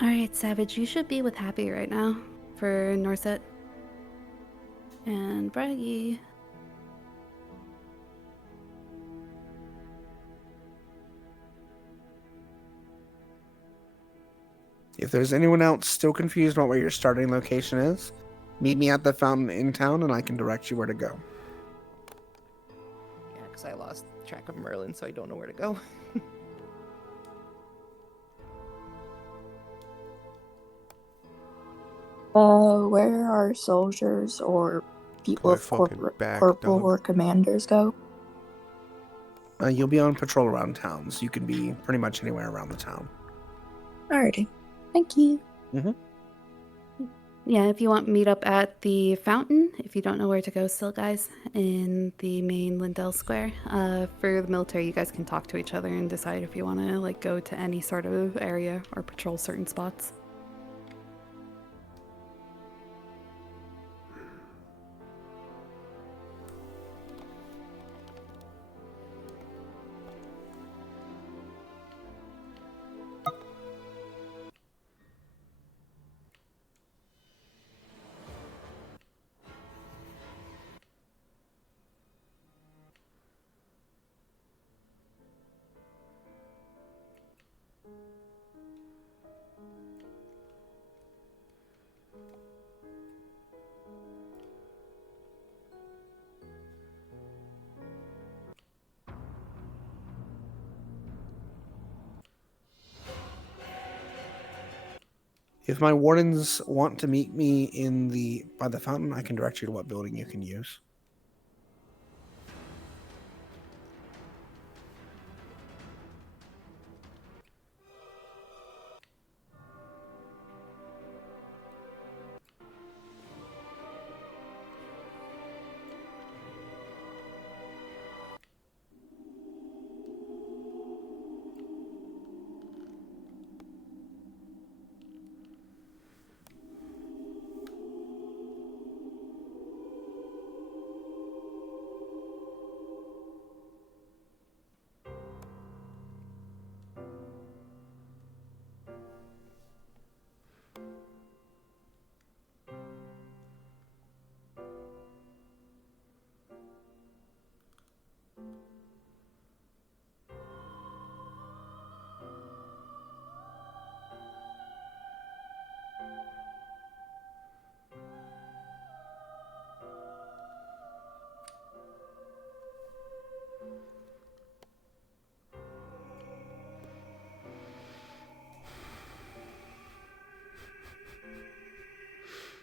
Alright, Savage, you should be with Happy right now for Norset. And Braggy. If there's anyone else still confused about where your starting location is, meet me at the fountain in town and I can direct you where to go. Yeah, because I lost track of Merlin, so I don't know where to go. Where are soldiers or people My of fucking back, corporal dog. or commanders go? You'll be on patrol around town, so you can be pretty much anywhere around the town. Alrighty. Thank you. Yeah, if you want to meet up at the fountain, if you don't know where to go still, guys, in the main Lindell Square. For the military, you guys can talk to each other and decide if you want to like go to any sort of area or patrol certain spots. If my wardens want to meet me by the fountain, I can direct you to what building you can use.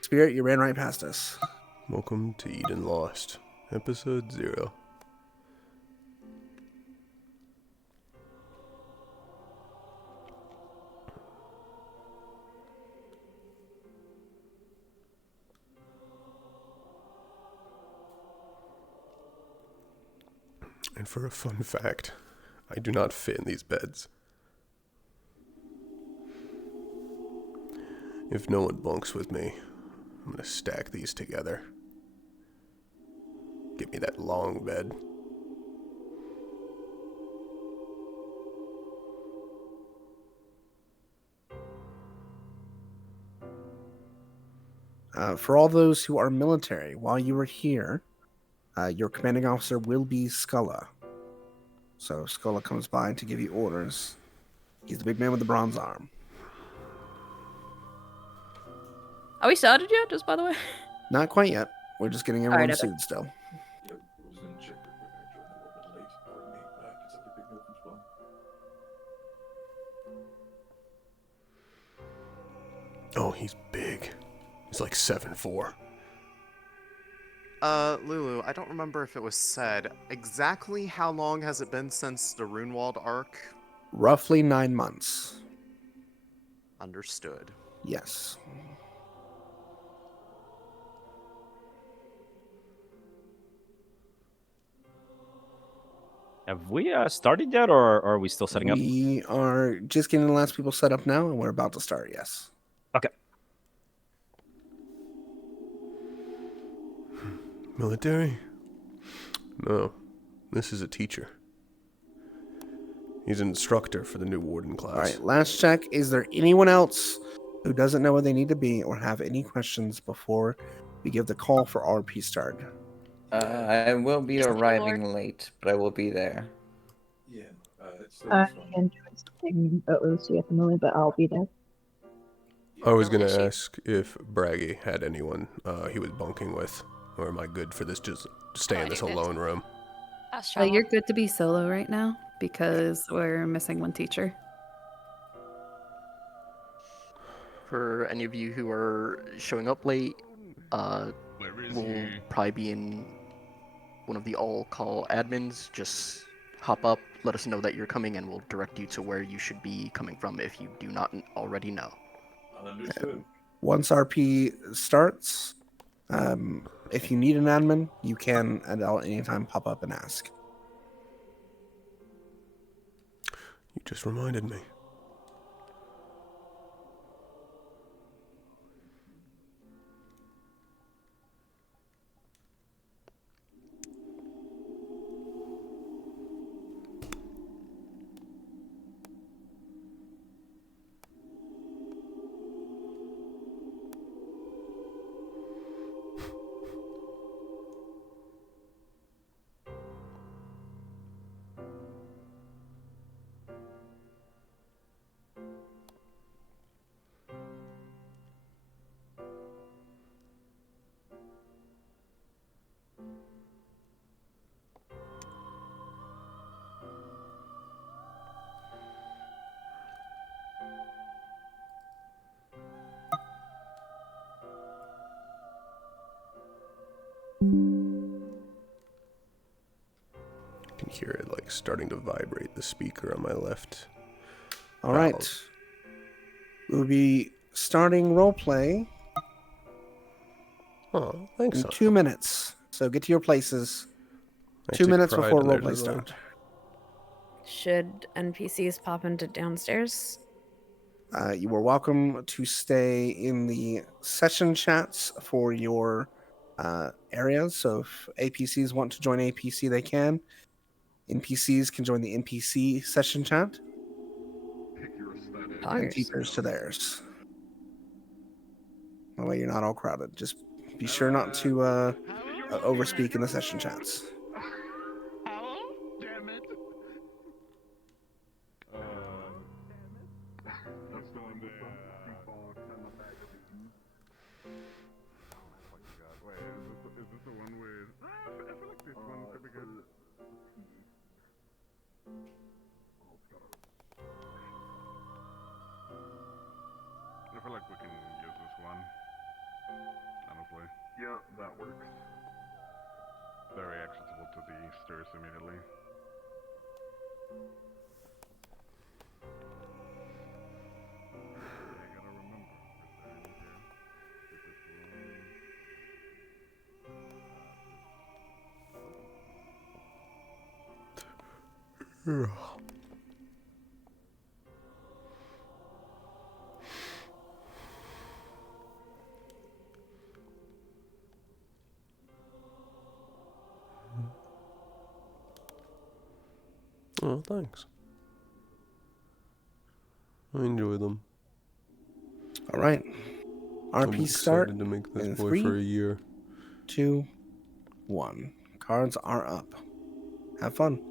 Spirit, you ran right past us. Welcome to Eden Lost, Episode 0. And for a fun fact, I do not fit in these beds. If no one bunks with me, I'm gonna stack these together. Give me that long bed. For all those who are military, while you are here, your commanding officer will be Sculla. So Sculla comes by to give you orders. He's the big man with the bronze arm. Are we started yet, just by the way? Not quite yet. We're just getting everyone suited still. Oh, he's big. He's like 7'4". Lulu, I don't remember if it was said. Exactly how long has it been since the Runewald arc? Roughly 9 months. Understood. Yes. Have we started yet, or are we still setting up? We are just getting the last people set up now, and we're about to start, yes. Okay. Military? No, this is a teacher. He's an instructor for the new warden class. All right, last check. Is there anyone else who doesn't know where they need to be or have any questions before we give the call for RP start? I will be Is the arriving Lord- late, but I will be there. I am doing something at OC at the moment, but I'll be there. I was No gonna issue. ask if Braggy had anyone he was bunking with, or am I good for this? Just stay in this you're good. alone room. Fast travel. You're good to be solo right now because we're missing one teacher. For any of you who are showing up late, we'll probably be in one of the all-call admins. Just hop up, let us know that you're coming, and we'll direct you to where you should be coming from if you do not already know. Once RP starts, if you need an admin, you can at any time pop up and ask. You just reminded me. I can hear it like starting to vibrate, the speaker on my left. All right. We'll be starting roleplay Oh, thanks. in son. 2 minutes. So get to your places. I 2 take minutes pride before in their roleplay design. start. Should NPCs pop into downstairs? You are welcome to stay in the session chats for your areas. So if APCs want to join APC, they can. NPCs can join the NPC session chat. And teachers to theirs. That way you're not all crowded. Just be sure not to overspeak in the session chats. I feel like we can use this one. Honestly. Yeah, that works. Very accessible to the stairs immediately. I gotta remember, is there any here? Is this room? Oh, thanks. I enjoy them. All right. I'm RP excited start to make this in boy 3, for a year. 2, 1. Cards are up. Have fun.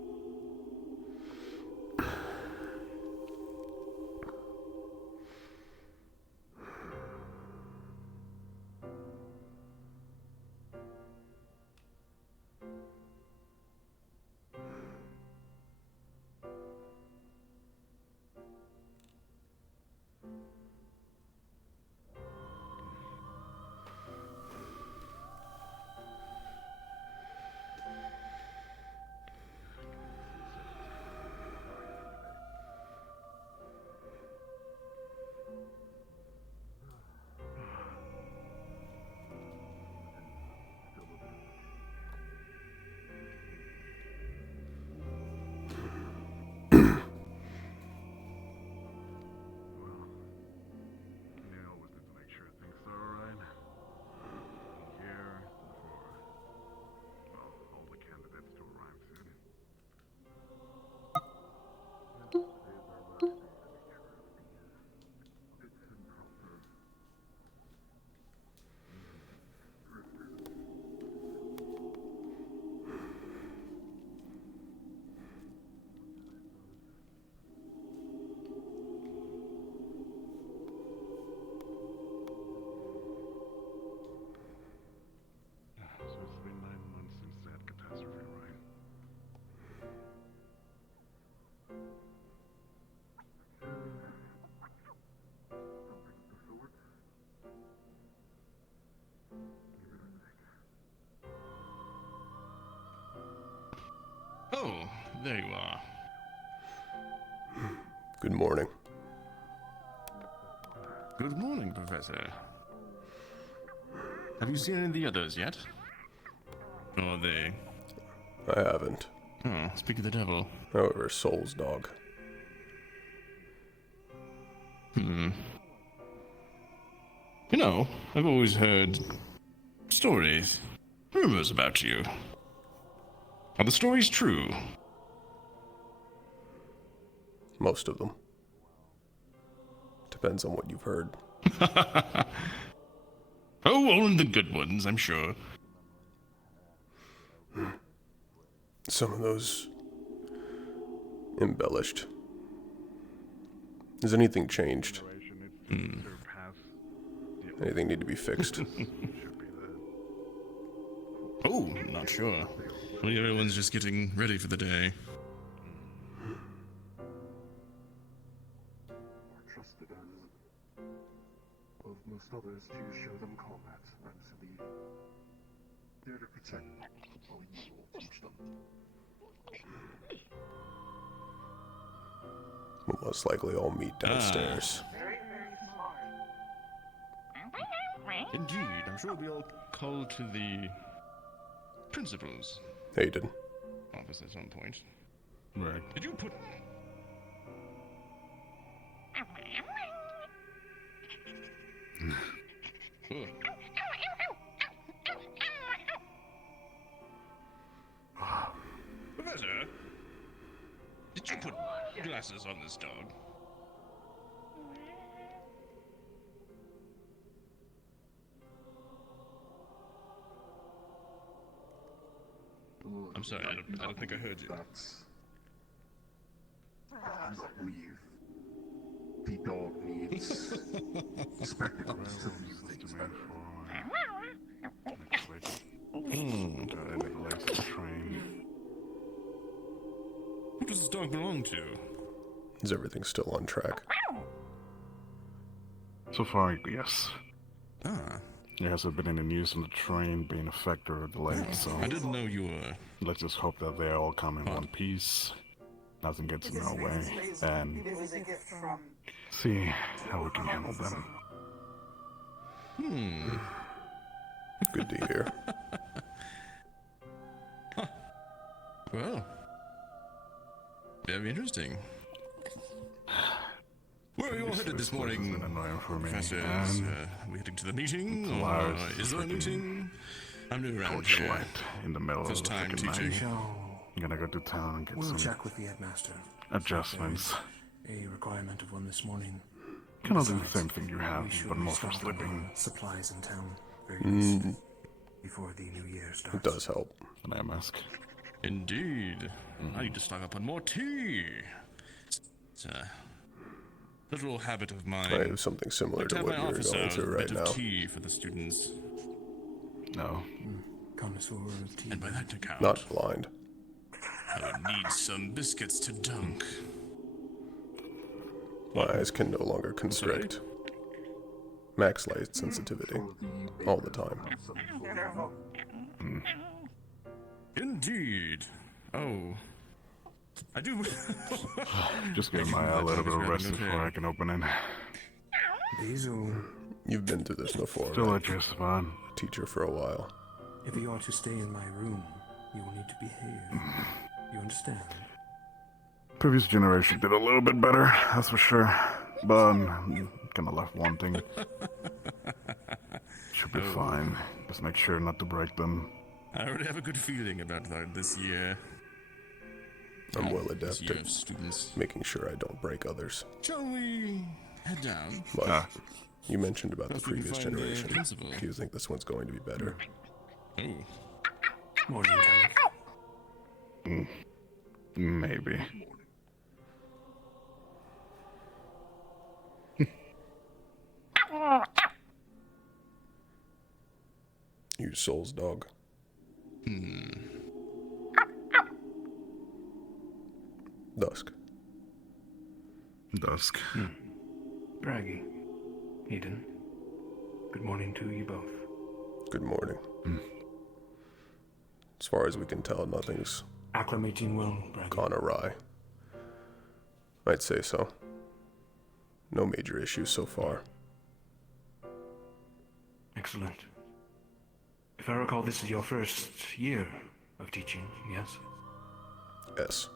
there you are. Good morning. Good morning, Professor. Have you seen any of the others yet? Or are they? I haven't. Oh, speak of the devil. However, Soul's dog. You know, I've always heard stories, rumors about you. Are the stories true? Most of them. Depends on what you've heard. Oh, only the good ones, I'm sure. Some of those embellished. Has anything changed? Anything need to be fixed? Oh, not sure. Well, everyone's just getting ready for the day. Trusted as of most others to show them combat and to be there to protect while you will teach them. We'll most likely all meet downstairs. Very, very smart. Indeed, I'm sure we'll all call to the principal's Hayden. office at some point. Right. Did you put... Professor, did you put glasses on this dog? I'm sorry, I don't think I heard you. I believe the dog needs spectacles to view things better. Who does this dog belong to? Is everything still on track? So far, yes. Ah. There hasn't been any news on the train being affected or delayed, so I didn't know you were... let's just hope that they all come in one piece, nothing gets in our way, and see how we can handle them. Good to hear. Well, very interesting. Where are you all headed this morning, Professor? We heading to the meeting, or is there a meeting? I'm new around here. Light in the middle First of the time freaking night. teaching. I'm gonna go to town and get We'll some check with the headmaster. adjustments. A requirement of one this morning. Kind of do the same thing you have, We should but more for restock on sleeping. supplies in town very soon, before the new year starts. It does help. An eye mask. Indeed. I need to stock up on more tea. It's a literal habit of mine. I have something similar to have what my you're office going out through with a right bit now. of tea for the students. No. Connoisseur of tea. And by that account, Not blind. I would need some biscuits to dunk. My eyes can no longer constrict. Max light sensitivity. All the time. Indeed. Oh. I do. Just give my eye a little bit of rest before I can open it. You've been through this before, Still right? at your spot. Teacher for a while. If you are to stay in my room, you will need to behave. You understand? Previous generation did a little bit better, that's for sure. But I'm kinda left wanting. Should be fine. Just make sure not to break them. I already have a good feeling about this year. I'm well adept year at of students. making sure I don't break others. Shall we head down? But you mentioned about the Perhaps we can previous find the generation. principal. Do you think this one's going to be better? Oh. Morning time. Maybe. You Soul's dog. Dusk. Dusk. Braggy. Eden. Good morning to you both. Good morning. As far as we can tell, nothing's acclimating well, Braggy? Gone awry. I'd say so. No major issues so far. Excellent. If I recall, this is your first year of teaching, yes? Yes,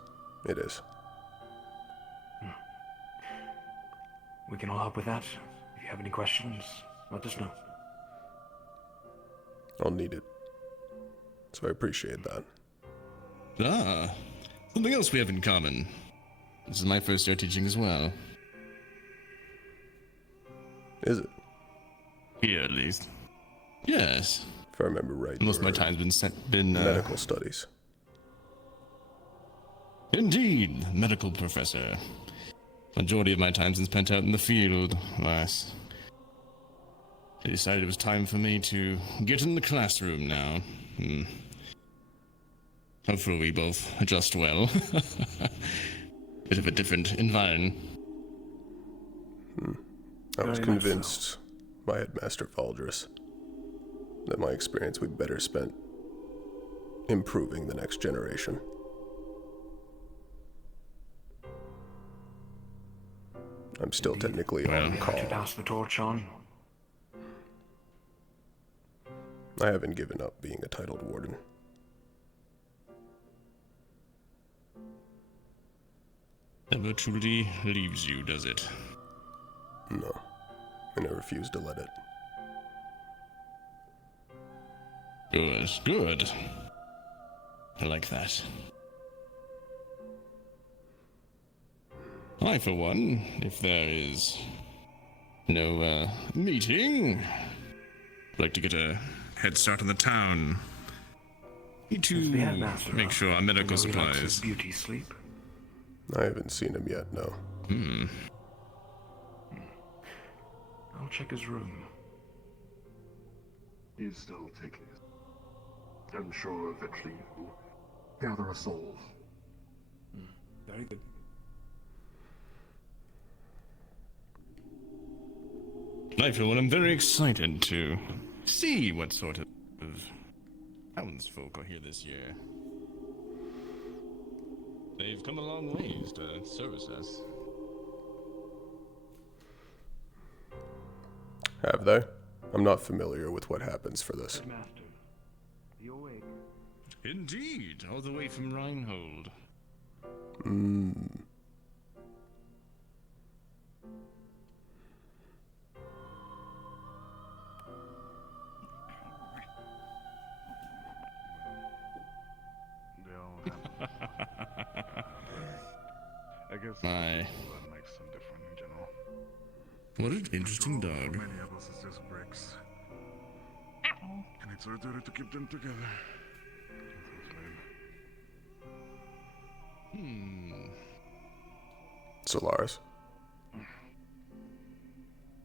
it is. We can all help with that. If you have any questions, let us know. I'll need it. So I appreciate that. Ah, something else we have in common. This is my first year teaching as well. Is it? Here, at least. Yes. If I remember right. Most of my time's been medical studies. Indeed, medical professor. Majority of my time's been spent out in the field, alas. I decided it was time for me to get in the classroom now. Hopefully we both adjust well. Bit of a different environment. I was convinced by Headmaster Valdris that my experience would be better spent improving the next generation. I'm still technically on call. To pass the torch on. I haven't given up being a titled warden. Never truly leaves you, does it? No, and I refuse to let it. Good, good. I like that. I, for one, if there is no meeting, like to get a head start on the town. Need to make sure our medical supplies. Beauty sleep. I haven't seen him yet, no. I'll check his room. He's still taking it. I'm sure eventually he'll gather us all. Very good. I, for one, am very excited to see what sort of townsfolk are here this year. They've come a long ways to service us. Have they? I'm not familiar with what happens for this. Master, you awake? Indeed, all the way from Reinhold. I guess My. that makes them different in general. What an interesting For dog. many of us, it's just bricks. And it's our duty to keep them together. Solaris.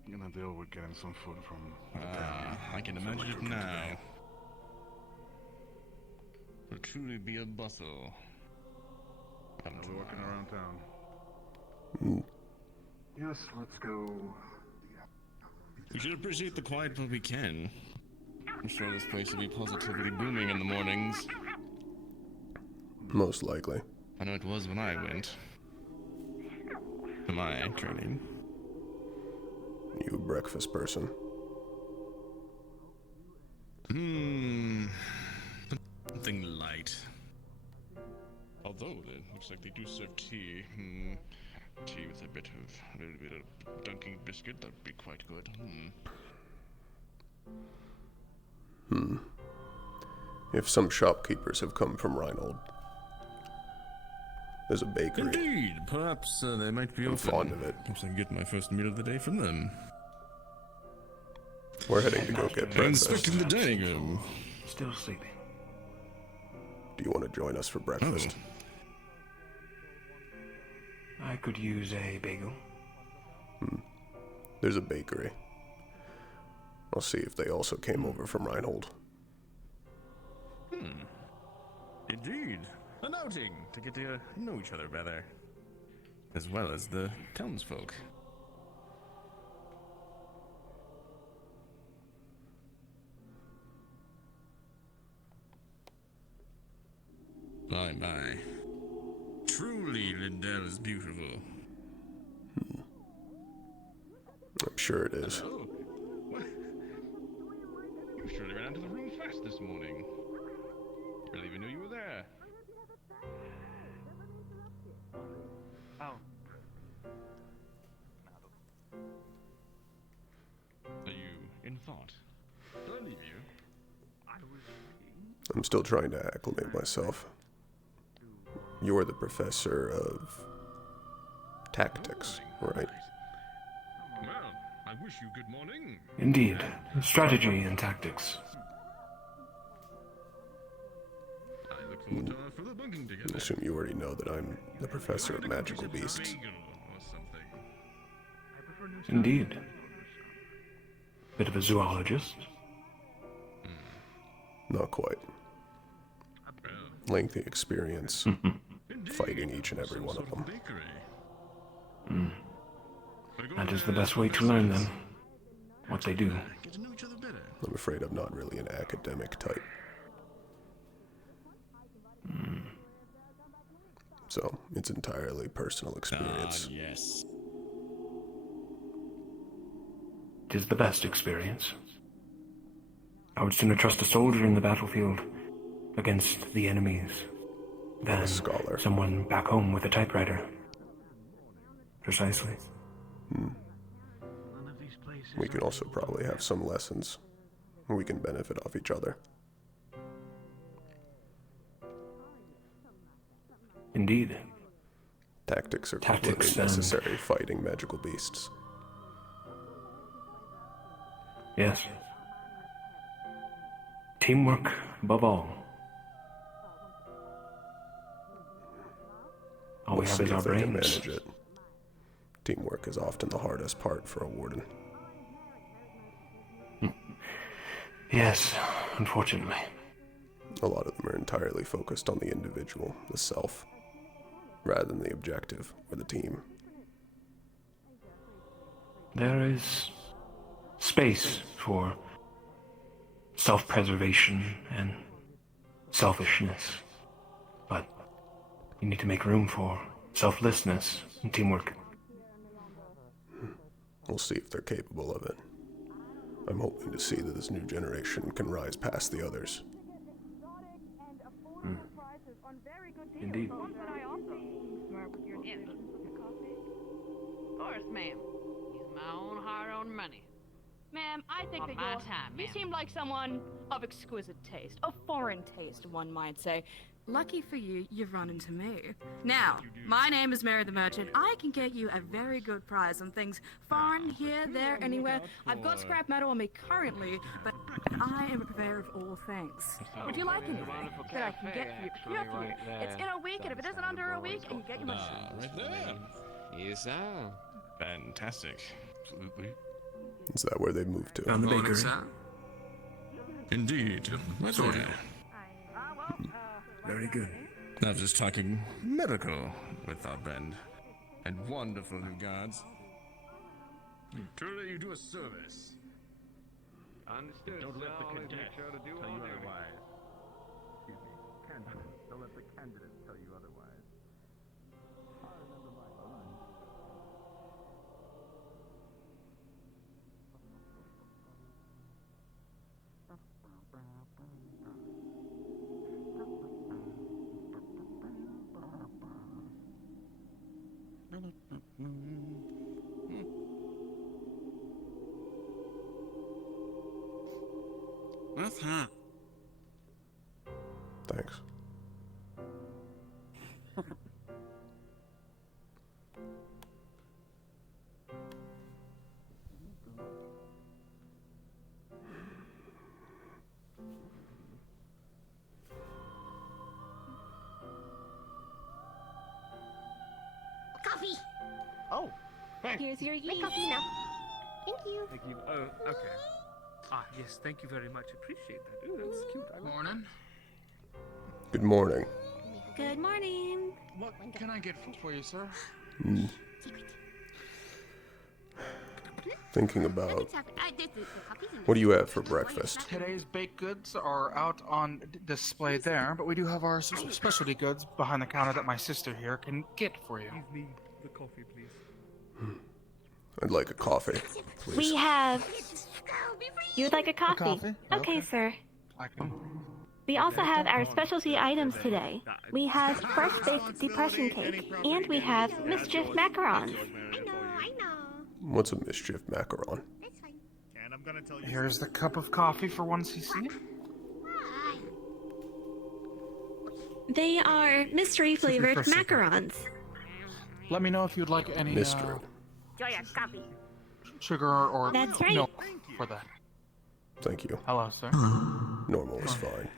Gonna deal with getting some food from I can imagine it now. Will truly be a bustle. Come to walking around town. Yes, let's go. We should appreciate the quiet while we can. I'm sure this place will be positively booming in the mornings. Most likely. I know it was when I went. To my training. You breakfast person. Something light. Although it looks like they do serve tea. Tea with a little bit of dunking biscuit, that'd be quite good. If some shopkeepers have come from Reinhold. There's a bakery. Indeed, perhaps they might be I'm open. fond of it. Perhaps I can get my first meal of the day from them. We're heading to go get I'm breakfast. inspecting the dining room. Still sleeping. Do you want to join us for breakfast? I could use a bagel. There's a bakery. I'll see if they also came over from Reinhold. Indeed. An outing to get to know each other better. As well as the townsfolk. I by. Truly, Lindell is beautiful. I'm sure it is. Oh, what? You surely ran out of the room fast this morning. Barely even knew you were there. Oh. Are you in thought? Did I leave you? I'm still trying to acclimate myself. You're the professor of tactics, right? Well, I wish you good morning. Indeed. Strategy and tactics. I look forward to our further bunking together. I assume you already know that I'm the professor of magical beasts. Indeed. Bit of a zoologist. Not quite. Lengthy experience fighting each and every one of them. That is the best way to learn them. What they do. I'm afraid I'm not really an academic type. So, it's entirely personal experience. Yes. It is the best experience. I would sooner trust a soldier in the battlefield against the enemies than a scholar. Someone back home with a typewriter. Precisely. We can also probably have some lessons. We can benefit off each other. Indeed. Tactics are Tactics completely necessary fighting magical beasts. Yes. Teamwork above all. All we have see is our if they can brains. manage it. Teamwork is often the hardest part for a warden. Yes, unfortunately. A lot of them are entirely focused on the individual, the self, rather than the objective or the team. There is space for self-preservation and selfishness, but you need to make room for selflessness and teamwork. We'll see if they're capable of it. I'm hoping to see that this new generation can rise past the others. Indeed. Of course, ma'am. Use my own hard-earned money. Ma'am, I think On that my you're, time, you ma'am. seem like someone of exquisite taste, of foreign taste, one might say. Lucky for you, you've run into me. Now, my name is Mary the Merchant. I can get you a very good price on things foreign, here, there, anywhere. I've got scrap metal on me currently, but I am a purveyor of all things. Would you like anything that I can get for you, procure for you? It's in a week, and if it isn't under a week, and you get your money. Right there. Yes, sir. Fantastic. Absolutely. Is that where they moved to? On the bakery. Indeed. What's that? Very good. I was just talking medical with our friend. And wonderful new guards. Truly, you do a service. Understood. Don't let the cadets tell you otherwise. Excuse me. Candidates. Don't let the candidates tell you otherwise. What's that? Thanks. Coffee! Oh, thanks. Here's your yeast. Coffee now. Thank you. Thank you. Oh, okay. Ah, yes, thank you very much. Appreciate that. Ooh, that's cute. Morning. Good morning. Good morning. What can I get for you, sir? Thinking about what do you have for breakfast? Today's baked goods are out on display there, but we do have our specialty goods behind the counter that my sister here can get for you. Give me the coffee, please. I'd like a coffee, please. We have. You would like a coffee? coffee? Okay, sir. I can. We also have our specialty items today. We have fresh baked depression cake, and we have mischief macarons. What's a mischief macaron? Here's the cup of coffee for 1cc. They are mystery flavored Super secret. macarons. Let me know if you'd like any Mystery. sugar or That's right. milk for that. Thank you. Hello, sir. Normal is fine.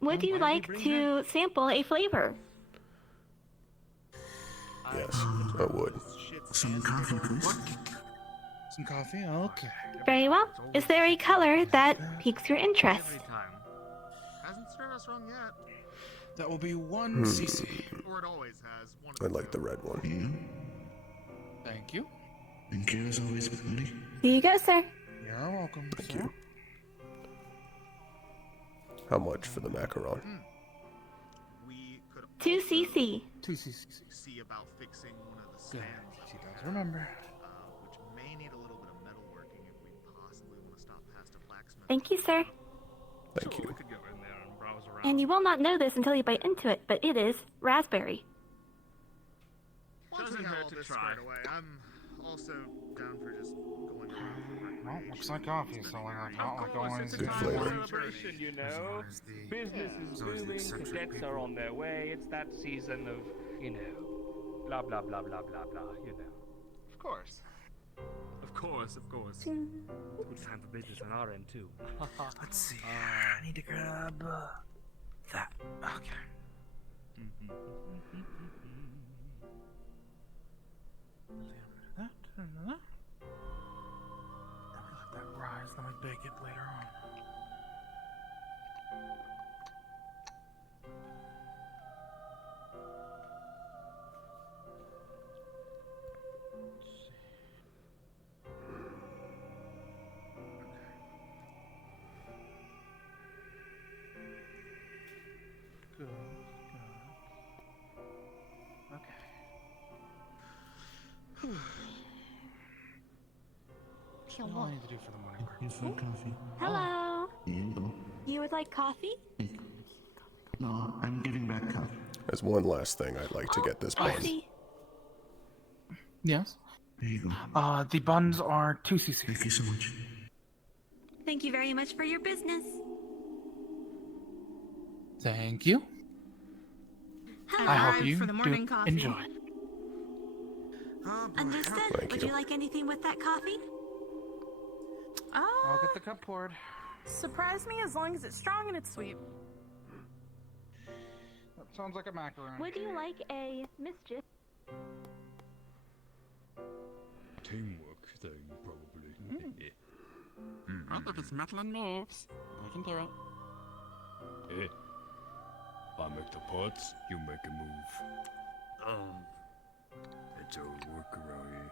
Would you like to sample a flavor? Yes, I would. Some coffee, please. Some coffee? Okay. Very well. Is there a color that piques your interest? Hasn't served us wrong yet. That will be 1cc. Or it always has. I'd like the red one. Thank you. Thank you as always, buddy. Here you go, sir. You're welcome, Thank sir. you. How much for the macaron? 2cc. 2cc. See about fixing one of the Good. stands She does remember. which may need a little bit of metalworking if we possibly want to stop past a blacksmith. Thank you, sir. Thank you. And you will not know this until you bite into it, but it is raspberry. Once we got all this squared away, I'm also down for just going around. Well, looks like coffee, so I thought like going into Good flavor. Celebration, you know. Business is booming, cadets are on their way. It's that season of, you know, blah blah blah blah blah blah, you know. Of course. Of course, of course. Good time for business on our end too. Let's see. I need to grab that. Okay. That. Then we let that rise, then we bake it later on. Good. Okay. That's all I need to do for the morning. Here's some coffee. Hello. Here you go. You would like coffee? No, I'm giving back coffee. As one last thing, I'd like to get this bun. Coffee. Yes. There you go. The buns are 2cc. Thank you so much. Thank you very much for your business. Thank you. Hello. I hope you for the morning do coffee. enjoy. Understood. Thank Would you. you like anything with that coffee? I'll get the cup poured. Surprise me as long as it's strong and it's sweet. That sounds like a macaron. Would you like a mischief? Teamwork thing, probably. Not if it's metal and nerves. I can do it. Hey, I make the parts, you make a move. It's all work around here.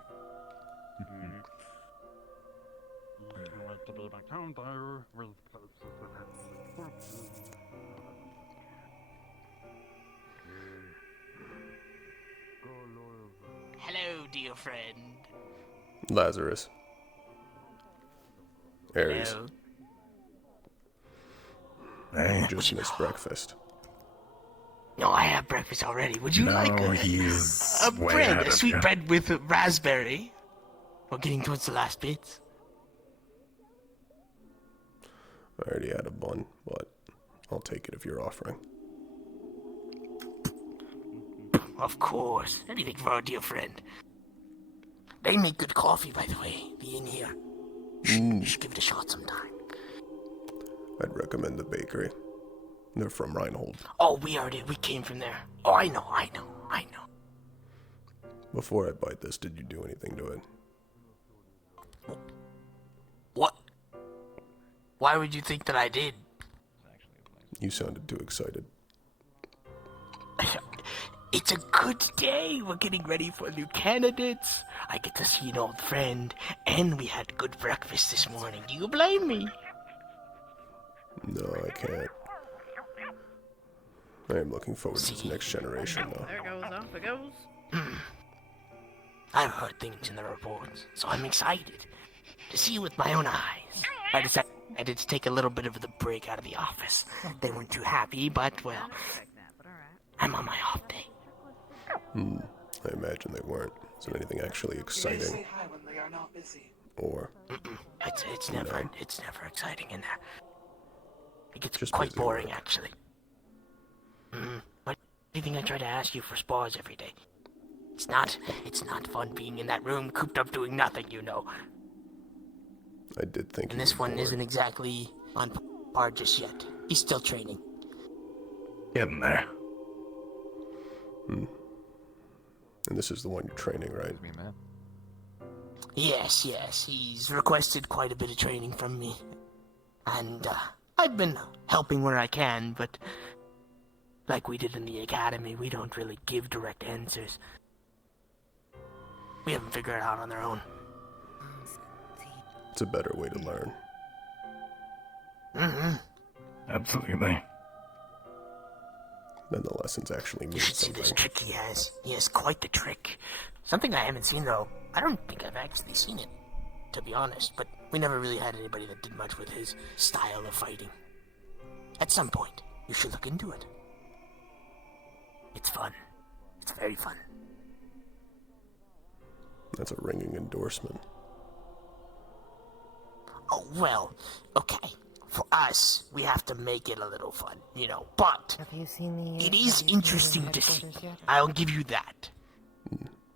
You like to be my counter with Hello, dear friend. Lazarus. Ares. Hello. You just missed breakfast. No, I have breakfast already. Would you like a way bread, ahead a of sweet you. bread with raspberry? We're getting towards the last bits. I already had a bun, but I'll take it if you're offering. Of course. Anything for our dear friend. They make good coffee, by the way. The inn here. You should give it a shot sometime. I'd recommend the bakery. They're from Reinhold. Oh, we came from there. Oh, I know. Before I bite this, did you do anything to it? What? Why would you think that I did? You sounded too excited. It's a good day. We're getting ready for new candidates. I get to see an old friend, and we had good breakfast this morning. Do you blame me? No, I can't. I am looking forward to this next generation, though. There goes, off it goes. I've heard things in the reports, so I'm excited to see with my own eyes. I decided to take a little bit of the break out of the office. They weren't too happy, but, well, I'm on my off day. I imagine they weren't. Is there anything actually exciting? Say hi when they are not busy. Or It's never exciting in there. It gets Just quite busy boring, work. actually. But do you think I try to ask you for spars every day? It's not fun being in that room cooped up doing nothing, you know. I did think. And this one isn't exactly on par just yet. He's still training. Getting there. And this is the one you're training, right? Yes, he's requested quite a bit of training from me. And, I've been helping where I can, but like we did in the academy, we don't really give direct answers. We haven't figured it out on their own. It's a better way to learn. Absolutely. Then the lessons actually mean You should see something. this trick he has. He has quite the trick. Something I haven't seen, though. I don't think I've actually seen it, to be honest, but we never really had anybody that did much with his style of fighting. At some point, you should look into it. It's fun. It's very fun. That's a ringing endorsement. Oh, well, okay. For us, we have to make it a little fun, you know, but Have you seen the? it is interesting to see. I'll give you that.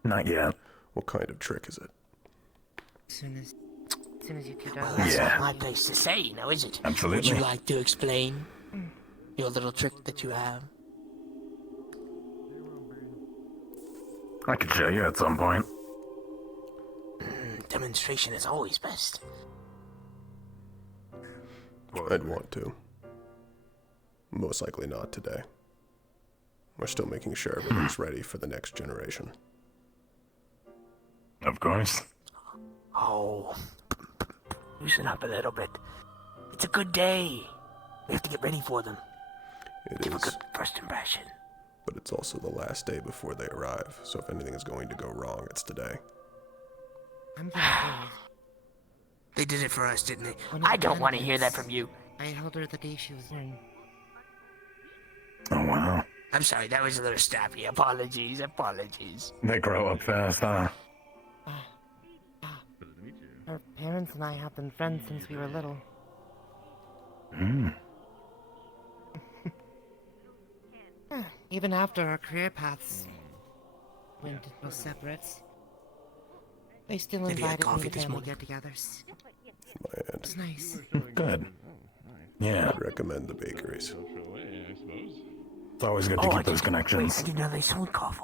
Not yet. What kind of trick is it? As soon as you get Well, out. that's not my place to say, now is it? Absolutely. Would you like to explain your little trick that you have? I could show you at some point. Demonstration is always best. I'd want to. Most likely not today. We're still making sure everything's ready for the next generation. Of course. Oh, loosen up a little bit. It's a good day. We have to get ready for them. It Give a is, good first impression. but it's also the last day before they arrive, so if anything is going to go wrong, it's today. I'm gonna They did it for us, didn't they? One of I the don't want to hear that candidates. from you. I held her the day she was born. Oh, wow. I'm sorry, that was a little snappy. Apologies. They grow up fast, huh? Her parents and I have been friends since we were little. Even after our career paths went separate, they still Did you have invited coffee me to this family morning? get-togethers. My end. It's nice. Good. Yeah. I'd recommend the bakeries. It's always good to keep those connections. I didn't know they sold coffee.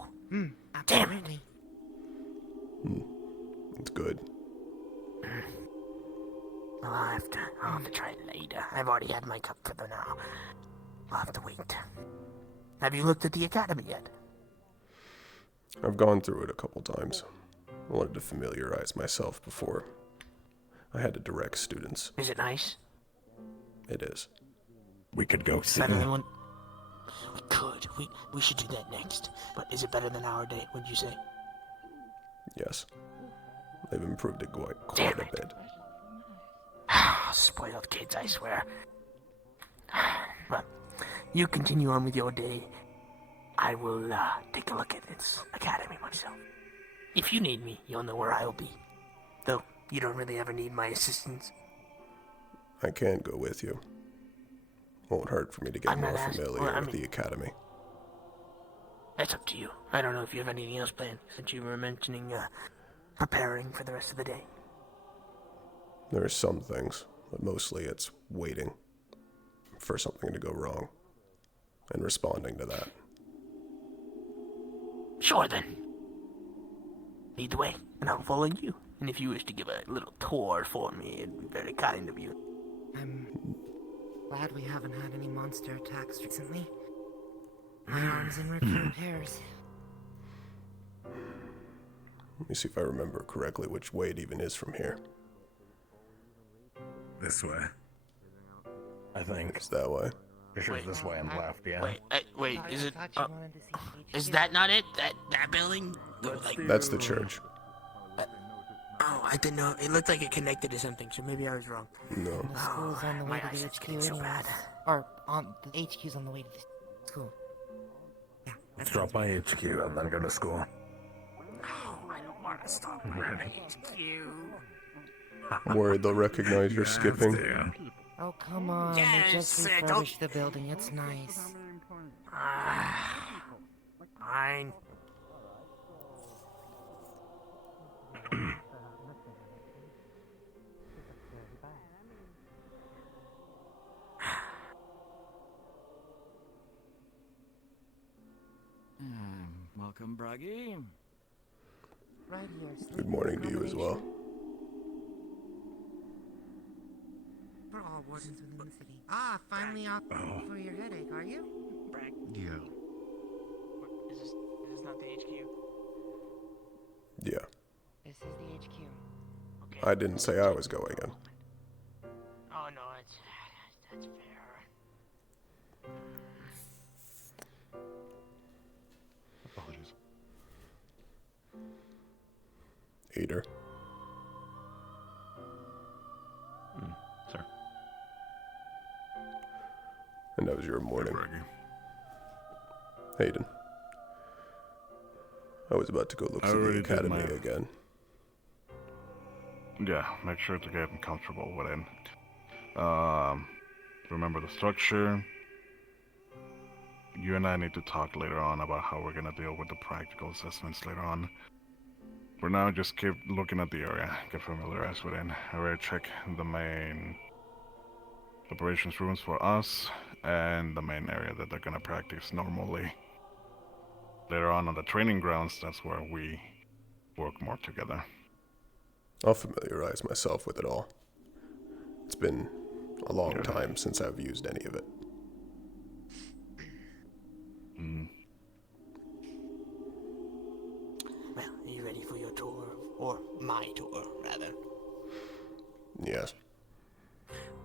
Absolutely. It's good. Well, I'll have to try it later. I've already had my cup for the now. I'll have to wait. Have you looked at the academy yet? I've gone through it a couple times. I wanted to familiarize myself before I had to direct students. Is it nice? It is. We could go see. Better than one. We could. We should do that next. But is it better than our day? Would you say? Yes. They've improved it quite a bit. Spoiled kids, I swear. But you continue on with your day. I will take a look at its academy myself. If you need me, you'll know where I'll be. Though you don't really ever need my assistance. I can go with you. Won't hurt for me to get I'm not more asking- familiar well, I with mean- the academy. That's up to you. I don't know if you have anything else planned, since you were mentioning preparing for the rest of the day. There are some things, but mostly it's waiting for something to go wrong and responding to that. Sure then. Lead the way, and I'll follow you. And if you wish to give a little tour for me, it'd be very kind of you. I'm glad we haven't had any monster attacks recently. My arm's in repairs. Let me see if I remember correctly which way it even is from here. This way. I think. It's that way. For sure it's this way and left, yeah. Wait, is it? Is that not it? That building? That's the church. Oh, I didn't know. It looked like it connected to something, so maybe I was wrong. No. The school's on the way to the HQ anyways. Or on the HQ's on the way to the school. Let's drop by HQ and then go to school. Oh, I don't want to stop I'm ready. HQ. I'm worried they'll recognize you're skipping. Oh, come on. Yes, they just refurbished the building. It's nice. Fine. Welcome, Bruggy. Right here. Good morning to you as well. Ah, finally off for your headache, are you? Bragg. Yeah. Is this not the HQ? Yeah. This is the HQ. Okay. I didn't say I was going in. Oh no, that's fair. Apologies. Eater. Sir. And that was your morning. Braggy. Hayden. I was about to go look I through the already did academy mine. again. Yeah, make sure to get comfortable with it. Remember the structure. You and I need to talk later on about how we're gonna deal with the practical assessments later on. For now, just keep looking at the area, get familiarized with it. Alright, check the main operations rooms for us, and the main area that they're gonna practice normally. Later on the training grounds, that's where we work more together. I'll familiarize myself with it all. It's been a long time since I've used any of it. Well, are you ready for your tour? Or my tour, rather? Yes.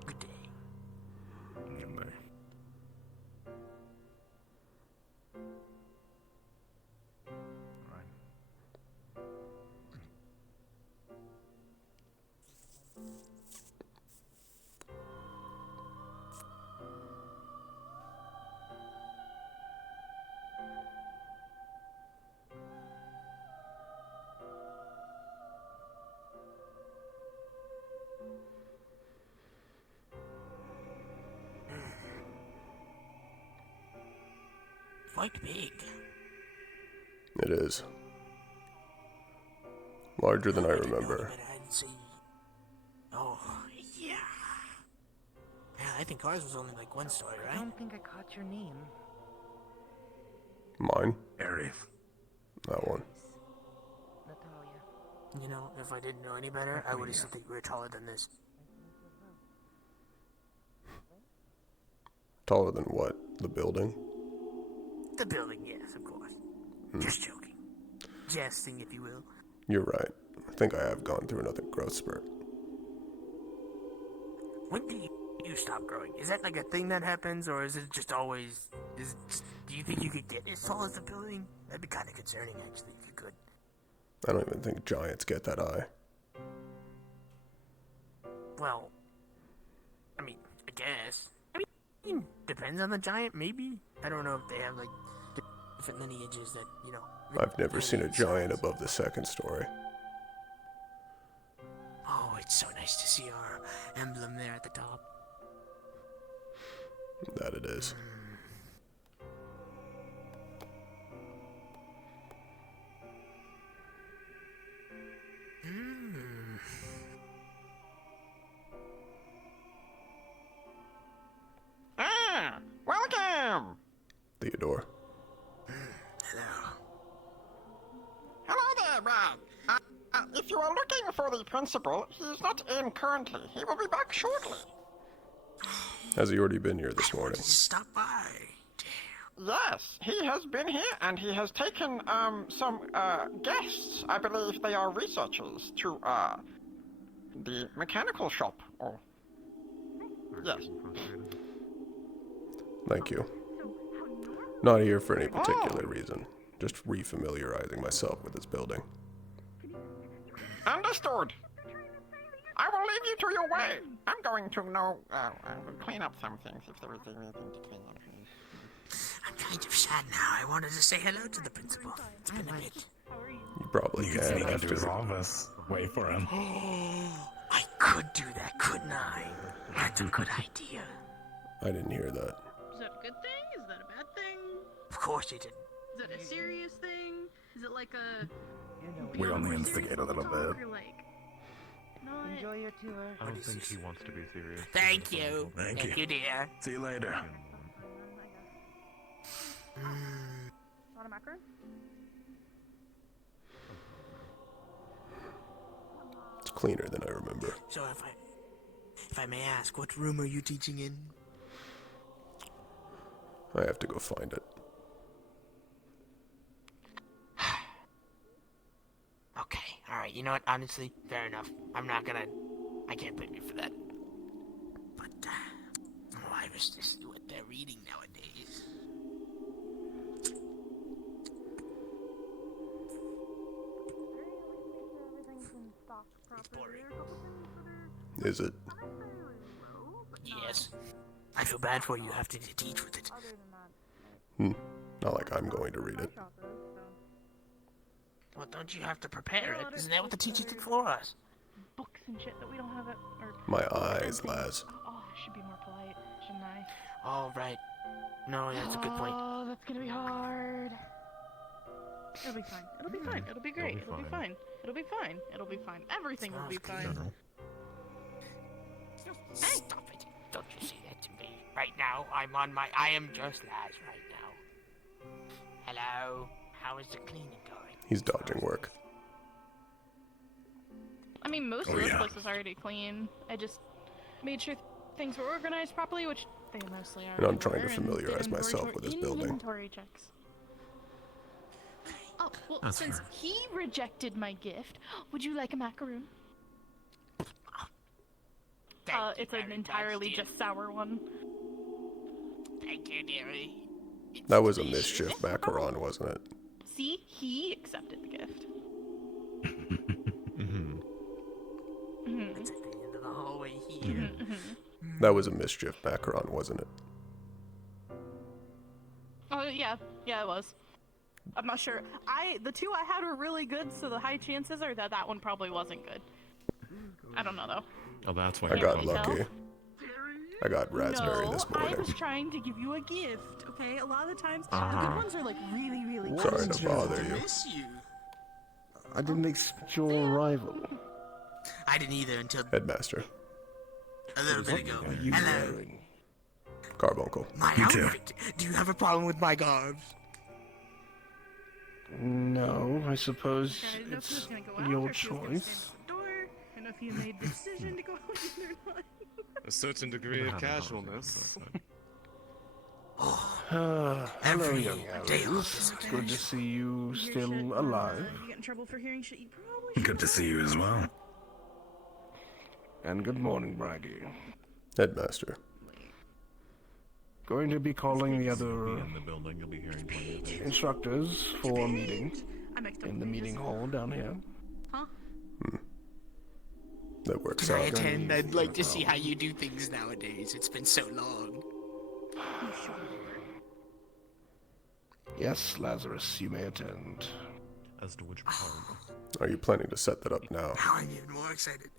Good day. Quite big. It is. Larger than I remember. I'd say. Oh, yeah. Yeah, I think ours was only like one story, I right? don't think I caught your name. Mine? Aries. That one. Natalia. You know, if I didn't know any better, I would have said that you were taller than this. Taller than what? The building? The building, yes, of course. Just joking. Jesting, if you will. You're right. I think I have gone through another growth spurt. When do you stop growing? Is that like a thing that happens, or is it just always... do you think you could get as tall as the building? That'd be kind of concerning, actually, if you could. I don't even think giants get that high. Well, I mean, I guess. I mean, depends on the giant, maybe? I don't know if they have, like, different lineages that, you know... I've never seen a giant above the second story. Oh, it's so nice to see our emblem there at the top. That it is. Ah, welcome! Theodore. Hello there, Bragg. If you are looking for the principal, he is not in currently. He will be back shortly. Has he already been here this morning? Stop by. Yes, he has been here and he has taken some guests. I believe they are researchers to the mechanical shop. Or yes. Thank you. Not here for any particular reason. Just refamiliarizing myself with this building. Understood. I will leave you to your way. I'm going to clean up some things if there is anything to clean up. I'm kind of sad now. I wanted to say hello to the principal. It's been a bit. You probably You can can sneak into his after. office. Wait for him. I could do that, couldn't I? That's a good idea. I didn't hear that. Is that a good thing? Is that a bad thing? Of course you did. Is it a serious thing? Is it like a... We only instigate a little bit. Or like... Not... Enjoy your tour. I don't think he wants to be serious. Thank you. Thank you, dear. See you later. Want a macaron? It's cleaner than I remember. So if I may ask, what room are you teaching in? I have to go find it. Okay, alright, you know what, honestly, fair enough. I can't blame you for that. But, why was this what they're reading nowadays? Is it? Yes. I feel bad for you having to teach with it. Not like I'm going to read it. Well, don't you have to prepare it? Isn't that what the teacher did for us? Books and shit that we don't have it. Or... My eyes, Laz. Oh, I should be more polite, shouldn't I? Oh, right. No, that's a good point. Oh, that's gonna be hard. It'll be fine. It'll be fine. It'll be great. It'll be fine. It'll be fine. It'll be fine. Everything will be fine. Stop it. Don't you say that to me. Right now, I am just Laz right now. Hello? How is the cleaning going? He's dodging work. I mean, most of this place is already clean. I just made sure things were organized properly, which they mostly are. And I'm trying to everywhere, and familiarize did myself with this building. Inventory checks. Oh, well, That's since fair. he rejected my gift, would you like a macaroon? It's an entirely just sour one. Thank you, dearie. That was a mischief macaron, wasn't it? See, he accepted the gift. It's at the end of the hallway here. That was a mischief macaron, wasn't it? Oh yeah, it was. I'm not sure. The two I had were really good, so the high chances are that one probably wasn't good. I don't know though. Oh, that's why I got lucky. I got raspberry No, this I morning. was trying to give you a gift, okay? A lot of the times, the good ones are like really, really good. Sorry to bother you. I didn't expect your arrival. I didn't either until Headmaster. a little bit ago. Are you Hello. wearing? Carbuncle. My outfit. Do you have a problem with my garbs? No, I suppose Guys, know if it's he's gonna go out your or if he's gonna stand choice. at the door, and if you made the decision to go out or not. A certain degree of casualness. Hello, Every young day Alice. It's good to see you Hear still shit, alive. You get in trouble for hearing shit you probably Good to see you as well. And good morning, Braggy. Headmaster. Going to be calling the other In the building, you'll be hearing plenty of things. instructors for a meeting I mixed up in the pages. meeting hall down here. Huh? That works Can I out. attend? I'd like to see how you do things nowadays. It's been so long. Yes, Lazarus, you may attend. As to which part? Are you planning to set that up now? Now I'm even more excited.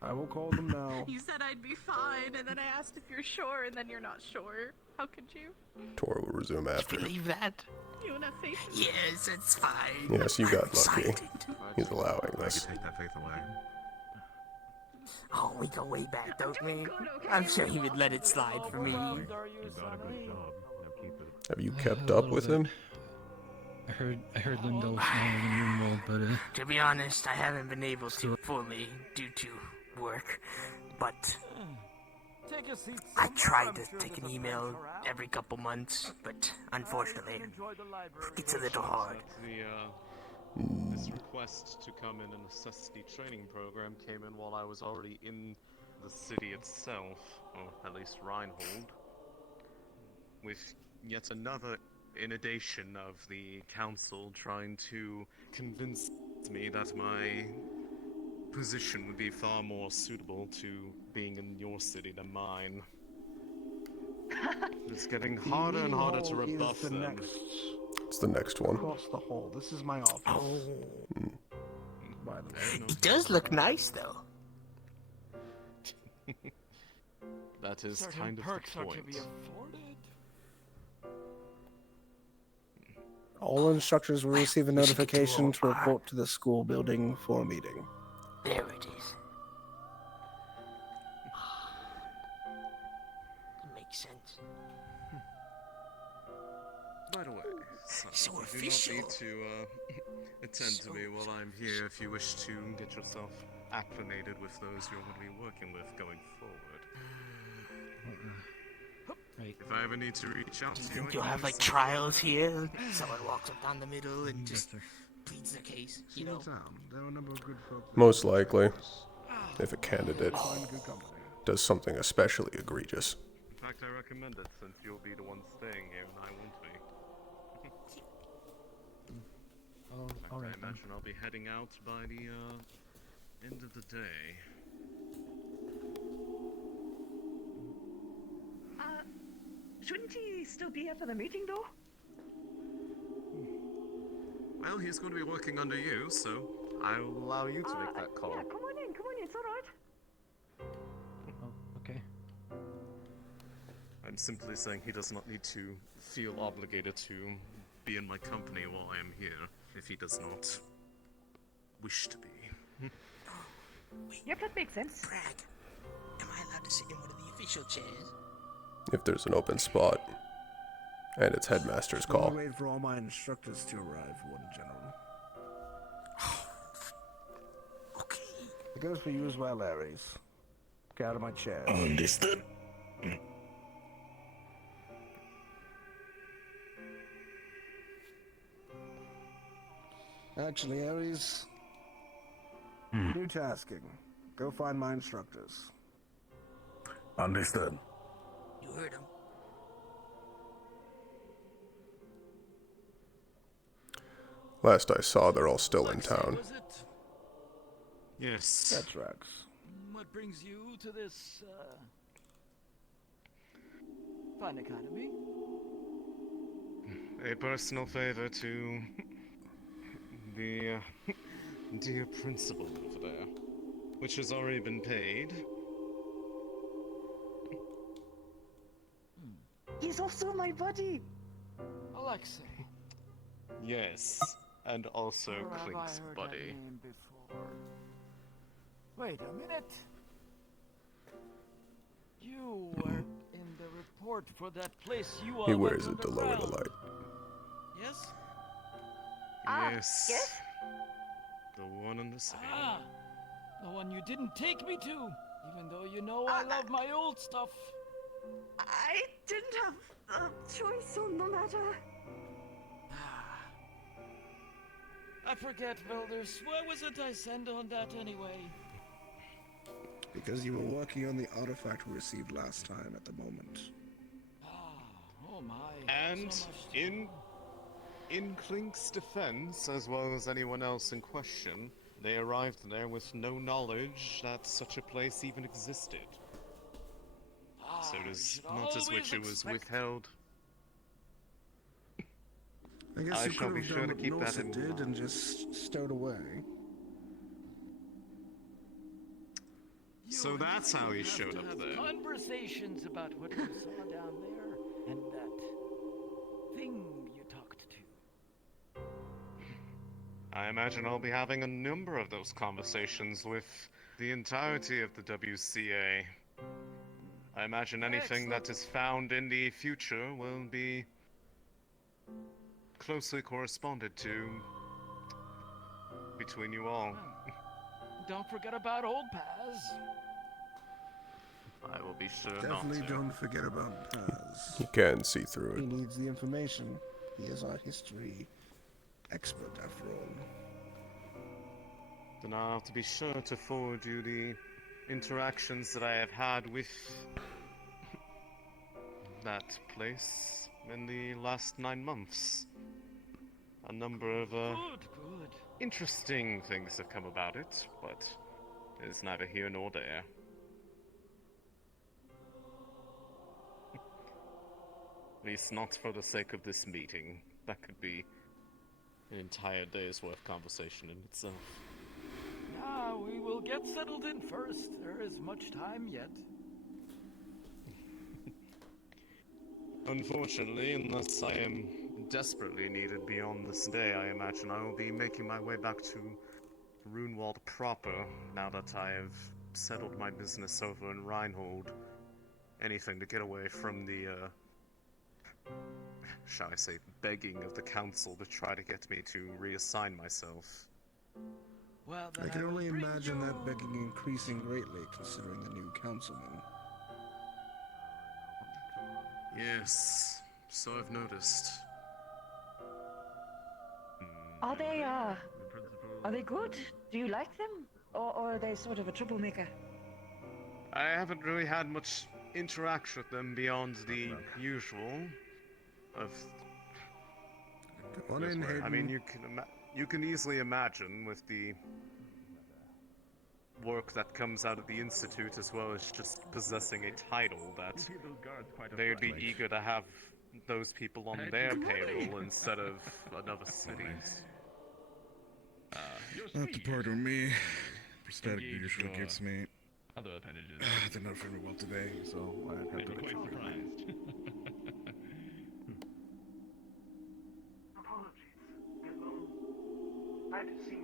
I will call them now. You said I'd be fine, and then I asked if you're sure, and then you're not sure. How could you? Tour will resume after. Believe that? You don't have faith. Yes, it's fine. Yes, you got I'm lucky. excited. He's allowing I this. could take that faith away. Oh, we go way back, don't we? I'm sure he would let it slide for me. You got a good job. Now keep it. Have you kept up with him? I heard Lindell was smaller than Moonwald, but To be honest, I haven't been able to fully due to work, but Take a seat. I somewhere. tried I'm to sure take there's an a email bench around. every couple months, but unfortunately, Enjoy the library. it's a little hard. This request to come in and assess the training program came in while I was already in the city itself, or at least Reinhold, with yet another inundation of the council trying to convince me that my position would be far more suitable to being in your city than mine. It's getting harder and harder to rebuff them. It's the next one. Across the hall. This is my office. By the way. It does look nice, though. That is Certain kind of perks the are point. to be afforded. All instructors will receive a We should get to notification our to bar. report to the school building for a meeting. There it is. Makes sense. By the way, son, So you official. do not need to attend to me while I'm here if you wish to get yourself acclimated with those you're going to be working with going forward. Right. If I ever need to reach out Do you to you, think I you'll can have like send you- trials here? Someone walks up down the middle and just pleads their case, you know? There are a number of good folk. Most likely, if a candidate Find good company. does something especially egregious. In fact, I recommend it since you'll be the one staying here and I won't be. Oh, In fact, all right I then. imagine I'll be heading out by the end of the day. Shouldn't he still be here for the meeting, though? Well, he's going to be working under you, so I will allow you to make that call. Yeah, come on in, it's alright. Oh, okay. I'm simply saying he does not need to feel obligated to be in my company while I am here, if he does not wish to be. Yep, that makes sense. Bragg, am I allowed to sit in one of the official chairs? If there's an open spot, and it's headmaster's I'll call. wait for all my instructors to arrive, Warden General. Okay. It goes for you as well, Ares. Get out of my chair. Understood. Actually, Ares, new tasking. Go find my instructors. Understood. You heard him. Last I saw, they're all still in town. Was it? Yes. That's Rex. What brings you to this, fine academy? A personal favor to the dear principal over there, which has already been paid. He's also my buddy. Alexei. Yes, and also Where have I Klink's heard buddy. that name before? Wait a minute. You were in the report for that place you all He went wears it to lower the underground. light. Yes? Yes. yes? The one and the same. Ah, the one you didn't take me to, even though you know I love my old stuff. I didn't have a choice on the matter. I forget, Builders. Where was it I sent on that anyway? Because you were working on the artifact we received last time at the moment. Oh my. And so much to in Klink's defense, as well as anyone else in question, they arrived there with no knowledge that such a place even existed. So it is not as which it was withheld. I guess I you shall could be have sure done to what keep that Norsa in did mind. and just stowed away. So that's how he showed up have there. Conversations about what you saw down there and that thing you talked to. I imagine I'll be having a number of those conversations with the entirety of the WCA. I imagine anything that is found in the future will be closely corresponded to between you all. Don't forget about old Paz. I will be sure Definitely not to. don't forget about Paz. You can see through He it. needs the information. He is our history expert, after all. Then I'll have to be sure to forward you the interactions that I have had with that place in the last 9 months. A number of Good. interesting things have come about it, but it's neither here nor there. At least not for the sake of this meeting. That could be an entire day's worth of conversation in itself. Now we will get settled in first. There is much time yet. Unfortunately, unless I am desperately needed beyond this day, I imagine I will be making my way back to Runewald proper, now that I have settled my business over in Reinhold. Anything to get away from the, shall I say, begging of the council to try to get me to reassign myself. Well, I can only imagine that begging increasing greatly, considering the new councilman. Yes, so I've noticed. Are they good? Do you like them? Or are they sort of a troublemaker? I haven't really had much interaction with them beyond the usual of... Go on in, I mean, Hayden. you can easily imagine with the work that comes out of the Institute, as well as just possessing a title, that they'd be eager to have those people on their payroll instead of another city's. Not to pardon me. Prosthetic usually gives me. Other appendages. They're not feeling well today, so I have to quite surprised.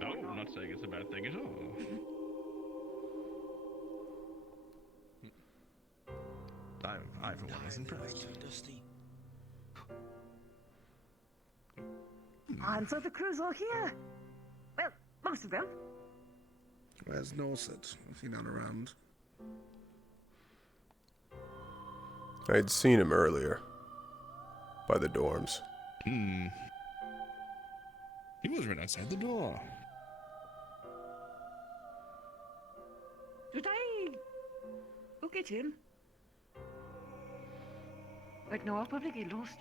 No, I'm not saying it's a bad thing at all. I for one, was impressed. And so the crew's all here. Well, most of them. Where's Norset? Is he not around? I'd seen him earlier. By the dorms. He was right outside the door. Should I go get him? Like, no, I'll probably get lost.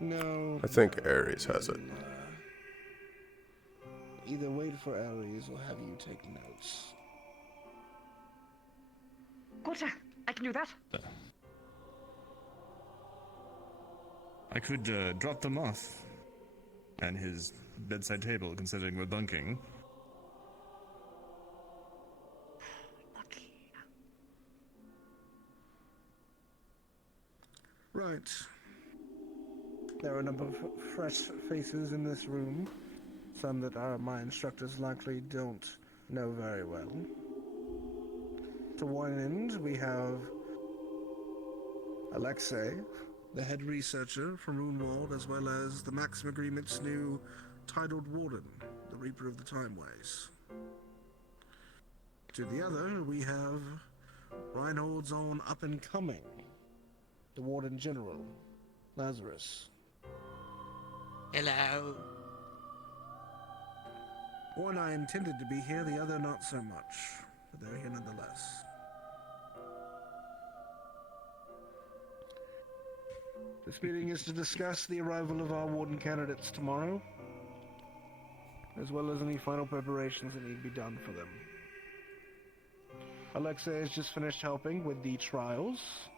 No. I think Ares has it. Either wait for Ares or have you take notes. Gotcha. I can do that. I could drop them off at his bedside table, considering we're bunking. Right. There are a number of fresh faces in this room. Some that my instructors likely don't know very well. To one end, we have Alexei, the head researcher from Runewald, as well as the Maxim Agreement's new titled warden, the Reaper of the Timeways. To the other, we have Reinhold's own up-and-coming, the Warden General, Lazarus. Hello. One I intended to be here, the other not so much, but they're here nonetheless. This meeting is to discuss the arrival of our warden candidates tomorrow, as well as any final preparations that need to be done for them. Alexei has just finished helping with the trials.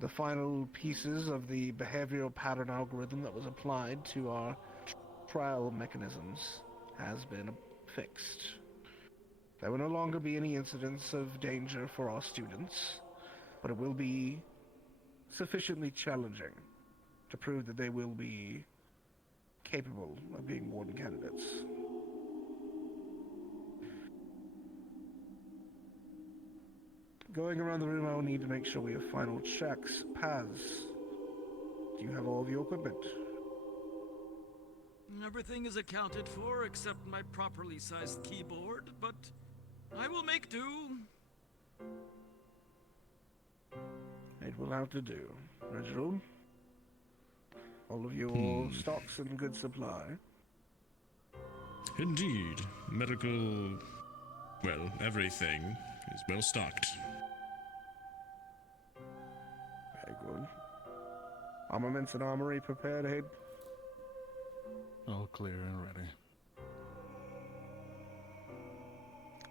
The final pieces of the behavioral pattern algorithm that was applied to our trial mechanisms has been fixed. There will no longer be any incidents of danger for our students, but it will be sufficiently challenging to prove that they will be capable of being warden candidates. Going around the room, I will need to make sure we have final checks. Paz, do you have all of your equipment? Everything is accounted for except my properly sized keyboard, but I will make do. It will have to do. Reginald? All of your stocks in good supply. Indeed. Medical. Well, everything is well stocked. Very good. Armaments and armory prepared, Aid? All clear and ready.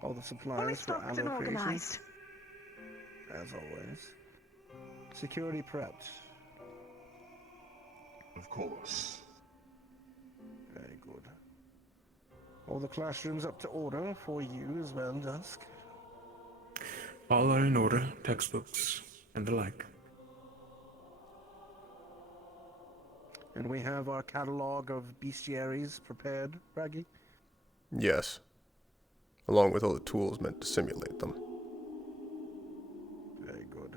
All the supplies Fully for stocked and allocation. organized. As always. Security prepped. Of course. Very good. All the classrooms up to order for you as well, Dusk. All are in order, textbooks and the like. And we have our catalog of bestiaries prepared, Braggy? Yes. Along with all the tools meant to simulate them. Very good.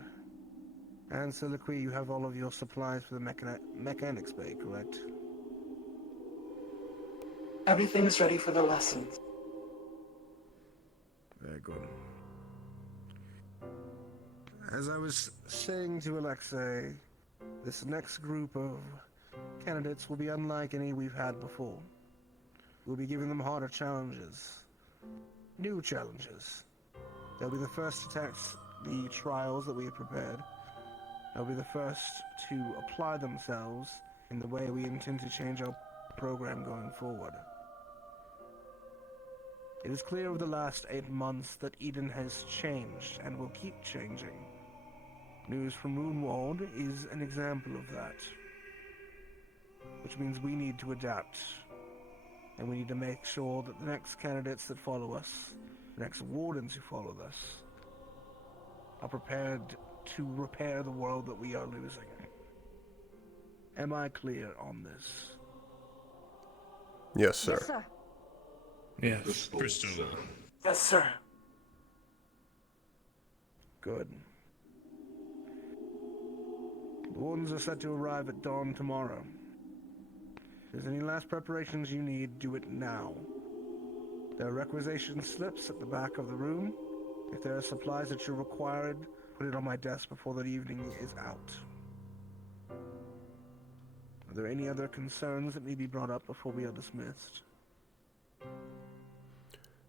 And Soliloquy, you have all of your supplies for the mechanics bay, correct? Everything's ready for the lessons. Very good. As I was saying to Alexei, this next group of candidates will be unlike any we've had before. We'll be giving them harder challenges. New challenges. They'll be the first to test the trials that we have prepared. They'll be the first to apply themselves in the way we intend to change our program going forward. It is clear over the last 8 months that Eden has changed and will keep changing. News from Moonwald is an example of that. Which means we need to adapt. And we need to make sure that the next candidates that follow us, the next wardens who follow us, are prepared to repair the world that we are losing. Am I clear on this? Yes, sir. Yes, sir. Yes. Crystal. Yes, sir. Good. The wardens are set to arrive at dawn tomorrow. If there's any last preparations you need, do it now. There are requisition slips at the back of the room. If there are supplies that you're required, put it on my desk before the evening is out. Are there any other concerns that need to be brought up before we are dismissed?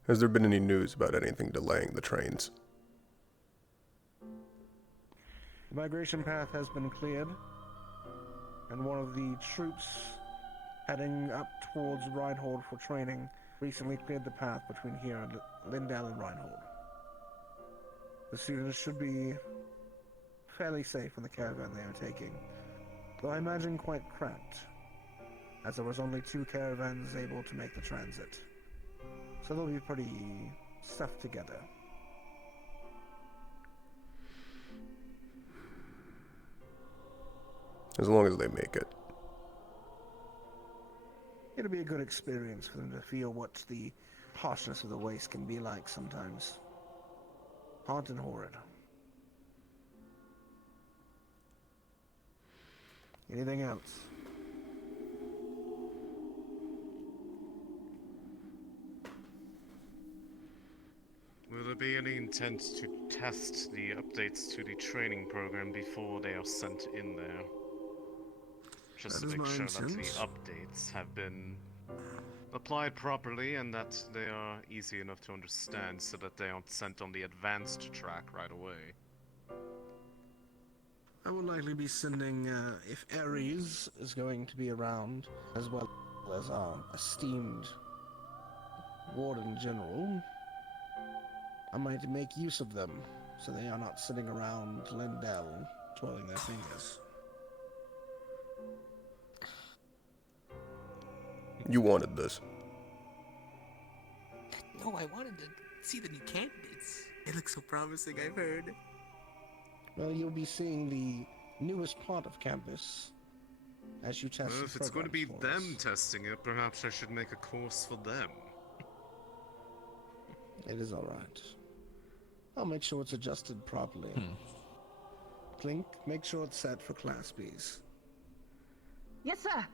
Has there been any news about anything delaying the trains? The migration path has been cleared, and one of the troops heading up towards Reinhold for training recently cleared the path between here and Lindell and Reinhold. The students should be fairly safe in the caravan they are taking, though I imagine quite cramped, as there was only 2 caravans able to make the transit. So they'll be pretty stuffed together. As long as they make it. It'll be a good experience for them to feel what the harshness of the waste can be like sometimes. Hot and horrid. Anything else? Will there be any intent to test the updates to the training program before they are sent in there? Just to make sure that the updates have been applied properly and that they are easy enough to understand so that they aren't sent on the advanced track right away. I will likely be sending, if Ares is going to be around, as well as our esteemed Warden General, I might make use of them, so they are not sitting around Lindell, twirling their fingers. You wanted this. No, I wanted to see the new candidates. They look so promising, I've heard. Well, you'll be seeing the newest part of campus as you test Well, the if it's going to be programs them testing it, perhaps I should make a course for them. for us. It is alright. I'll make sure it's adjusted properly. Clink, make sure it's set for Class Bs. Yes, sir.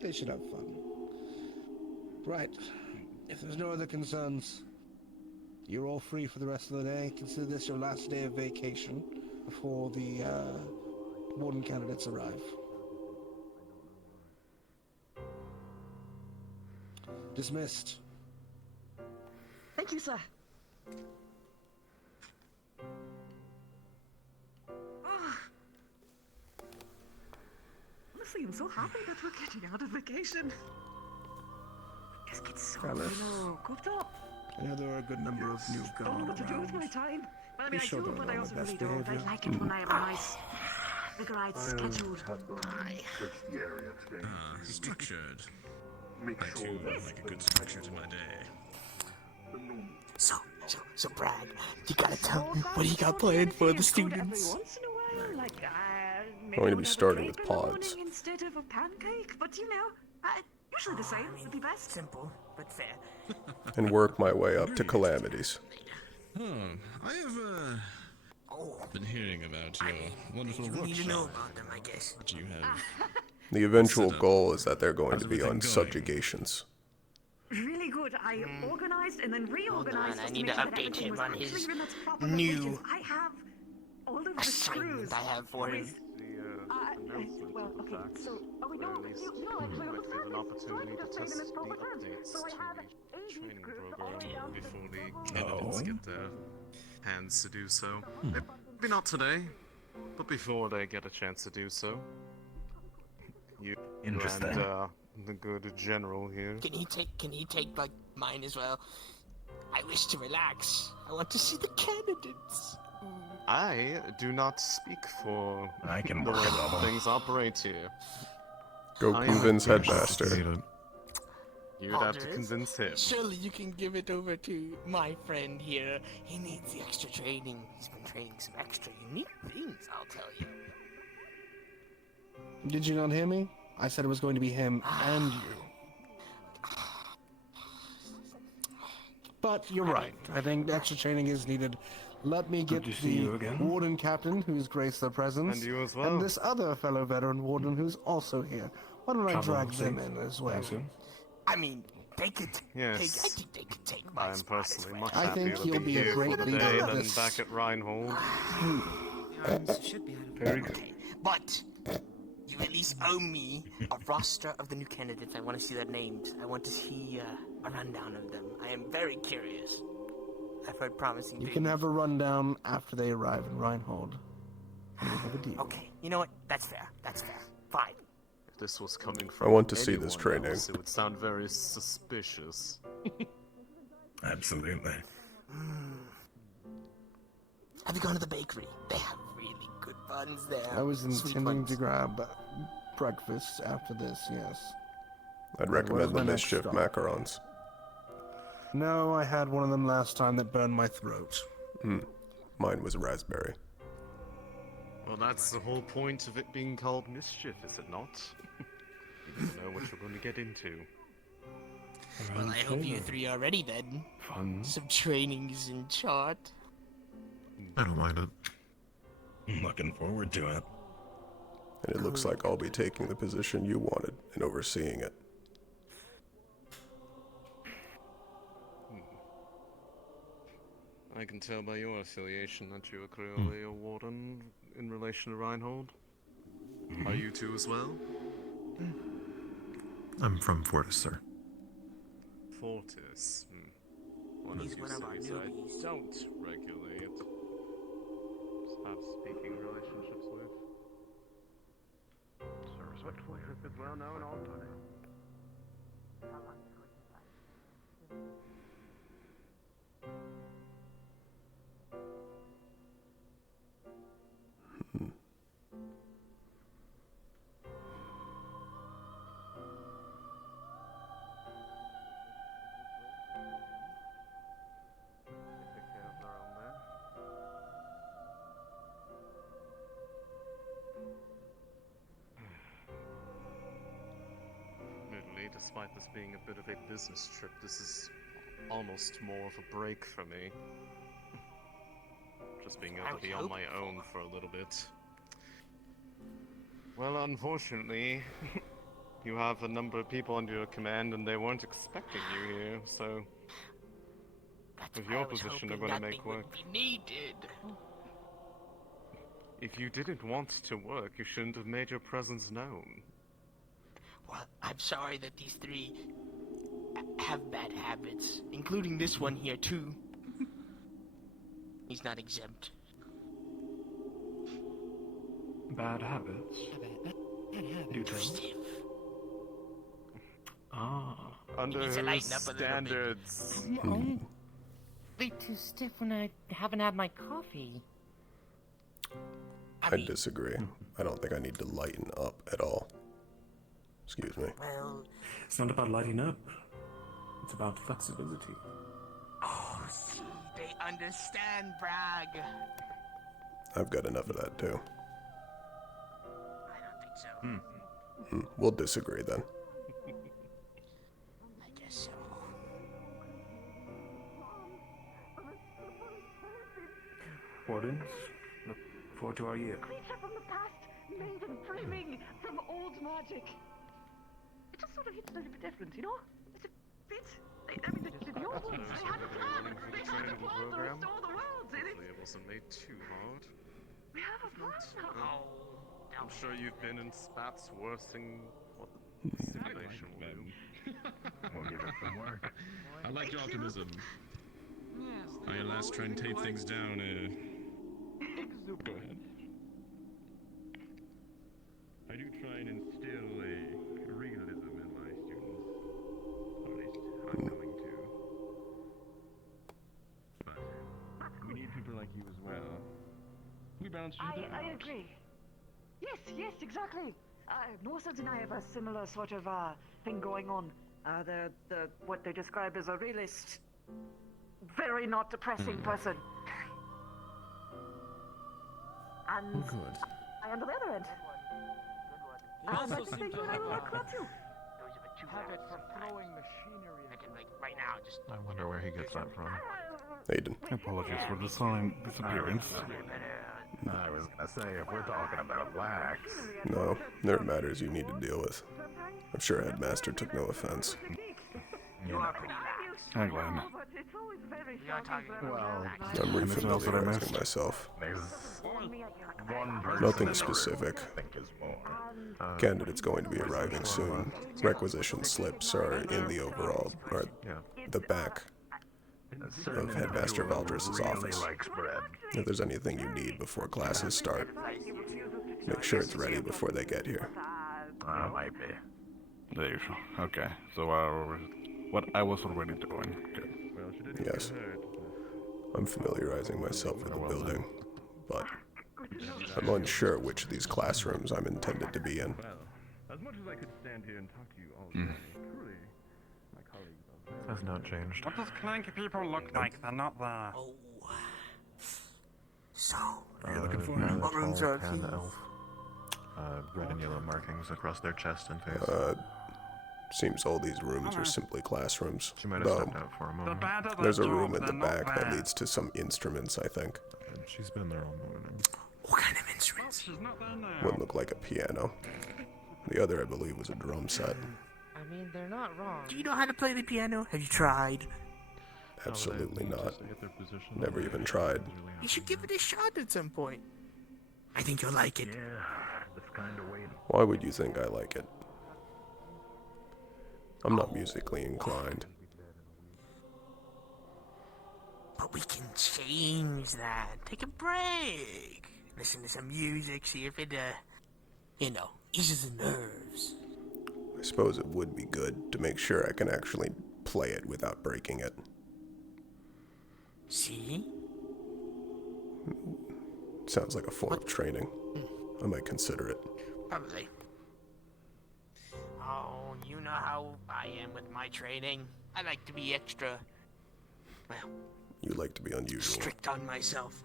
They should have fun. Right. If there's no other concerns, You're all free for the rest of the day. Consider this your last day of vacation before the warden candidates arrive. Dismissed. Thank you, sir. Honestly, I'm so happy that we're getting out of vacation. Just get so cooked up. I know there are a good number of new Don't know guard what to do with my around. time. Well, I Be mean, sure I do, they're but on I their also best really don't. I behavior. like it when I have a nice, vigoride scheduled. Search the area today. Structured. Make I sure too that like a good structure to my day. So Brad, you gotta tell me what you got planned for the students. Once in a while, like, maybe Going to we'll be have a starting with grape in the pods. morning instead of a pancake, but you know, usually the same would be best. Simple, but fair. And work my way up to calamities. Oh, I have been hearing about your wonderful You need to know workshop. about them, I guess. What you have. The eventual goal is that they're going How's to be everything on going? subjugations. Really good. I organized and then reorganized. I just need make to sure that update everything him was on actually his in its proper new locations. I have all of the screws. assignment I have for him. Well, okay, so, we no, actually, I was Might give an So I opportunity can to just say test them the in proper terms. updates So I to have the training screws all program down to before the the candidates get their hands to do so. Maybe not today, but before they get a chance to do so. You Interesting. and the good general here. Can he take like mine as well? I wish to relax. I want to see the candidates. I do not speak for I can the work way it all. things operate here. Go I convince am- Headmaster. You'd have to Aldous, convince him. Surely you can give it over to my friend here. He needs the extra training. He's been training some extra unique things, I'll tell you. Did you not hear me? I said it was going to be him and you. But you're right. I think extra training is needed. Let me get to see the you again. warden captain who's graced their presence. And you as well. And this other fellow veteran warden who's also here. Why don't I Travel drag them safe. in as well? Thank you. I mean, they could Yes. I think they could take my I'm spot as personally well. much I happier think to he'll be be a here great for the leader day of than this. back at Reinhold. Very good. Okay, but you at least owe me a roster of the new candidates. I want to see their names. I want to see a rundown of them. I am very curious. I've heard promising You things. can have a rundown after they arrive in Reinhold. And we have a deal. Okay, you know what? That's fair. That's fair. Fine. If this was coming I from want to see this anyone training. else, it would sound very suspicious. Absolutely. Have you gone to the bakery? They have really good buns there. I was Sweet intending buns. to grab breakfast after this, yes. I'd Where's recommend the my next Mischief stop? macarons. No, I had one of them last time that burned my throat. Mine was raspberry. Well, that's the whole point of it being called mischief, is it not? You never know what you're going to get into. Well, I hope you three are ready then. Fun. Some training is in chart. I don't mind it. I'm looking forward to it. And it looks like I'll be taking the position you wanted and overseeing it. I can tell by your affiliation that you are clearly a warden in relation to Reinhold. Are you two as well? I'm from Fortis, sir. Fortis. One He's of you one of our cities I newbies. don't regulate. Just have speaking relationships with. So respectfully, it's well known all the time. Take care of their own there. Admittedly, despite this being a bit of a business trip, this is almost more of a break for me. Just being able to be on my own for a little bit. Well, unfortunately, you have a number of people under your command and they weren't expecting you here, so... with why your I was position, are hoping going to nothing make work. would be needed. If you didn't want to work, you shouldn't have made your presence known. Well, I'm sorry that these three have bad habits, including this one here too. He's not exempt. Bad habits? Do tell. Stiff. Ah. Under needs to whose lighten up a little bit. standards? I'm way too stiff when I haven't had my coffee. I disagree. I don't think I need to lighten up at all. Excuse me. Well, It's not about lighting up. It's about flexibility. oh, see, they understand, Bragg. I've got enough of that too. I don't think so. We'll disagree then. I guess so. Wardens, look forward to our year. Creature from the past, made and brimming from old magic. It just sort of hits a little bit different, you know? It's a bit. I mean, the old ones, they had a plan. They had a plan to restore the world. Hopefully it wasn't made too hard. We have a plan now. I'm sure you've been in spats worse than what the simulation will do. We'll give it some work. I like your optimism. On your last try and tape things down, go ahead. I do try and instill a realism in my students. Or at least I'm going to. But we need people like you as well. We balance each other I out. agree. Yes, exactly. Norsans and I have a similar sort of thing going on. The what they describe as a realist, very not depressing person. And Good. I on the other end. You also I seem think to you and I have will a work well too. habit for throwing machinery. I can, like, right now, just. I wonder where he gets that from. Aiden. Apologies for the sudden disappearance. I was gonna say, if we're talking about blacks. No, there are matters you need to deal with. I'm sure Headmaster took no offense. You know. Hi, Glenn. Well, I'm refamiliarizing myself. there's one person Nothing in the room specific. I think is more. Candidate's going to be arriving soon. Requisition slips are in the overall, or the back of Headmaster Valdris's office. If there's anything you need before classes start, make sure it's ready before they get here. Might be. There you go. Okay, so what I was already doing. Good. Yes. I'm familiarizing myself with the building, but I'm unsure which of these classrooms I'm intended to be in. As much as I could stand here and talk to you all day, truly, my colleagues Has not changed. What does clanky people look like? They're not there. Oh. So. Are you looking for what rooms are and elf. Red and yellow markings across their chest and face. Seems all these rooms are simply classrooms. She might have stepped out for a moment. There's a room in the back that leads to some instruments, I think. She's been there all morning. What kind of instruments? One looked like a piano. The other, I believe, was a drum set. I mean, they're not wrong. Do you know how to play the piano? Have you tried? Absolutely not. Never even tried. You should give it a shot at some point. I think you'll like it. Why would you think I like it? I'm not musically inclined. But we can change that. Take a break. Listen to some music, see if it, eases the nerves. I suppose it would be good to make sure I can actually play it without breaking it. See? Sounds like a form of training. I might consider it. Probably. Oh, you know how I am with my training. I like to be extra, well, You like to be unusual. strict on myself.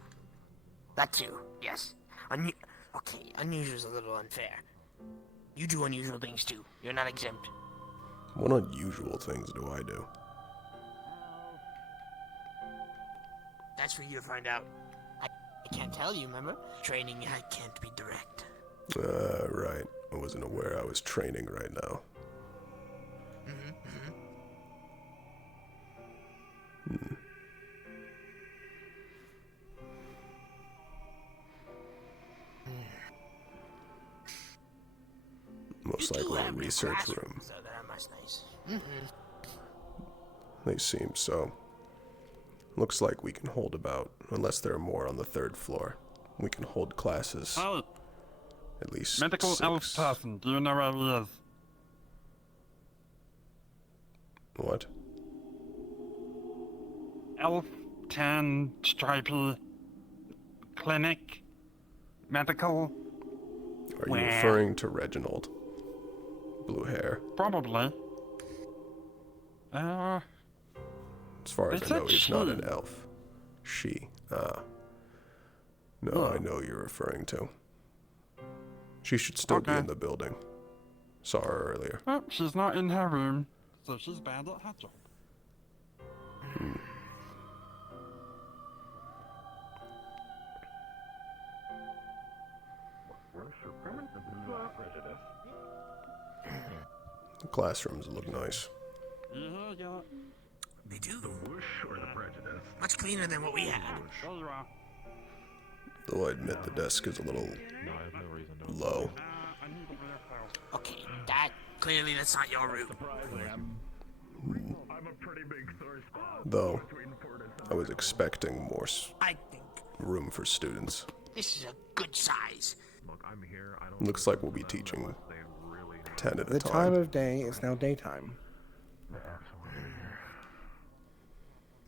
That too, yes. Okay, unusual's a little unfair. You do unusual things too. You're not exempt. What unusual things do I do? That's for you to find out. I can't tell you, remember? Training, I can't be direct. Right. I wasn't aware I was training right now. Most likely a research room. So that must nice. They seem so. Looks like we can hold about, unless there are more on the 3rd floor. We can hold classes. Hey, at least medical 6. elf person, do you know where he is? What? Elf, tan, stripey, clinic, medical. Are you referring to Reginald? Blue hair. Probably. As far as It's I know, a he's not she. an elf. She. No, I know you're referring to. She should still be in the building. Saw her earlier. Oh, she's not in her room, so she's bad at her job. The classrooms look nice. Yeah. They do. Much cleaner than what we had. Though I admit the desk is a little low. Okay, that clearly that's not your room. Though, I was expecting more I think room for students. this is a good size. Looks like we'll be teaching 10 at a The time. time of day is now daytime.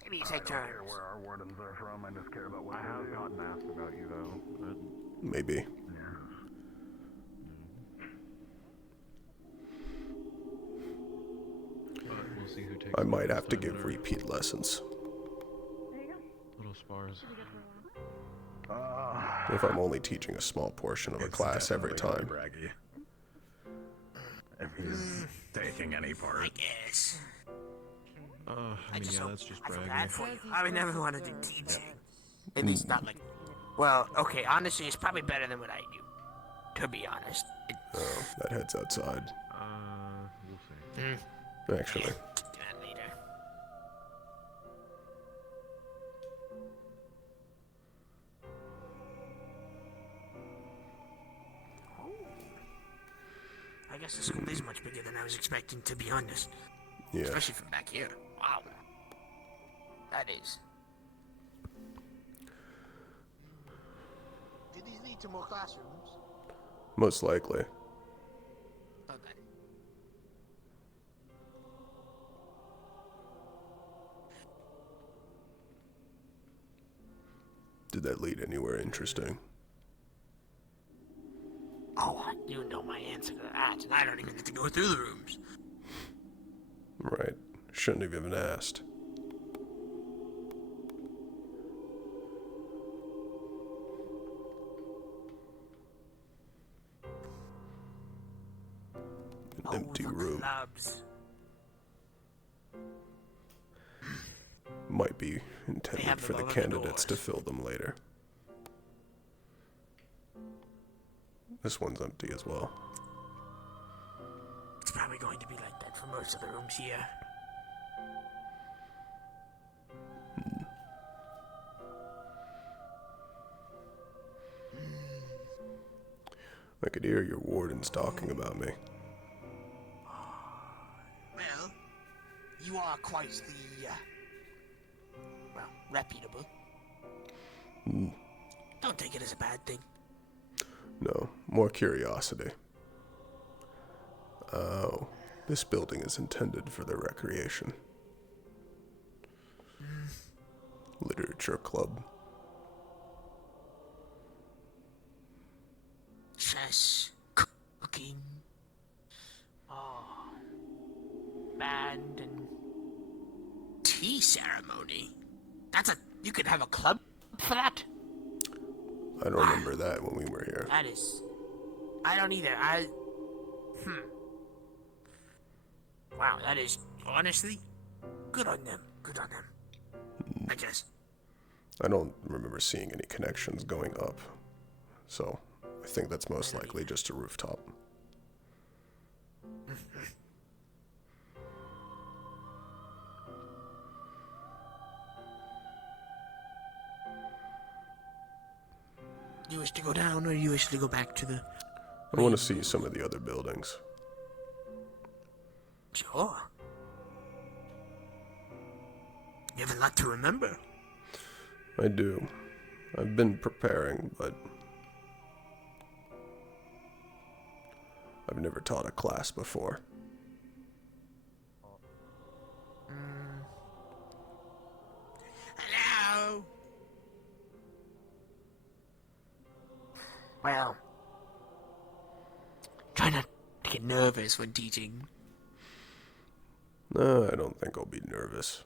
Maybe you take turns. Where our wardens are from. I just care about what I have gotten asked about you though. Maybe. We'll see who takes I might over have to instead give of repeat lessons. little spars. If I'm only teaching a small portion of a class every time. Braggy. If he's taking any part. I guess. I mean, yeah, that's just I feel bragging. bad for you. I would never want to do teaching. At least not like. Well, okay, honestly, it's probably better than what I do. To be honest. Oh, that head's outside. We'll see. Actually. Do that later. I guess the school is much bigger than I was expecting, to be honest. Yeah. Especially from back here. Wow. That is. Do these lead to more classrooms? Most likely. Okay. Did that lead anywhere interesting? Oh, you know my answer to that, and I don't even get to go through the rooms. Right. Shouldn't have even asked. An empty room. Clubs. Might be intended have for them the over the candidates to fill them later. This one's empty as well. It's probably going to be like that for most of the rooms here. I could hear your wardens talking about me. Well, you are quite the, well, reputable. Don't take it as a bad thing. No, more curiosity. Oh, this building is intended for their recreation. Literature club. Chess, cooking, band and tea ceremony. You could have a club for that? I don't remember that when we were here. That is, I don't either. Wow, that is, honestly, good on them. Good on them. I guess. I don't remember seeing any connections going up. So, I think that's most likely just a rooftop. Do you wish to go down, or do you wish to go back to the... I want to see some of the other buildings. Sure. You have a lot to remember. I do. I've been preparing, but I've never taught a class before. Hello? Well, try not to get nervous when teaching. No, I don't think I'll be nervous.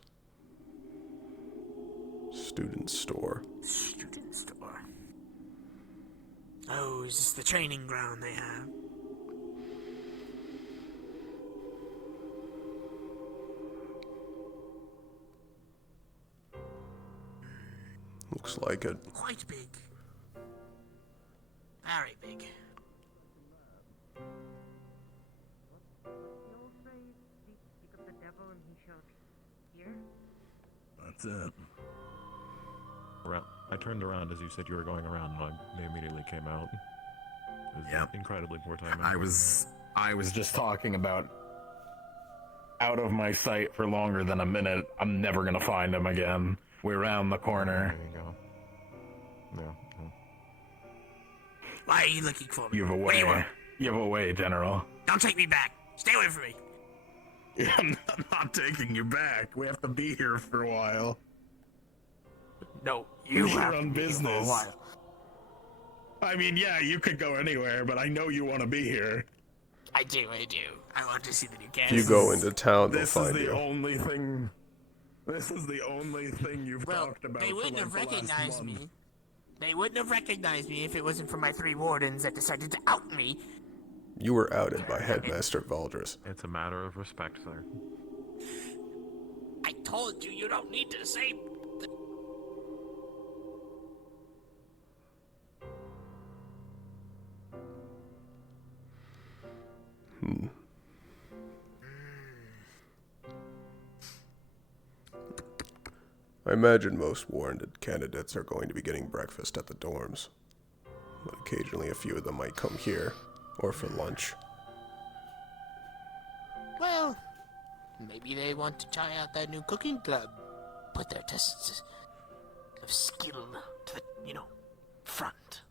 Student store. Student store. Oh, is this the training ground they have? Looks like it. Quite big. Very big. That's it. I turned around as you said you were going around, and they immediately came out. It was incredibly poor timing. I was just talking about out of my sight for longer than a minute. I'm never gonna find him again. We're around the corner. There you go. Yeah. Why are you looking for me? You have a What do you way. want? You have a way, General. Don't take me back. Stay away from me. I'm not taking you back. We have to be here for a while. No, you We're have on to be here for a business. while. I mean, yeah, you could go anywhere, but I know you want to be here. I do. I want to see the new If campus. you go into town, they'll This is find the you. only thing. This is the only thing you've Well, talked about. they for wouldn't like have the last recognized month. me. They wouldn't have recognized me if it wasn't for my 3 wardens that decided to out me. You were outed by Headmaster Valdres. It's a matter of respect, sir. I told you, you don't need to say... I imagine most warranted candidates are going to be getting breakfast at the dorms. But occasionally a few of them might come here, or for lunch. Well, maybe they want to try out that new cooking club. Put their tests of skill to the, front.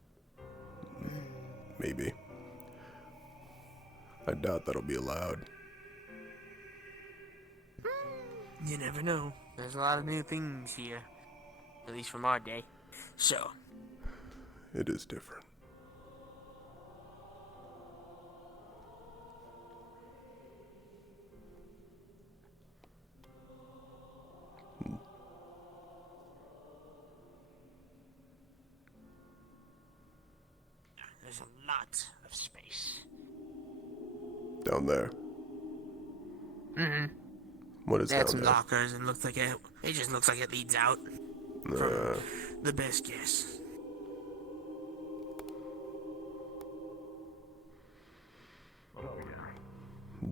Maybe. I doubt that'll be allowed. You never know. There's a lot of new things here. At least from our day. So, It is different. there's a lot of space. Down there. Mm-hmm. What is They had down some there? lockers and looks like it just looks like it leads out. The best guess. Oh, yeah.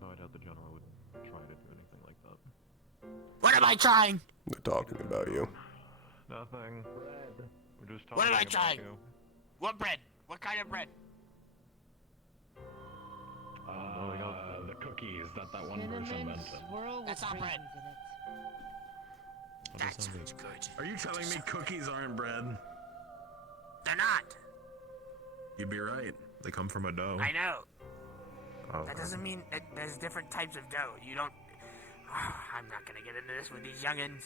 No, I doubt the general would try to do anything like that. What am I trying? They're talking about you. Nothing. We're just talking What am I about trying? you. What bread? What kind of bread? The cookies that one person mentioned. That's not bread. That sounds good. Are you telling me cookies aren't bread? They're not. You'd be right. They come from a dough. I know. Oh, That doesn't mean that there's different types of dough. You don't... I'm not gonna get into this with these youngins.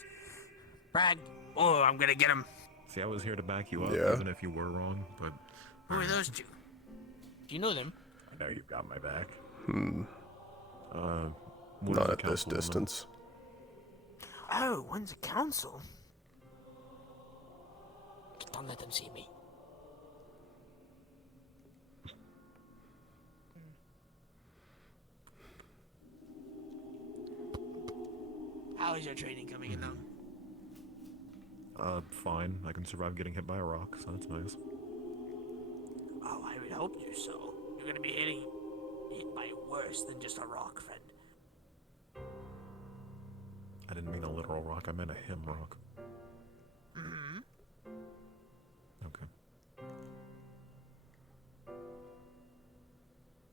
Bragg. Oh, I'm gonna get them. See, I was here to back you up, Yeah. even if you were wrong, but... Who are those two? Do you know them? I know you've got my back. Not one's a at this councilwoman. distance. Oh, one's a council. Don't let them see me. How is your training coming along? Fine. I can survive getting hit by a rock, so that's nice. Oh, I would hope you so. You're gonna be hit by worse than just a rock, friend. I didn't mean a literal rock, I meant a him rock. Mm-hmm. Okay.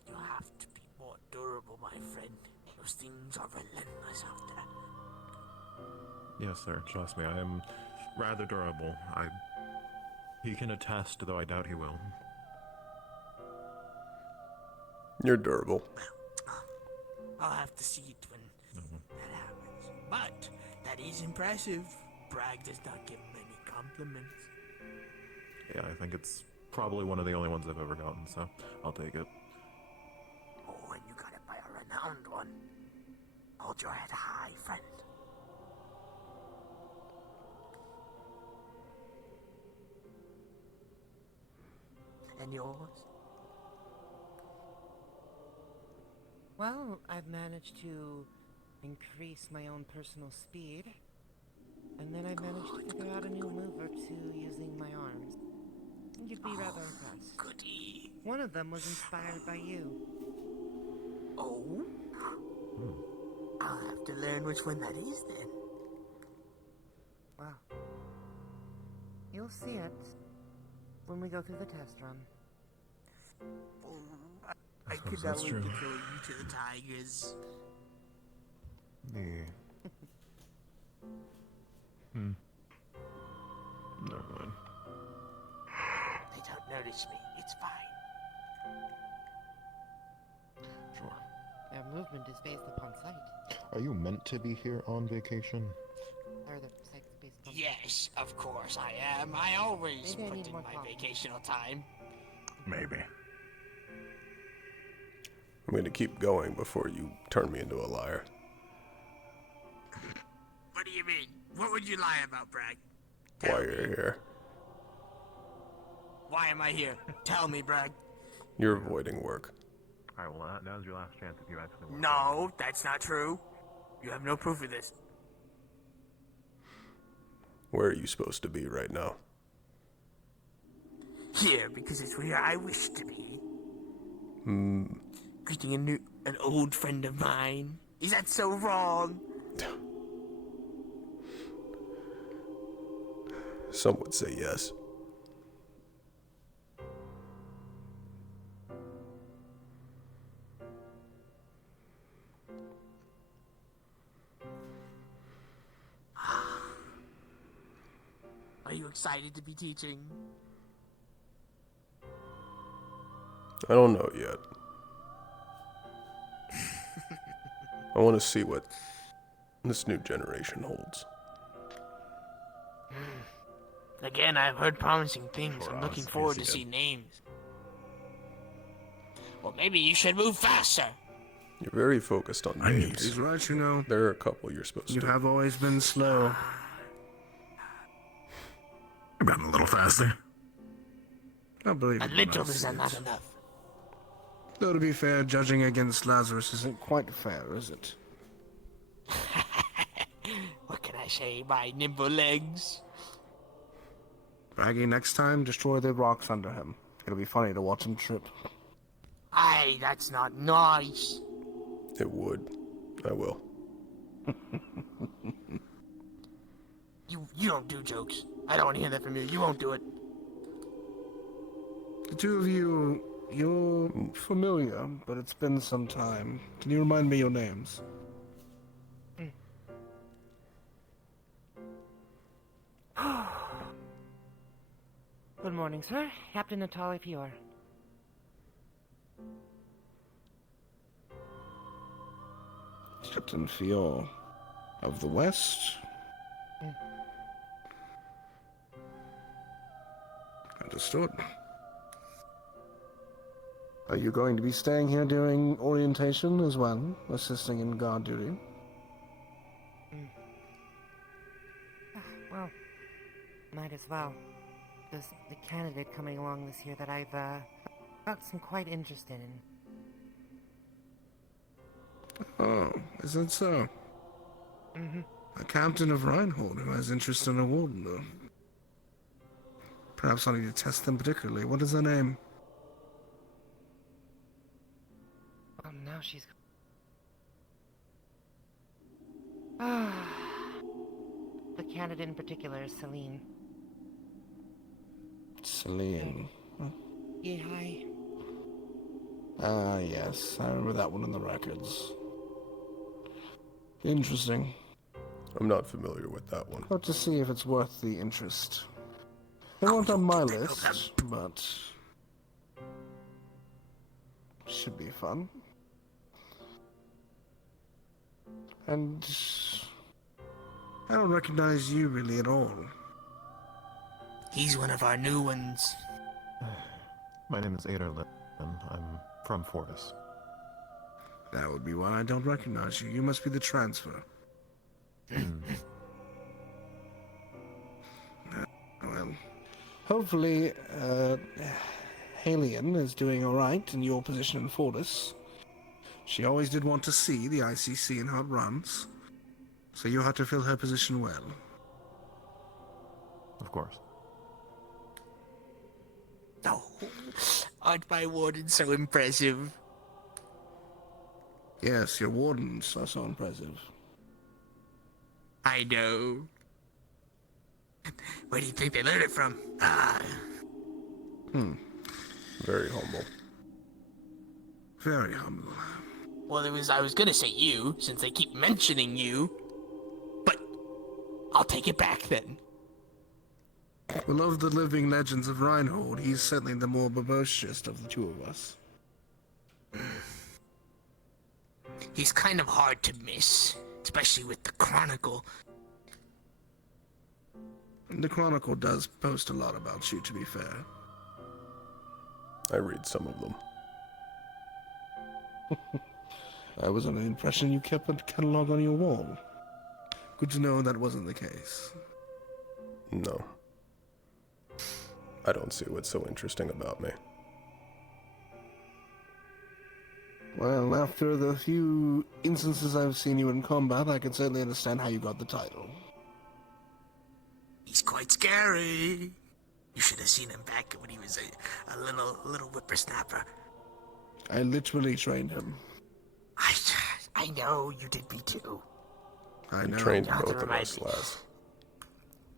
You have to be more durable, my Those things are relentless out there. Yes, sir. Trust me, I am rather durable. He can attest, though I doubt he will. You're durable. I'll have to see it when that happens. But that is impressive. Bragg does not get many compliments. Yeah, I think it's probably one of the only ones I've ever gotten, so I'll take it. Oh, and you got it by a renowned one. Hold your head high, friend. And yours? Well, I've managed to increase my own personal speed, and then I managed to figure out a new move or two using my arms. You'd be rather impressed. Goody. One of them was inspired by you. Oh? I'll have to learn which one that is then. Well, you'll see it when we go through the test run. I could not wait to throw you to the tigers. Yeah. Never mind. They don't notice me. It's fine. Sure. Our movement is based upon sight. Are you meant to be here on vacation? Are the sights based upon Yes, of course I am. I always Maybe I put need in more my coffee. vacational time. Maybe. I'm going to keep going before you turn me into a liar. What do you mean? What would you lie about, Bragg? Why you're here. Why am I here? Tell me, Bragg. You're avoiding work. Alright, well, now's your last chance if you actually want No, that's not true. You have no proof of this. Where are you supposed to be right now? Here, because it's where I wish to be. Hmm. Greeting an old friend of mine. Is that so wrong? Some would say yes. Are you excited to be teaching? I don't know yet. I want to see what this new generation holds. Again, I've heard promising things. For I'm looking us, forward to yes, see yes. names. Well, maybe you should move faster. You're very focused on names. He's right, you know. There are a couple you're supposed You to. have always been slow. I've gotten a little faster. I believe A it when little I is see not it. enough. Though to be fair, judging against Lazarus isn't quite fair, is it? What can I say? My nimble legs. Braggy, next time, destroy the rocks under him. It'll be funny to watch him trip. Aye, that's not nice. It would. I will. You don't do jokes. I don't want to hear that from you. You won't do it. The two of you, you're familiar, but it's been some time. Can you remind me your names? Good morning, sir. Captain Natali Fior. Captain Fior of the West? Understood. Are you going to be staying here during orientation as well, assisting in guard duty? Well, might as well. There's the candidate coming along this year that I've got some quite interest in. Oh, is that so? Mm-hmm. A captain of Reinhold who has interest in a warden. Perhaps I need to test them particularly. What is their name? Oh, now she's... Ah. The candidate in particular is Celine. Celine. Yeah, hi. Ah, yes. I remember that one in the records. Interesting. I'm not familiar with that one. Got to see if it's worth the interest. They weren't on my list, but should be fun. And I don't recognize you really at all. He's one of our new ones. My name is Aderlin, and I'm from Fortis. That would be why I don't recognize you. You must be the transfer. Well, hopefully, Halion is doing alright in your position in Fortis. She always did want to see the ICC and how it runs, so you had to fill her position well. Of course. Oh, aren't my wardens so impressive? Yes, your wardens are so impressive. I know. Where do you think they learned it from? Very humble. Very humble. Well, I was gonna say you, since they keep mentioning you. But I'll take it back then. Well, of the living legends of Reinhold, he's certainly the more baboshest of the two of us. He's kind of hard to miss, especially with the Chronicle. The Chronicle does post a lot about you, to be fair. I read some of them. I was under the impression you kept a catalog on your wall. Good to know that wasn't the case. No. I don't see what's so interesting about me. Well, after the few instances I've seen you in combat, I can certainly understand how you got the title. He's quite scary. You should have seen him back when he was a little whippersnapper. I literally trained him. I know, you did me too. I know. Trained both of us, lads.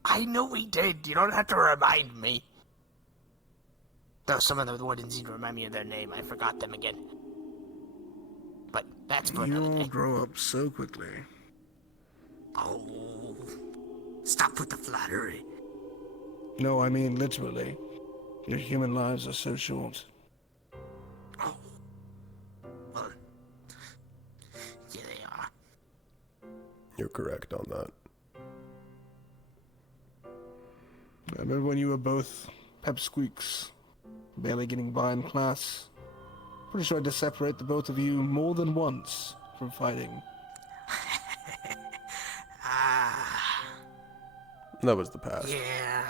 I know we did. You don't have to remind me. Though some of the wardens need to remind me of their name. I forgot them again. But that's for another You all day. grow up so quickly. Oh, stop with the flattery. No, I mean literally. Your human lives are so short. Oh, well, yeah, they are. You're correct on that. I remember when you were both pipsqueaks, barely getting by in class. Pretty sure I had to separate the both of you more than once from fighting. That was the past. Yeah.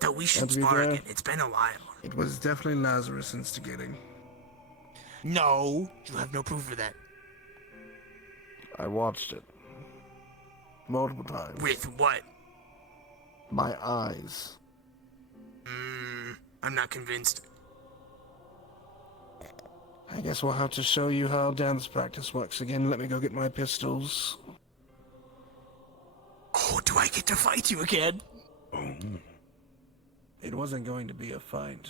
Though we should And to be spar fair, again. It's been a while. It was definitely Lazarus instigating. No, you have no proof of that. I watched it. Multiple times. With what? My eyes. I'm not convinced. I guess we'll have to show you how dance practice works again. Let me go get my pistols. Oh, do I get to fight you again? It wasn't going to be a fight.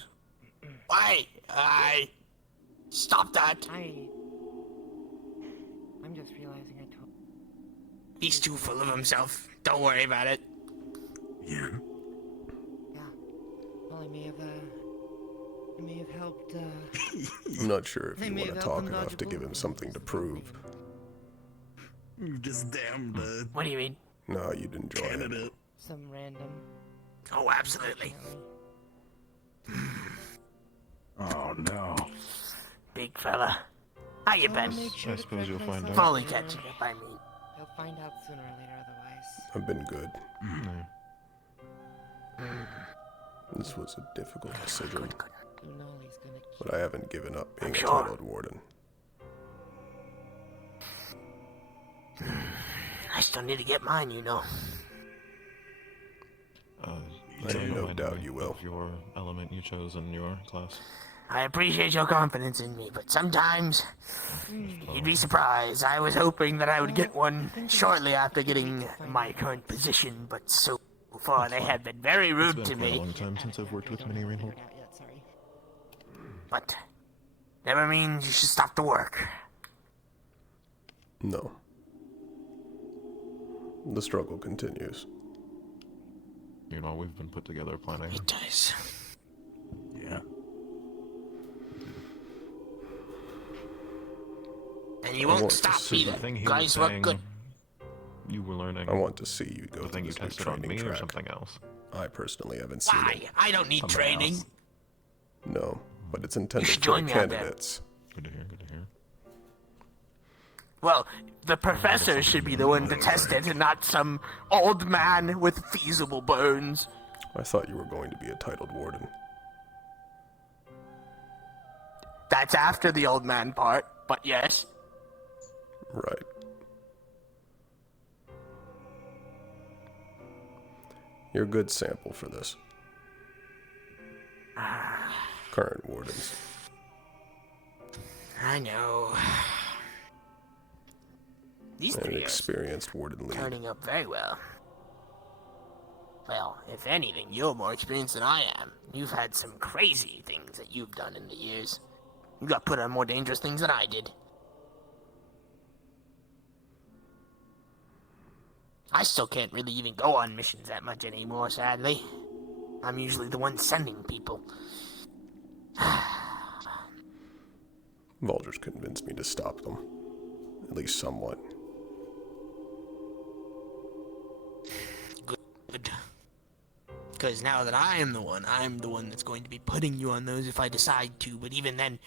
Why? Stop that. I'm just realizing I told. He's too full of himself. Don't worry about it. Yeah. Well, I may have helped, I'm not sure if They you may want to have talk helped him enough dodge to a give him something to prove. You just damned What do you mean? No, you'd enjoy it. candidate. some random. Oh, absolutely. Oh no. Big fella. How you been? I suppose you'll find out. Fully catching up, I mean. He'll find out sooner or later otherwise. I've been good. No. This was a difficult decision, Unali's gonna but I haven't given up being a sure. titled warden. I still need to get mine, you know. I have no doubt you will. Your element you chose in your class. I appreciate your confidence in me, but sometimes you'd be surprised. I was hoping that I would get one shortly after getting my current position, but so far they have been very It's rude been to quite a me. long time since I've worked with Mini Reinhold. But never means you should stop the work. No. The struggle continues. You know, we've been put together planning. It does. Yeah. And you I won't want to stop see- either. The thing he Guys was work saying, good. you were learning. I want to see you go the through thing you this new tested on training me or track. something else. I personally haven't seen Why? it. I don't need Somebody training. else. No, but it's intended should for join the me out there. candidates. Good to hear, good to hear. Well, the professor should be the one to test it and not some old man with feasible bones. I thought you were going to be a titled warden. That's after the old man part, but yes. Right. You're a good sample for this. Current wardens. I know. These And an three are experienced warden lead. turning up very well. Well, if anything, you're more experienced than I am. You've had some crazy things that you've done in the years. You got put on more dangerous things than I did. I still can't really even go on missions that much anymore, sadly. I'm usually the one sending people. Vultures convinced me to stop them. At least somewhat. Good. Because now that I'm the one that's going to be putting you on those if I decide to, but even then,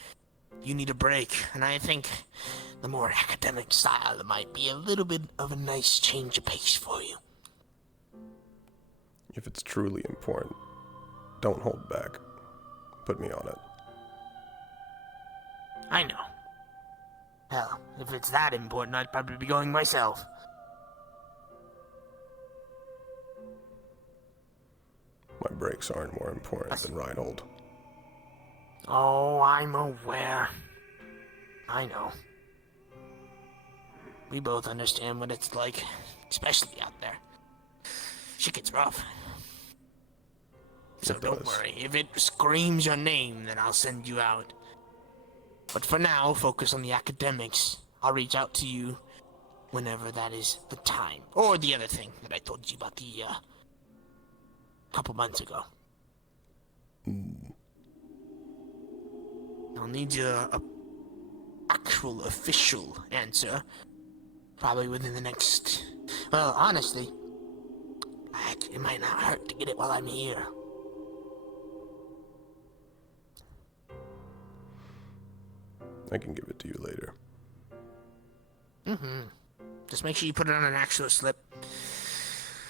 you need a break, and I think the more academic style might be a little bit of a nice change of pace for you. If it's truly important, don't hold back. Put me on it. I know. Hell, if it's that important, I'd probably be going myself. My breaks aren't more important than Reinhold. Oh, I'm aware. I know. We both understand what it's like, especially out there. Shit gets rough. So It don't does. worry. If it screams your name, then I'll send you out. But for now, focus on the academics. I'll reach out to you whenever that is the time. Or the other thing that I told you about the, couple months ago. I'll need a actual official answer. Probably within the next... Well, honestly, it might not hurt to get it while I'm here. I can give it to you later. Mm-hmm. Just make sure you put it on an actual slip.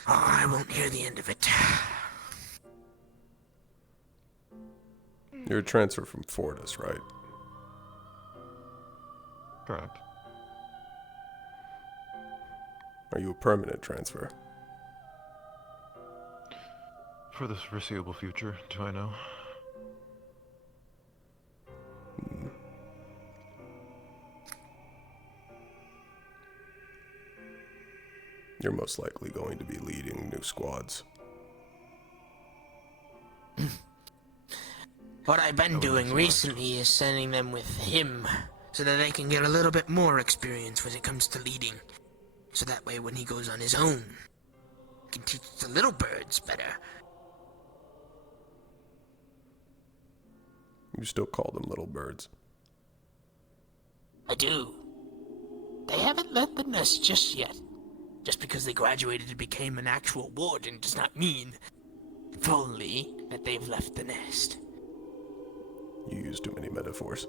Oh, I won't hear the end of it. You're a transfer from Fortis, right? Correct. Are you a permanent transfer? For the foreseeable future, do I know? You're most likely going to be leading new squads. What I've been doing recently is sending them with him, so that they can get a little bit more experience when it comes to leading. So that way when he goes on his own, he can teach the little birds better. You still call them little birds. I do. They haven't left the nest just yet. Just because they graduated and became an actual warden does not mean fully that they've left the nest. You use too many metaphors.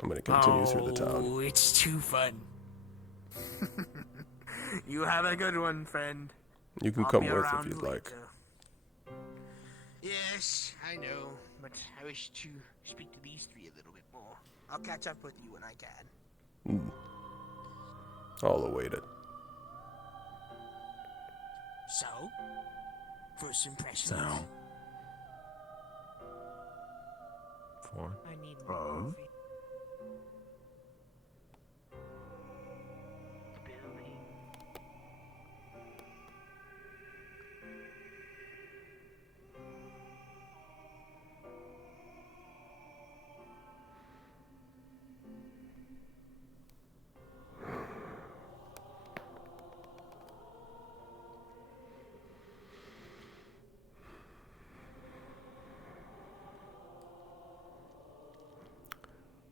I'm going to continue through the town. Oh, it's too fun. You have a good one, friend. You can I'll come be with around if you'd later. like. Yes, I know, but I wish to speak to these three a little bit more. I'll catch up with you when I can. I'll await it. So, first impressions. So. 4. I need more coffee.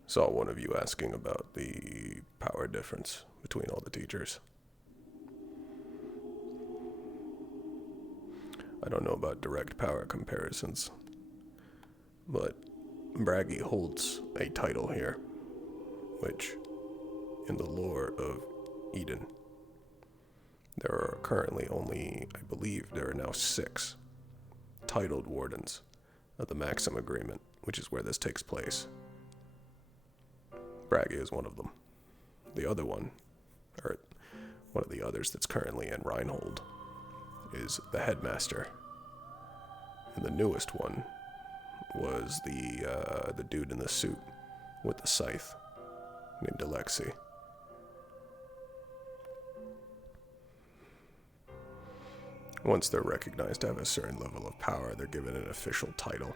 Saw one of you asking about the power difference between all the teachers. I don't know about direct power comparisons, but Braggy holds a title here, which, in the lore of Eden, there are currently only, I believe there are now 6 titled wardens of the Maxim Agreement, which is where this takes place. Braggy is one of them. The other one, or one of the others that's currently in Reinhold, is the headmaster. And the newest one was the dude in the suit with the scythe, named Alexei. Once they're recognized to have a certain level of power, they're given an official title.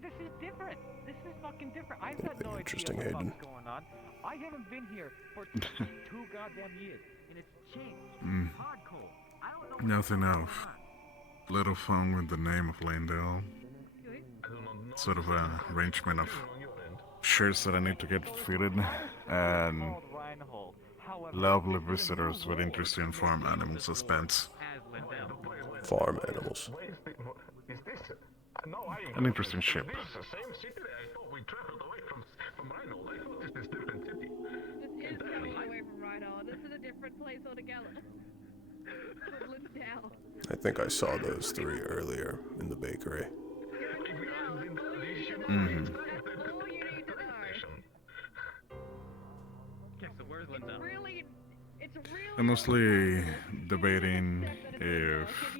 This is different. This is fucking different. I've got no Interesting, idea Hayden. what's going on. I haven't been here for 2 goddamn years, and it's changed. Hardcore. I don't know. Nothing else. Little fun with the name of Landell. Sort of an arrangement of shirts that I need to get fitted, and lovely visitors with interest in farm animal suspense. Farm animals. An interesting ship. This is coming away from Rhino. This is a different place altogether. Lindell. I think I saw those 3 earlier in the bakery. Mm-hmm. I'm mostly debating if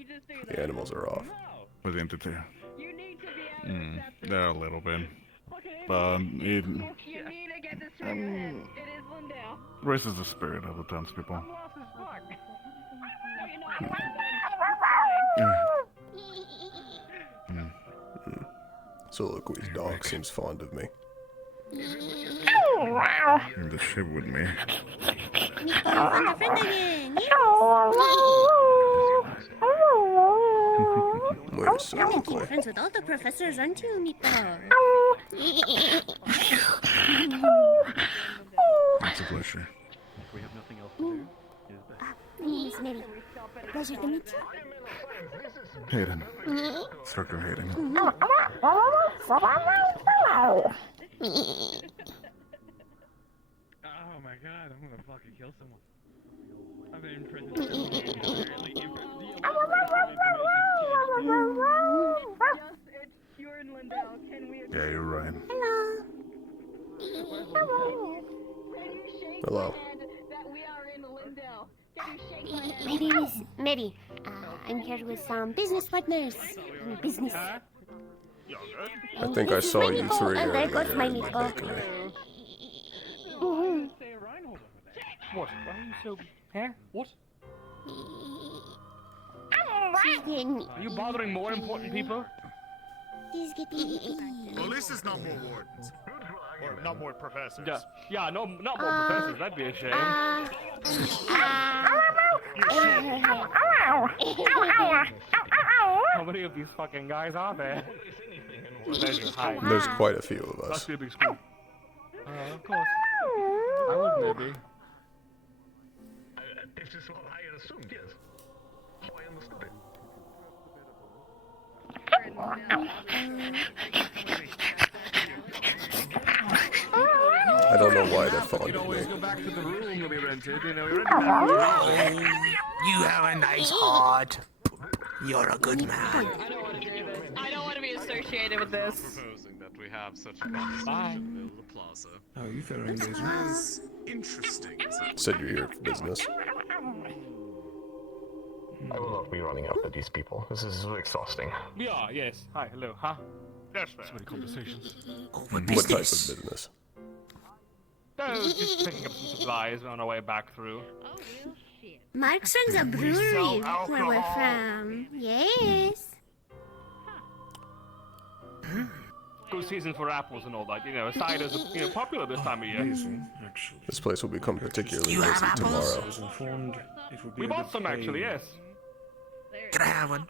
the animals are off with entity. There a little bit, but it raises the spirit of the townspeople. Soliloquy's dog seems fond of me. In the ship with me. Where's Soliloquy? Friends with all the professors, aren't you, Meatball? It's a pleasure. We have nothing else to do. My name is Mary. Pleasure to meet you. Hayden. Dr. Hayden. Oh my god, I'm gonna fucking kill someone. I've been in prison for so You're in Lindell. Can we Yeah, you're right. Hello. Can you shake Hello. my hand that we are in Lindell? Can you shake my hand? My name is Mary. I'm here with some business partners. Business. I think I saw you 3 And I got earlier my in the meatball. bakery. What? Why are you so... Huh? What? Are you bothering more important people? He's getting... Well, this is not more wardens. Or not more professors. Yeah, no, not more professors. That'd be a shame. How many of these fucking guys are there? There's quite a few of us. Must be a big school. Of course. I would maybe. This is what I assumed, yes. How I understood it. I don't know why they're following me. Go back to the room that we rented. You know, we You have a nice heart. You're a good man. I don't want to be associated with this. Proposing that we have such a conversation in the plaza. How are you faring, Daisy? Is interesting. Said you're here for business. I will not be running after these people. This is exhausting. We are, yes. Hi, hello, huh? That's fair. So many conversations. What type of business? Just picking up some supplies on our way back through. Mark's runs a brewery where we're from. Yes. Good season for apples and all that. You know, ciders are popular this time of year. This place will become particularly busy tomorrow. We bought some actually, yes. Can I have one?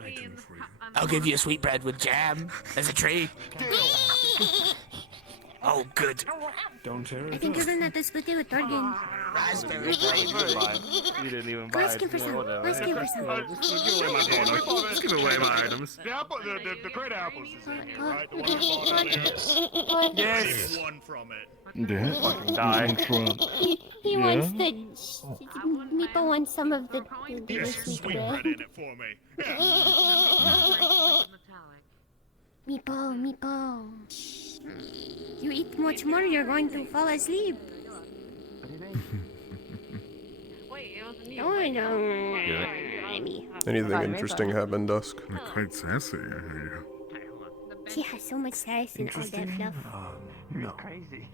I'll give you a sweetbread with jam as a treat. Oh, good. Don't tear I think you're gonna have to split it with Torgen. Raspberry You didn't even Go ask him for some. Go ask him for some. Just give away my items. The great apples is in here, right? The one I bought earlier. Yes. One from it. Yeah. Fucking die. He wants the. Meepo wants some of the Here's some sweet bread in it for me. Meepo. You eat much more, you're going to fall asleep. Oh no. Anything interesting happen, Dusk? You're quite sassy, I hear She has so much sass and all that fluff. No. Crazy.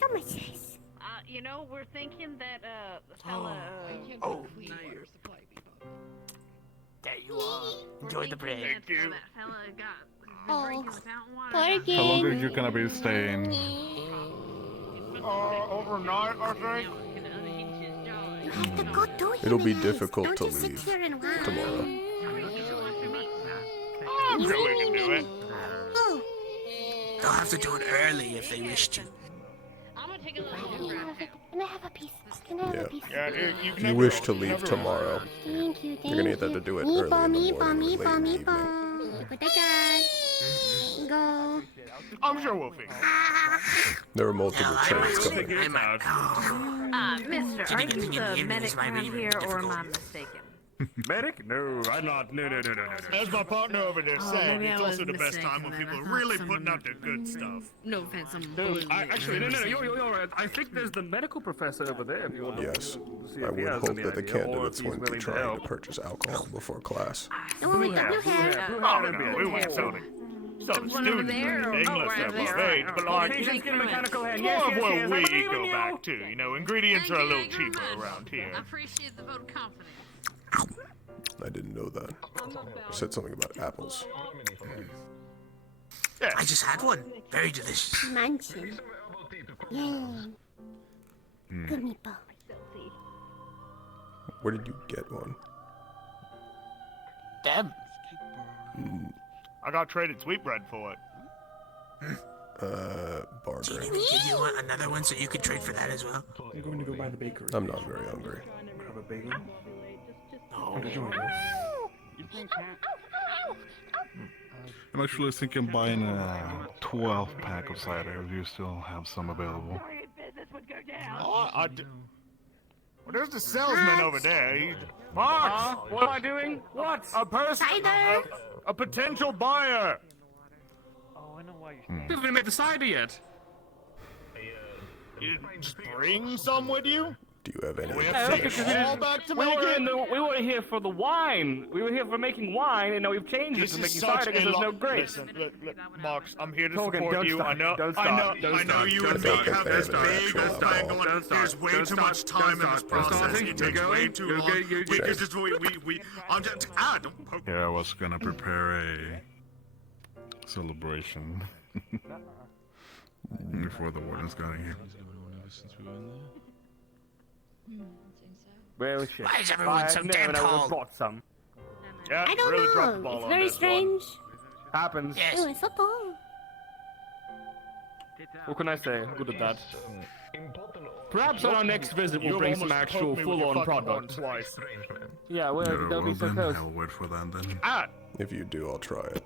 So much sass. You know, we're thinking that the fella. There you are. Enjoy the bread. Thank you. That fella got. Oh, How long are you gonna be staying? Overnight, I think. You have to go do it. It'll be difficult to leave tomorrow. I'm sure we can do it. Oh. They'll have to do it early if they wish to. I'm gonna take a little bit. Can I have a piece? Can I have a piece? Yeah, If you wish to leave tomorrow, Thank you. you're gonna either have to do it early in the morning or late in the evening. Put that guy. Go. I'm sure we'll figure it There are multiple trains coming. Mister, are you the medic around here, or am I mistaken? Medic? No, I'm not. No. As my partner over there said, maybe it's I also was the best mistaken time when then. people I are thought really someone- putting out their good stuff. No offense, I'm Actually, no, you're I think there's the medical professor over there. If you want Yes, to see I if he would has hope any that the idea, or if candidates he's wouldn't be willing to trying to help. purchase alcohol before class. Oh, we have. Oh, no, we won't sell it. So the one over students there, or or- anything, oh, unless right they're there, mistakes, right, but right. like, Patients get a mechanical hand. more Yes, of yes, where yes, I we believe in go you. back to. You know, ingredients are a little cheaper around here. I appreciate the vote of confidence. I didn't know that. You said something about apples. I just had one. Very delicious. Mansion. Yay. Good meatball. Where did you get one? Them. I got traded sweetbread for it. Barter. Give you another one so you can trade for that as well. You're going to go by the bakery. I'm not very hungry. Grab a bagel. No. I'm actually thinking buying a 12-pack of cider if you still have some available. Well, there's the salesman over there. Mark! What am I doing? What? A person. Cider. A potential buyer. Oh, I know why Hmm. you haven't even made the cider yet. You just bring some with you? Do you have any? We have to take it all back to we make it. we were here for the wine. We were here for making wine, and now we've changed it This to is making such cider because a there's no lot. grapes. Listen, look, Marks, I'm here to Tolkien, support don't you. stop. I know Don't stop. I Don't know stop. you Don't and me stop. have this Don't big stop. old thing going. Don't stop. There's way Don't too stop. much time in Don't this stop. Don't stop. process. You're It takes going. way too You're long. good. You're We good. just I'm just don't poke. Yeah, I was gonna prepare a celebration before the wardens got in here. Well, shit. Why is everyone so damn tall? Bought some. Yeah, I don't really dropped the know. ball It's on very this one. strange. Happens. Yes. Oh, it's so tall. What can I say? I'm good at that. Important Perhaps on our next visit we'll bring some actual full-on product. Yeah, well, Very that'll well be so then, close. I'll wait for that then. Ah! If you do, I'll try it.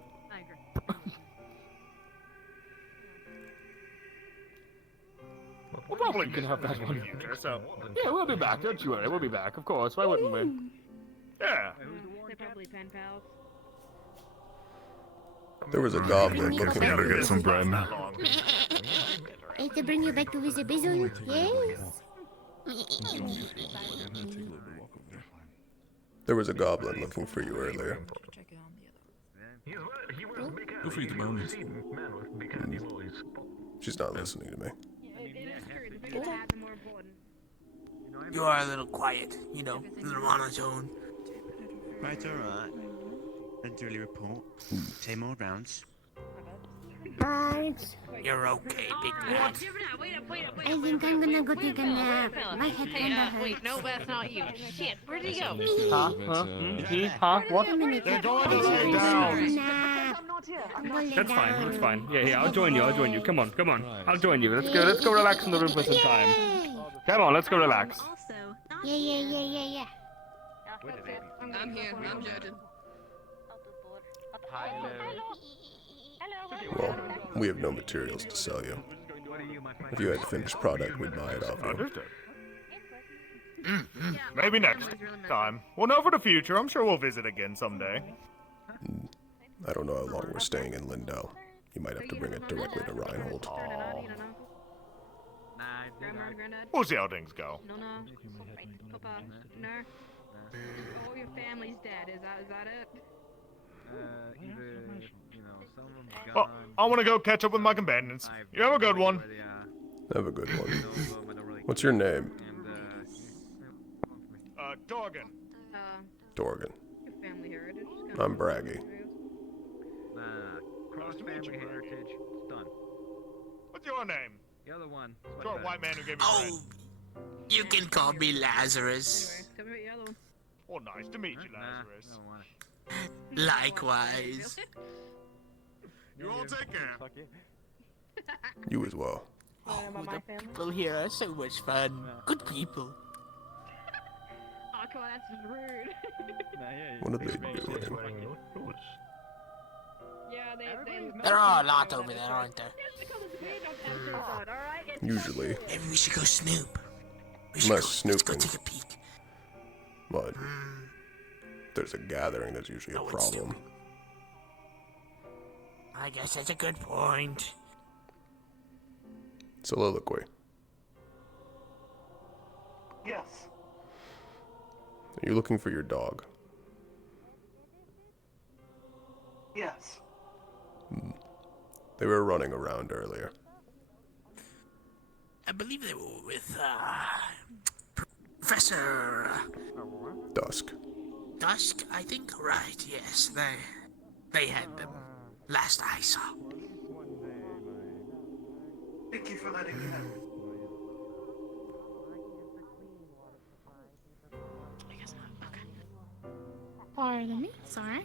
Well, probably can have that one. So, yeah, we'll be back. Don't you worry. We'll be back, of course. Why wouldn't we? Yeah. They're probably pen pals. There was a goblin looking Gotta for get some bread. I have to bring you back to visit Bison. Yes. There was a goblin looking for you earlier. Go feed the bones. She's not listening to me. You are a little quiet, you know, a little monotone. Right, alright. Early report. 10 more rounds. Birds. You're okay, big man. I think I'm gonna go take a nap. My head kinda hurts. Wait, no, that's not you. Shit, where'd he go? Huh? Huh? What? They're going to lay down. That's fine, that's fine. Yeah, I'll join you, Come on. I'll join you. Let's go relax in the room for some time. Come on, let's go relax. Yeah. I'm here, I'm judging. Well, we have no materials to sell you. If you had finished product, we'd buy it off you. Maybe next time. Well, no, for the future. I'm sure we'll visit again someday. I don't know how long we're staying in Lindau. You might have to bring it directly to Reinhold. We'll see how things go. No. Papa, no. All your family's dead. Is that it? Well, I want to go catch up with my companions. You have a good one. Have a good one. What's your name? Dorgan. Dorgan. Your family heritage. I'm Braggy. Cross family heritage. Done. What's your name? The other one. Short white man who gave me bread. You can call me Lazarus. Come here, the other one. Well, nice to meet you, Lazarus. Likewise. You all take care. You as well. Oh, the people here are so much fun. Good people. Oh, come on, that's just rude. What are they doing? Yeah, they There are a lot over there, aren't there? Usually. Maybe we should go snoop. Unless snooping. Let's go take a peek. But there's a gathering, there's usually a problem. I guess that's a good point. Soliloquy. Yes. Are you looking for your dog? Yes. They were running around earlier. I believe they were with, Professor... Dusk. Dusk, I think? Right, yes. They had them. Last I saw. Thank you for letting me know. Pardon me? Sorry.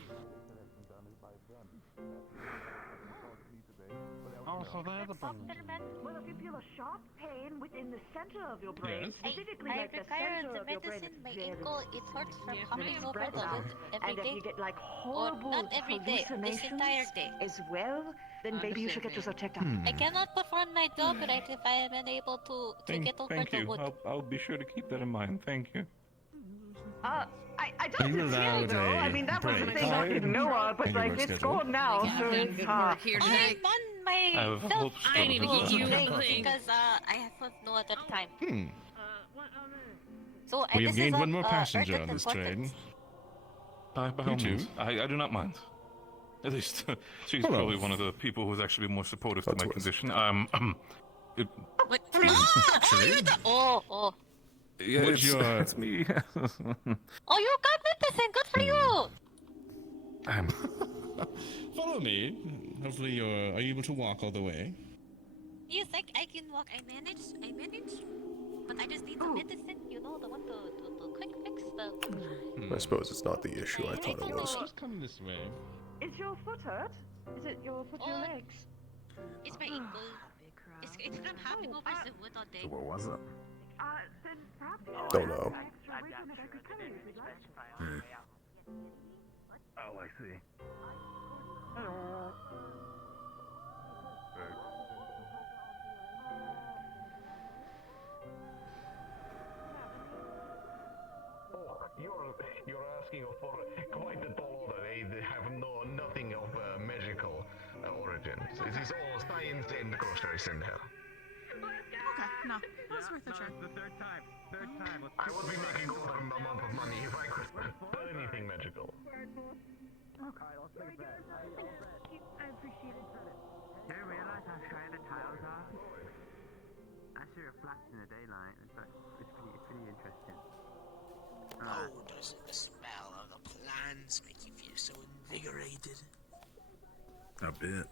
Oh, so they're the bones. Well, if you feel a sharp pain within the center of your brain, specifically I like the require center the of your brain, medicine. My it's ankle, it hurts from coming over spread the out. wound every And if day. you get like Or horrible not every day, this hallucinations entire day. as well, then maybe you should get yourself checked out. I cannot perform my job right if I am unable to get over Thank the you. wound. I'll be sure to keep that in mind. Thank you. I Are you don't feel allowed though. I a mean, that was the break? thing I didn't know of, but Thank you like for it's schedule. gone now, so it's here I'm on my I have self hopes I need to control get you thing a thing. because I have no other time. So We this have is gained of, one more passenger urgent on this train. importance. By all You too? means. I do not mind. At least, she's Hello. probably one of the people who's actually more supportive to my condition. What? Oh, you're the... Oh. Yeah, What's your- it's me. Oh, you got medicine. Good for you. Follow me. Hopefully are you able to walk all the way? Yes, I can walk. I manage. But I just need the medicine. You know, the one to quick fix the. I suppose it's not the issue I thought it was. Just come this way. Is your foot hurt? Is it your foot, your legs? It's my ankle. It's from hopping over the wood all day. So what was it? Then perhaps you Don't know. extra weight and I could carry it, if you'd like. Hmm. Oh, I see. You're asking for quite a tall order. They have nothing of magical origins. It is all science and grocery center. Okay, no, that's worth a try. The third time. I would be making over a amount of money if I could spell anything magical. Okay, let's take that. I appreciate it. Do you realize how straight the tiles are? Actually reflects in the daylight. It's pretty interesting. Oh, doesn't the smell of the plants make you feel so invigorated? A bit.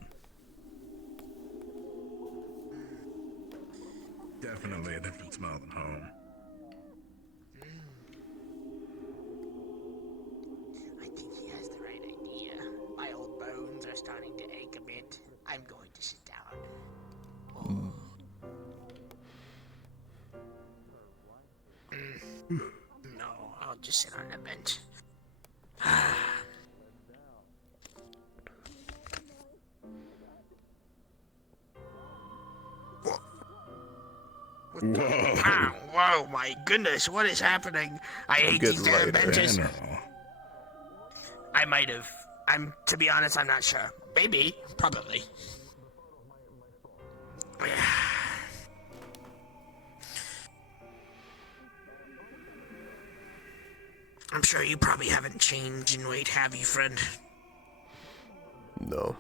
Definitely a different smell than home. I think he has the right idea. My old bones are starting to ache a bit. I'm going to sit down. No, I'll just sit on the bench. Whoa. Whoa, my goodness, what is happening? I hate Good these damn lighter. benches. General. I might have. To be honest, I'm not sure. Maybe. Probably. I'm sure you probably haven't changed in weight, have you, friend? No.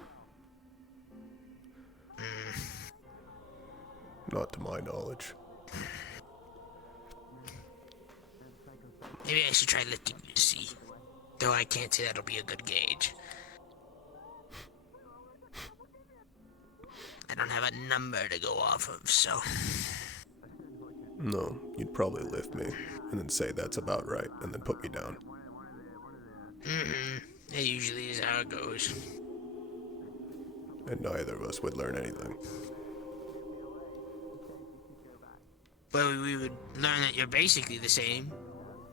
Not to my knowledge. Maybe I should try lifting you to see. Though I can't say that'll be a good gauge. I don't have a number to go off of, so... No, you'd probably lift me, and then say that's about right, and then put me down. That usually is how it goes. And neither of us would learn anything. Well, we would learn that you're basically the same.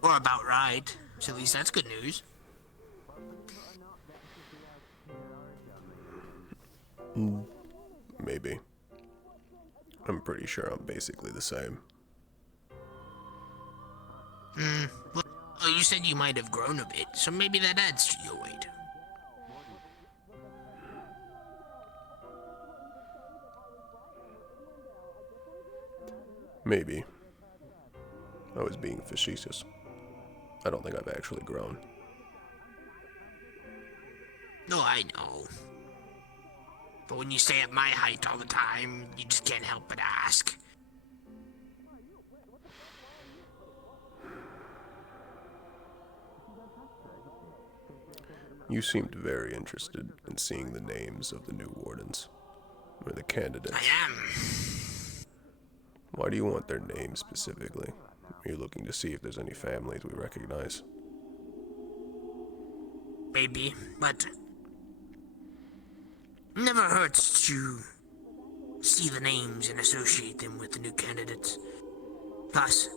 Or about right. So at least that's good news. Maybe. I'm pretty sure I'm basically the same. Well, you said you might have grown a bit, so maybe that adds to your weight. Maybe. I was being facetious. I don't think I've actually grown. No, I know. But when you stay at my height all the time, you just can't help but ask. You seemed very interested in seeing the names of the new wardens, or the candidates. I am. Why do you want their names specifically? Are you looking to see if there's any families we recognize? Maybe, but never hurts to see the names and associate them with the new candidates. Plus,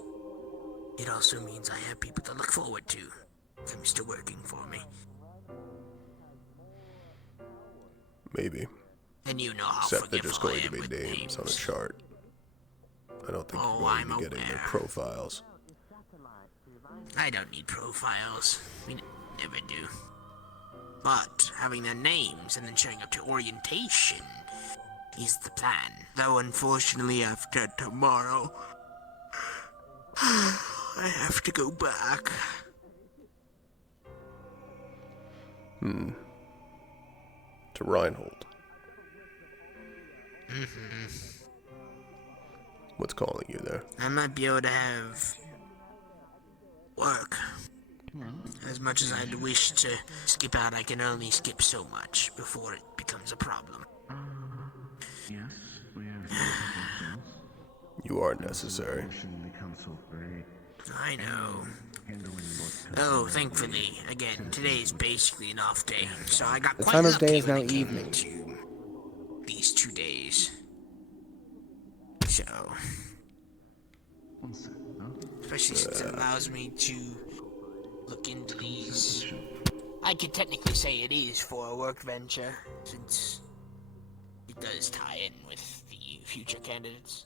it also means I have people to look forward to. Them still working for me. Maybe. And you know how Except they're forgetful just going I to am be with names on a chart. I don't think you're going I'm to be getting their aware. profiles. I don't need profiles. We never do. But having their names and then showing up to orientation is the plan. Though unfortunately after tomorrow, I have to go back. To Reinhold. What's calling you there? I might be able to have work. As much as I'd wish to skip out, I can only skip so much before it becomes a problem. Yes, we have. You are necessary. I know. Oh, thankfully, again, today is basically an off day, so I got The quite time of lucky day is when now it came evening. to these 2 days. So, Especially since it allows me to look into these. I could technically say it is for a work venture, since it does tie in with the future candidates.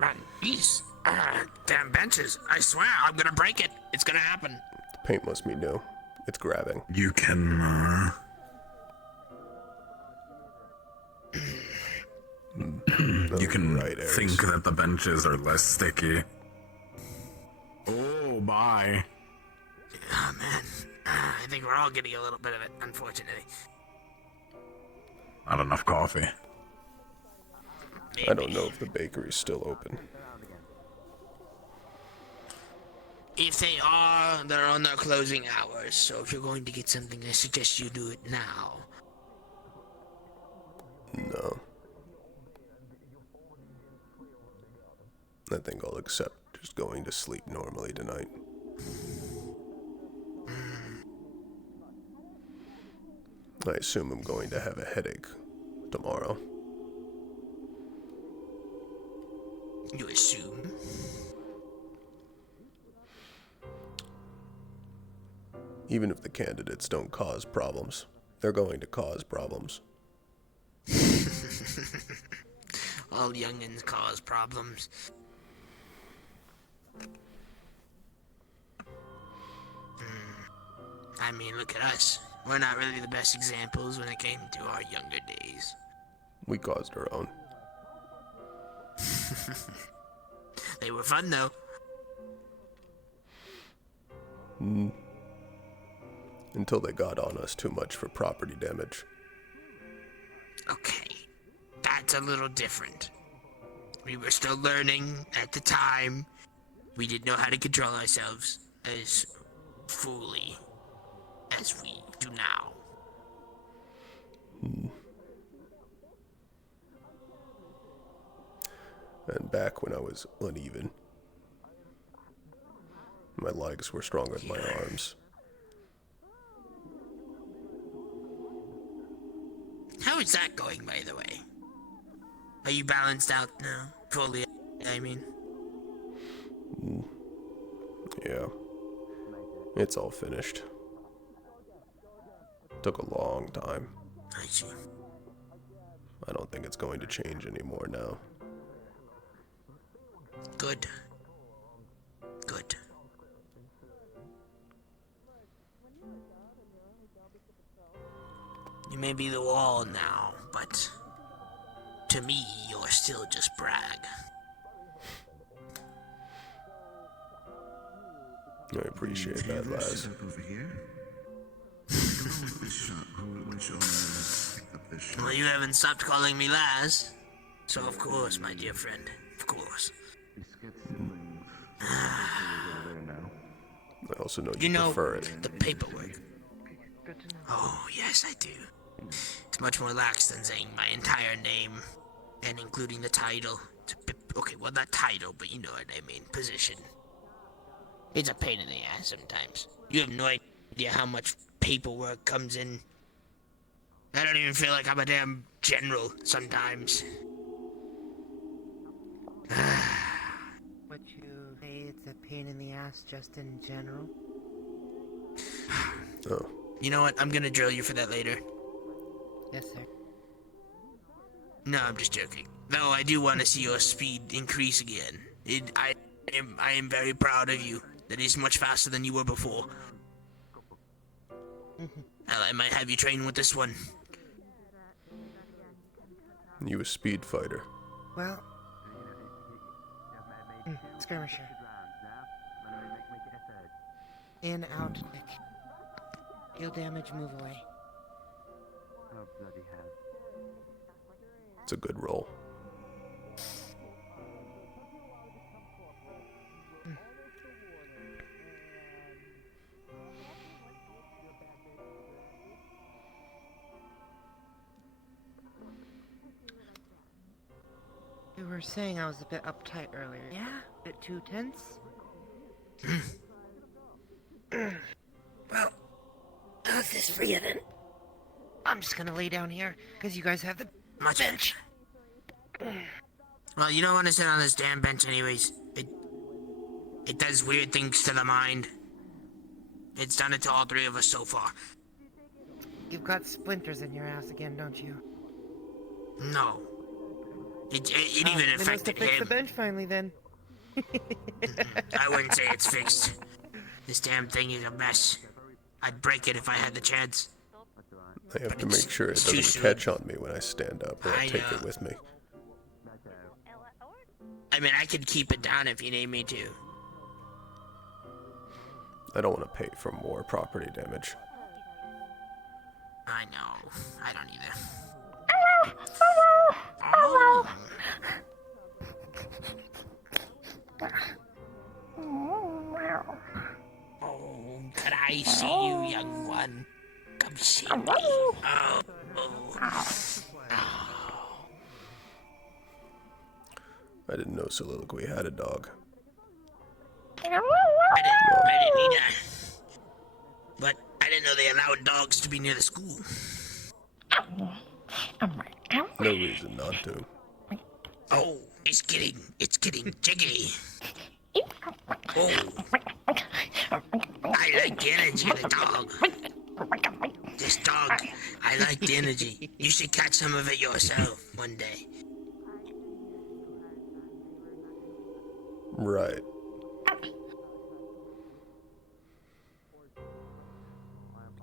Man, these damn benches. I swear, I'm gonna break it. It's gonna happen. The paint must be new. It's grabbing. You can, you can think that the benches are less sticky. Oh, bye. Oh, man. I think we're all getting a little bit of it, unfortunately. Not enough coffee. Maybe. I don't know if the bakery's still open. If they are, they're on their closing hours, so if you're going to get something, I suggest you do it now. No. I think I'll accept just going to sleep normally tonight. I assume I'm going to have a headache tomorrow. You assume? Even if the candidates don't cause problems, they're going to cause problems. All youngins cause problems. I mean, look at us. We're not really the best examples when it came to our younger days. We caused our own. They were fun, though. Until they got on us too much for property damage. Okay, that's a little different. We were still learning at the time. We didn't know how to control ourselves as fully as we do now. And back when I was uneven, my legs were stronger than my arms. How is that going, by the way? Are you balanced out now? Fully, I mean. Yeah. It's all finished. Took a long time. I see. I don't think it's going to change anymore now. Good. Good. You may be the wall now, but to me, you're still just Bragg. I appreciate that, Laz. Well, you haven't stopped calling me Laz, so of course, my dear friend, of course. I also know You know prefer it. the paperwork. Oh, yes, I do. It's much more lax than saying my entire name and including the title. Okay, well, not title, but you know what I mean. Position. It's a pain in the ass sometimes. You have no idea how much paperwork comes in. I don't even feel like I'm a damn general sometimes. Would you say it's a pain in the ass just in general? Oh. You know what? I'm gonna drill you for that later. Yes, sir. No, I'm just joking. Though I do want to see your speed increase again. I am very proud of you. That is much faster than you were before. I might have you train with this one. You a speed fighter. Well, skirmisher. In, out, Nick. Heal damage, move away. Oh, bloody hell. It's a good roll. You were saying I was a bit uptight earlier. Yeah? A bit too tense? Well, this for you then? I'm just gonna lay down here, because you guys have the bench. Well, you don't want to sit on this damn bench anyways. It does weird things to the mind. It's done it to all three of us so far. You've got splinters in your ass again, don't you? No. It even They must affected have fixed him. the bench finally then. I wouldn't say it's fixed. This damn thing is a mess. I'd break it if I had the chance. I have to make sure it doesn't catch on me when I stand up, or I take it with me. I mean, I could keep it down if you need me to. I don't want to pay for more property damage. I know. I don't either. Oh, could I see you, young one? Come see me. Oh. I didn't know Soliloquy had a dog. I didn't either. But I didn't know they allowed dogs to be near the school. No reason not to. Oh, it's getting jiggly. Oh, I like the energy of the dog. This dog, I like the energy. You should catch some of it yourself one day. Right.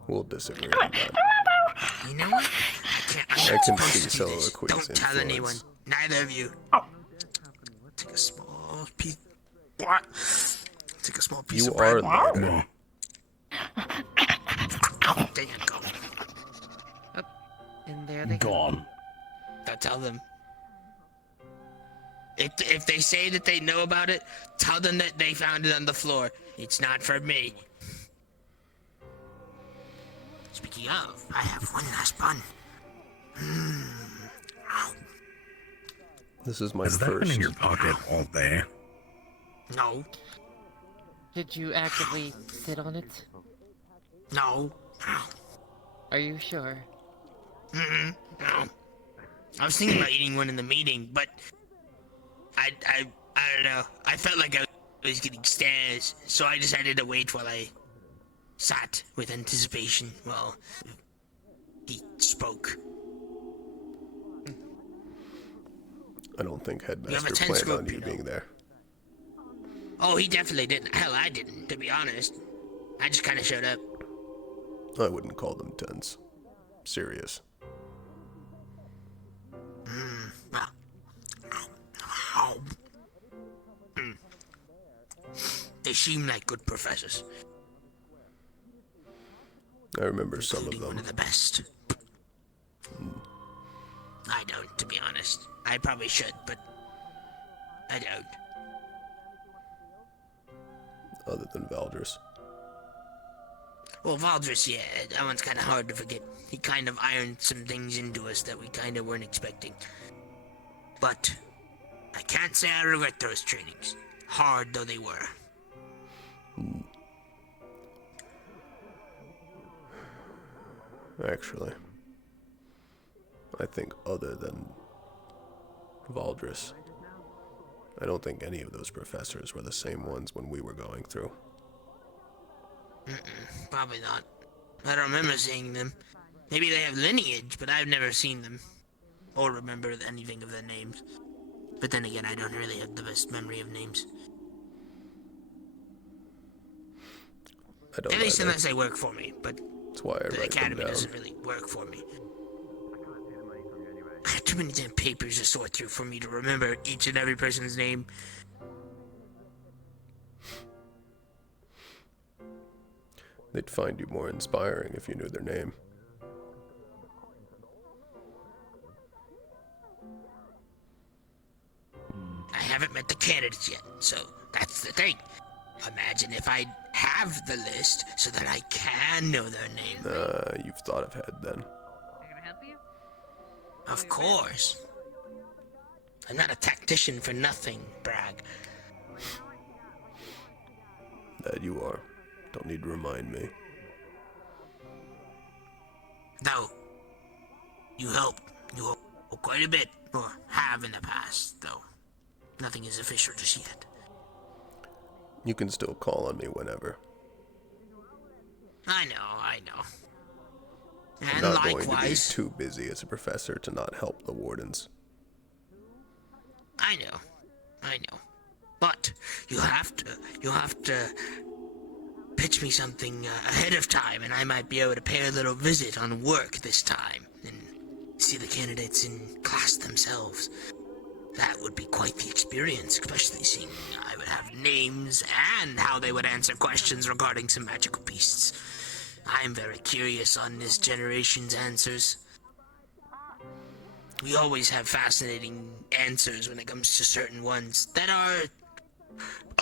We'll disagree on that. You know what? I can see Soliloquy's Don't tell anyone. influence. Neither of you. Take a small piece. What? Take a small piece You of bread. are Lord. There you go. And there they Gone. Don't tell them. If they say that they know about it, tell them that they found it on the floor. It's not for me. Speaking of, I have one last bun. This is my Has that first. been in your pocket all day? No. Did you actively sit on it? No. Are you sure? No. I was thinking about eating one in the meeting, but I don't know. I felt like I was getting stares, so I decided to wait while I sat with anticipation while he spoke. I don't think You have a Headmaster tense planned on group, you you being there. Oh, he definitely didn't. Hell, I didn't, to be honest. I just kind of showed up. I wouldn't call them tense. Serious. They seem like good professors. I remember some of them. One of the best. I don't, to be honest. I probably should, but I don't. Other than Valdris. Well, Valdris, yeah, that one's kind of hard to forget. He kind of ironed some things into us that we kind of weren't expecting. But I can't say I regret those trainings, hard though they were. Actually, I think other than Valdris, I don't think any of those professors were the same ones when we were going through. Probably not. I don't remember seeing them. Maybe they have lineage, but I've never seen them. Or remember anything of their names. But then again, I don't really have the best memory of names. I don't At least either. unless they work for me, but That's why I the write them academy down. doesn't really work for me. I have too many damn papers to sort through for me to remember each and every person's name. They'd find you more inspiring if you knew their name. I haven't met the candidates yet, so that's the thing. Imagine if I have the list so that I can know their name. You've thought of Head then. Of course. I'm not a tactician for nothing, Bragg. That you are. Don't need to remind me. Though, you help quite a bit, or have in the past, though. Nothing is official just yet. You can still call on me whenever. I know. I'm And not likewise, going to be too busy as a professor to not help the wardens. I know. But you'll have to pitch me something ahead of time, and I might be able to pay a little visit on work this time and see the candidates in class themselves. That would be quite the experience, especially seeing I would have names and how they would answer questions regarding some magical beasts. I am very curious on this generation's answers. We always have fascinating answers when it comes to certain ones that are,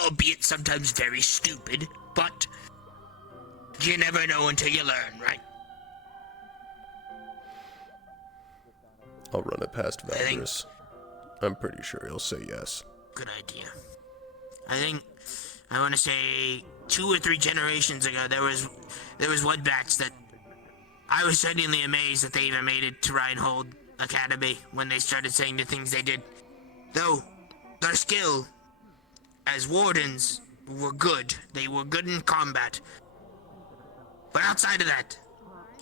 albeit sometimes very stupid, but you never know until you learn, right? I'll run it past Valdris. I'm pretty sure he'll say yes. Good idea. I want to say 2 or 3 generations ago, there was one batch that I was genuinely amazed that they even made it to Reinhold Academy when they started saying the things they did. Though, their skill as wardens were good. They were good in combat. But outside of that,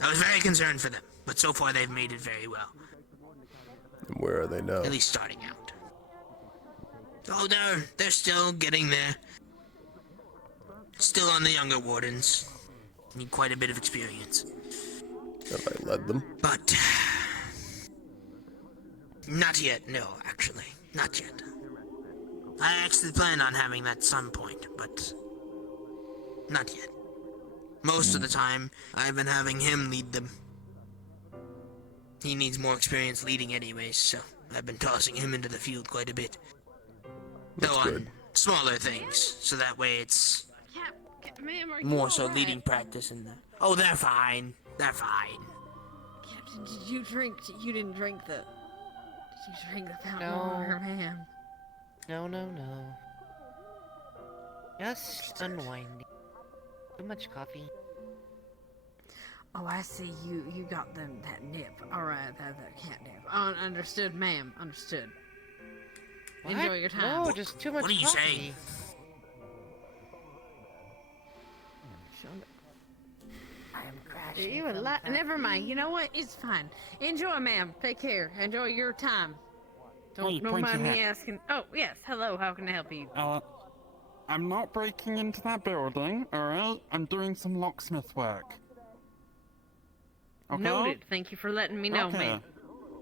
I was very concerned for them. But so far, they've made it very well. And where are they now? At least starting out. Oh, they're still getting there. Still on the younger wardens. Need quite a bit of experience. Have I led them? But not yet, no, actually. Not yet. I actually plan on having that at some point, but not yet. Most of the time, I've been having him lead them. He needs more experience leading anyways, so I've been tossing him into the field quite a bit. Though on smaller things, so that way it's more so leading practice in the... Oh, they're fine. They're fine. Captain, did you drink? You didn't drink the... Did you drink the fountain water, ma'am? No. Just unwinding. Too much coffee. Oh, I see. You got them that nip. All right, that catnip. Understood, ma'am. Understood. What? Enjoy your time. No, just too much What are you coffee. saying? I am crashing. You would like? Never mind. You know what? It's fine. Enjoy, ma'am. Take care. Enjoy your time. Don't mind me asking. Oh, yes. Hello. How can I help you? I'm not breaking into that building, alright? I'm doing some locksmith work. Okay? Noted. Thank you for letting me know, Okay.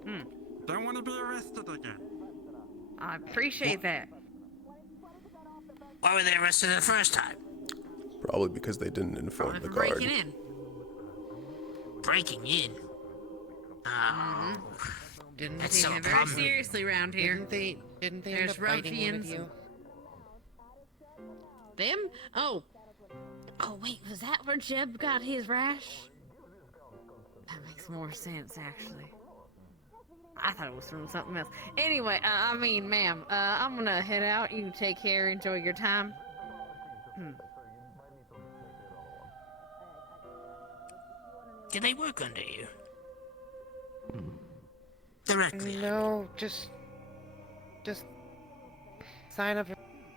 ma'am. Don't want to be arrested again. I appreciate that. Why were they arrested the first time? Probably because they didn't inform the guard. Breaking in. Breaking in? Oh. Didn't That's they so Very common. seriously around here. Didn't they There's end up fighting one of ruffians. you? Them? Oh, wait. Was that where Jeb got his rash? That makes more sense, actually. I thought it was from something else. Anyway, ma'am, I'm gonna head out. You take care. Enjoy your time. Did they work under you? Directly. No, just sign of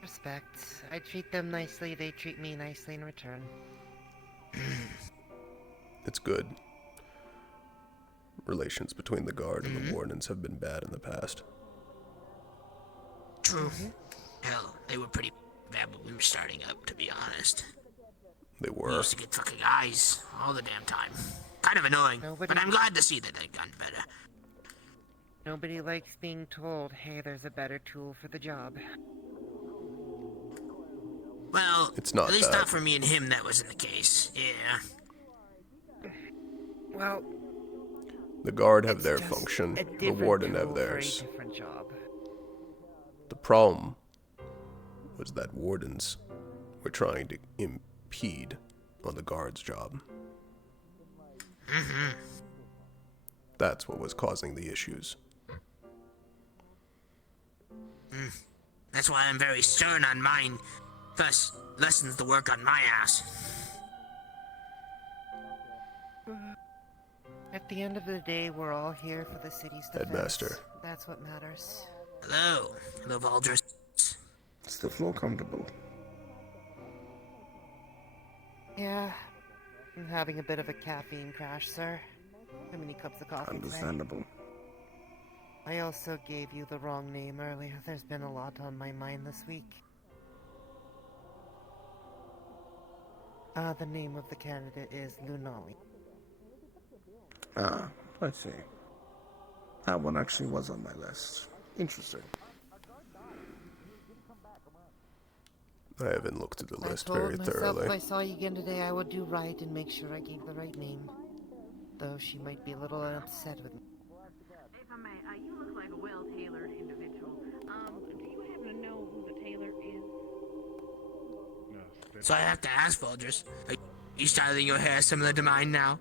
respect. I treat them nicely, they treat me nicely in return. It's good. Relations between the guard and the wardens have been bad in the past. True. Hell, they were pretty bad when we were starting up, to be honest. They We were. used to get fucking eyes all the damn time. Kind of annoying, but I'm glad to see that they've gotten better. Nobody likes being told, hey, there's a better tool for the job. Well, It's not at least that. not for me and him that wasn't the case. Yeah. Well, The guard have it's their just function, a the different warden tool have for a theirs. different job. The problem was that wardens were trying to impede on the guard's job. That's what was causing the issues. That's why I'm very stern on mine. Thus, lessens the work on my ass. At the end of the day, we're all here for the city's defense. Headmaster. That's what matters. Hello. Hello, Valdris. Does the floor comfortable? Yeah. I'm having a bit of a caffeine crash, sir. Too many cups of coffee today. Understandable. I also gave you the wrong name earlier. There's been a lot on my mind this week. The name of the candidate is Lunali. Ah, I see. That one actually was on my list. Interesting. I haven't looked at the list I very told myself thoroughly. if I saw you again today, I would do right and make sure I gave the right name. Though she might be a little upset with me. If I may, you look like a well-tailored individual. Do you happen to know who the tailor is? So I have to ask, Valdris, are you styling your hair similar to mine now?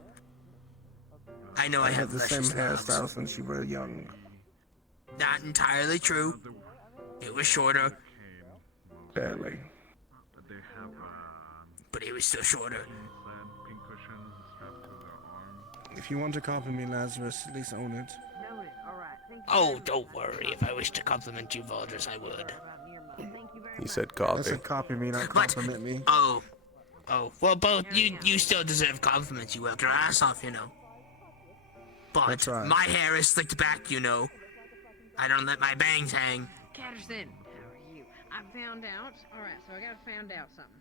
I know I had have the same luscious locks. hairstyle since you were young. Not entirely true. It was shorter, Barely. but it was still shorter. If you want to compliment me, Lazarus, at least own it. Noted. All right. Thank you. Oh, don't worry. If I wish to compliment you, Valdris, I would. He said I coffee. said copy me, not What? compliment me. Oh. Well, both you still deserve compliments. You worked your ass off, you know. But That's right. my hair is slicked back, you know. I don't let my bangs hang. Catterson, how are you? I found out. All right, so I found out something.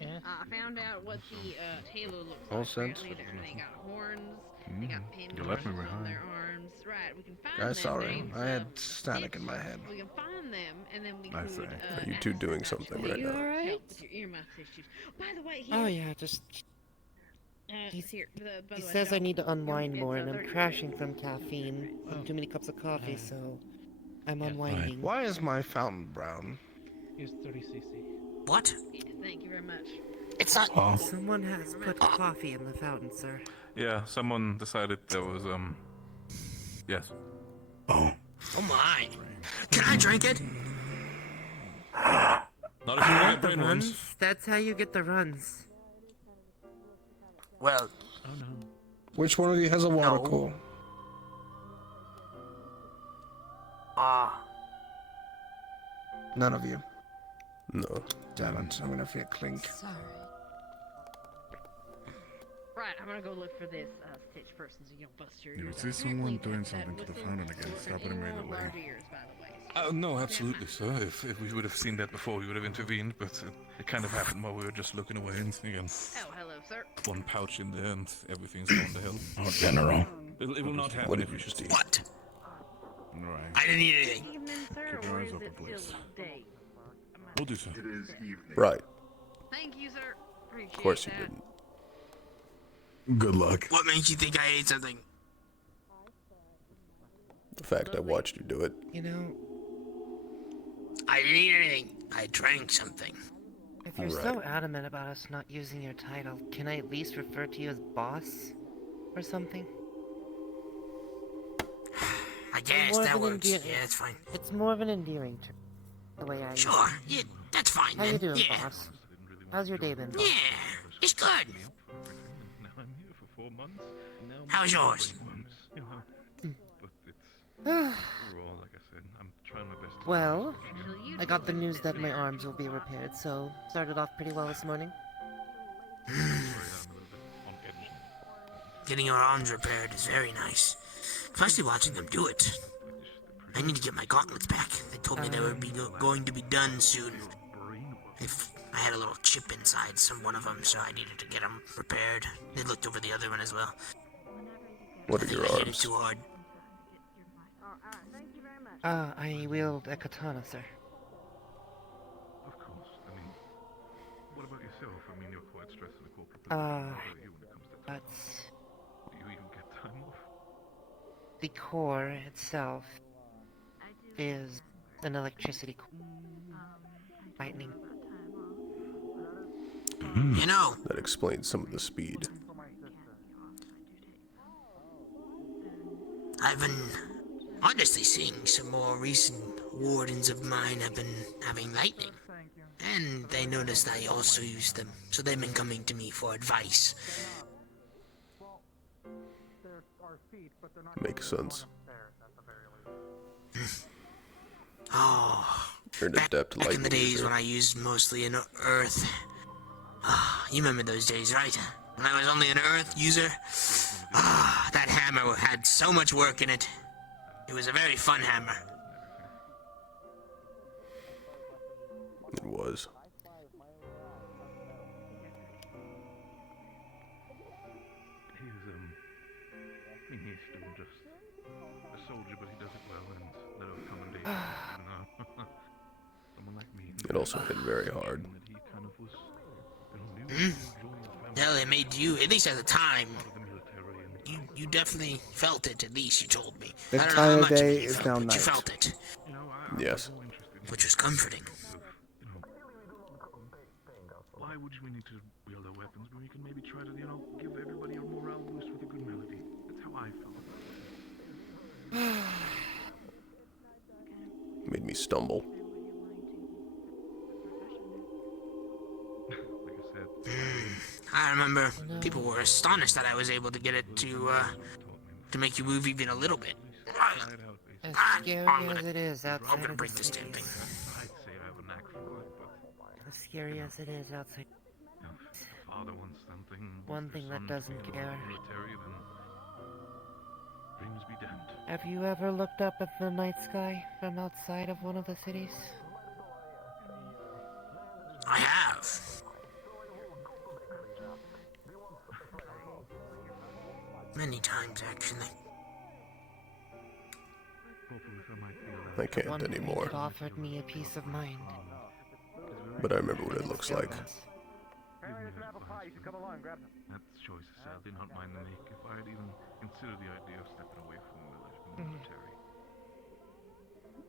Yeah. I found out what the tailor looks All like. sense. Apparently, they got horns. They got pin You left me marks on behind. their arms. Right, we can find I'm them. sorry. Names I had of static in my head. We can find them, and then we I could. see. Are you two doing something right you now? alright? Help with your earmuff issues. By the way, Oh yeah, just... here. By He the way, says I don't- need to unwind don't more, forget and the I'm other- crashing from caffeine. Too many cups of coffee, so I'm unwinding. Why is my fountain brown? Here's 30 cc. What? Thank you very much. It's not. Someone has put coffee in the fountain, sir. Yeah, someone decided there was, yes. Oh. Oh my. Can I drink it? Not if you want The brain runs. runs? That's how you get the runs. Well, Oh no. Which one of you has a water No. cool? None of you. No. Damn it, I'm gonna feel clink. Sorry. Right, I'm gonna go look for this Stitch person so you don't bust your You ears. see someone doing something to the fountain again, stop it immediately. Ears, by the way. No, absolutely, sir. If we would have seen that before, we would have intervened, but it kind of happened while we were just looking away and seeing Oh, hello, sir. one pouch in there and everything's gone to hell. Oh, General. It will not happen What if did we you just just eat? what? Alright. I didn't eat anything. Evening, sir, Keep your or eyes is open, it please. still day? Will do, sir. It is evening. Right. Thank you, sir. Appreciate Of course you that. didn't. Good luck. What makes you think I ate something? The fact I watched you do it. You know, I didn't eat anything. I drank something. if you're Alright. so adamant about us not using your title, can I at least refer to you as boss? Or something? I guess More of that an works. endear- Yeah, that's fine. It's more of an endearing term. The way I use Sure. it. Yeah, that's fine How then. you doing, yeah. boss? How's your day been, boss? Yeah, it's good. Now I'm here for 4 months. Now I'm How's here for yours? 3 months, you know. But it's overall, like I said, I'm trying my best. Well, I got the news that my arms will be repaired, so started off pretty well this morning. Getting your arms repaired is very nice. Especially watching them do it. I need to get my gauntlets back. They told me they would be going to be done soon. If I had a little chip inside one of them, so I needed to get them repaired. They looked over the other one as well. What are I think your I hit it arms? too hard. I wield a katana, sir. Of course. I mean, what about yourself? I mean, you're quite stressed in the corporate position. Uh, How about you when it comes to time? That's... Do you even get time off? The core itself is an electricity lightning. You know, That explains some of the speed. I've been honestly seeing some more recent wardens of mine have been having lightning. And they noticed I also use them, so they've been coming to me for advice. Makes sense. Oh, You're an adept back in the lightning days user. when I used mostly an Earth. You remember those days, right? When I was only an Earth user? That hammer had so much work in it. It was a very fun hammer. It was. He's still just a soldier, but he does it well, and no commendation. Someone like me. It also hit very hard. He kind of was, Hell, it made you, at least at the time, you definitely felt it, at least you told me. The I don't know how time of much of day it you is felt, now but you night. felt it. Yes. Which was comforting. Why would we need to wield our weapons when we can maybe try to, give everybody a morale boost with a good melody? That's how I felt. Made me stumble. I remember people were astonished that I was able to get it to make you move even a little bit. As scary as it is outside of the cities. As scary as it is outside. Father wants something. One thing that doesn't care. Military, then dreams be damned. Have you ever looked up at the night sky from outside of one of the cities? I have. Many times, actually. I can't One thing anymore. that offered me a peace of mind. But I remember what it looks like. That choice is sadly not mine to make. If I had even considered the idea of stepping away from the military.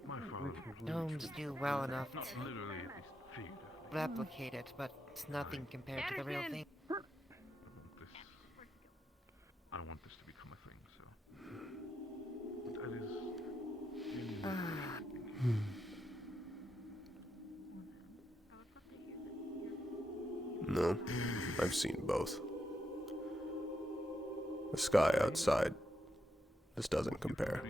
My father... Gnomes do well enough Not to literally, at least figuratively. replicate it, but it's nothing compared to the real thing. I don't want this to become a thing, so... That is... No, I've seen both. The sky outside just doesn't compare.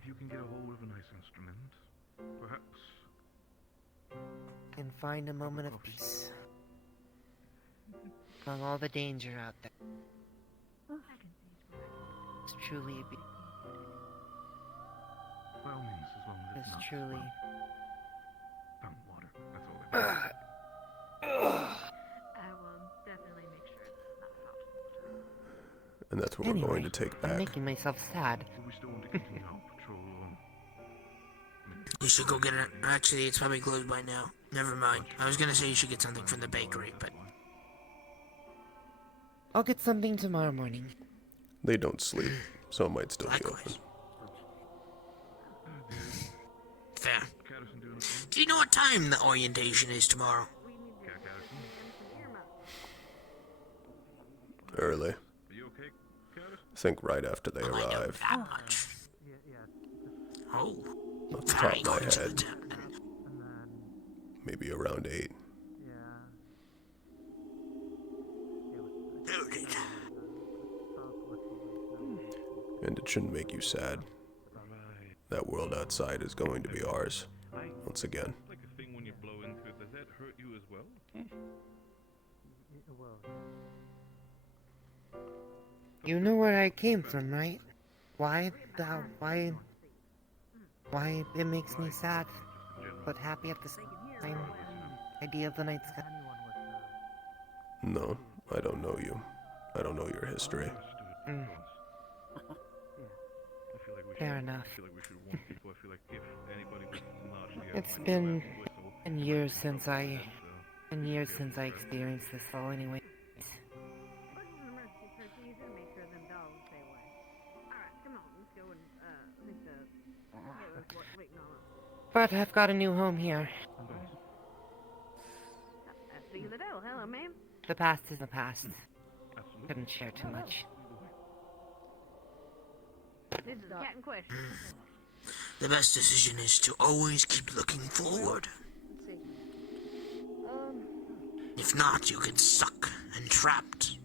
If you can get a hold of a nice instrument, perhaps... And find a moment of peace. Among all the danger out there. It's truly a By all means, as long as it's not truly. fountain water. That's all that matters. I will definitely make sure it's not fountain water. And that's what we're going to take I'm back. making myself sad. We still want to continue our patrol. You should go get it. Actually, it's probably closed by now. Never mind. I was gonna say you should get something from the bakery, but... I'll get something tomorrow morning. They don't sleep, so it might still be open. Fair. Do you know what time the orientation is tomorrow? Early. I think right after they arrive. That much. Oh. Off the top of my head. Maybe around 8. Noted. And it shouldn't make you sad. That world outside is going to be ours. Once again. Like a thing when you blow into it, does that hurt you as well? You know where I came from, right? Why it makes me sad, but happy at the same time. Idea of the night sky. No, I don't know you. I don't know your history. Fair enough. It's been years since I experienced this all anyway. But I've got a new home here. Hello, ma'am. The past is the past. Couldn't share too much. This is cat in question. The best decision is to always keep looking forward. If not, you get stuck and trapped,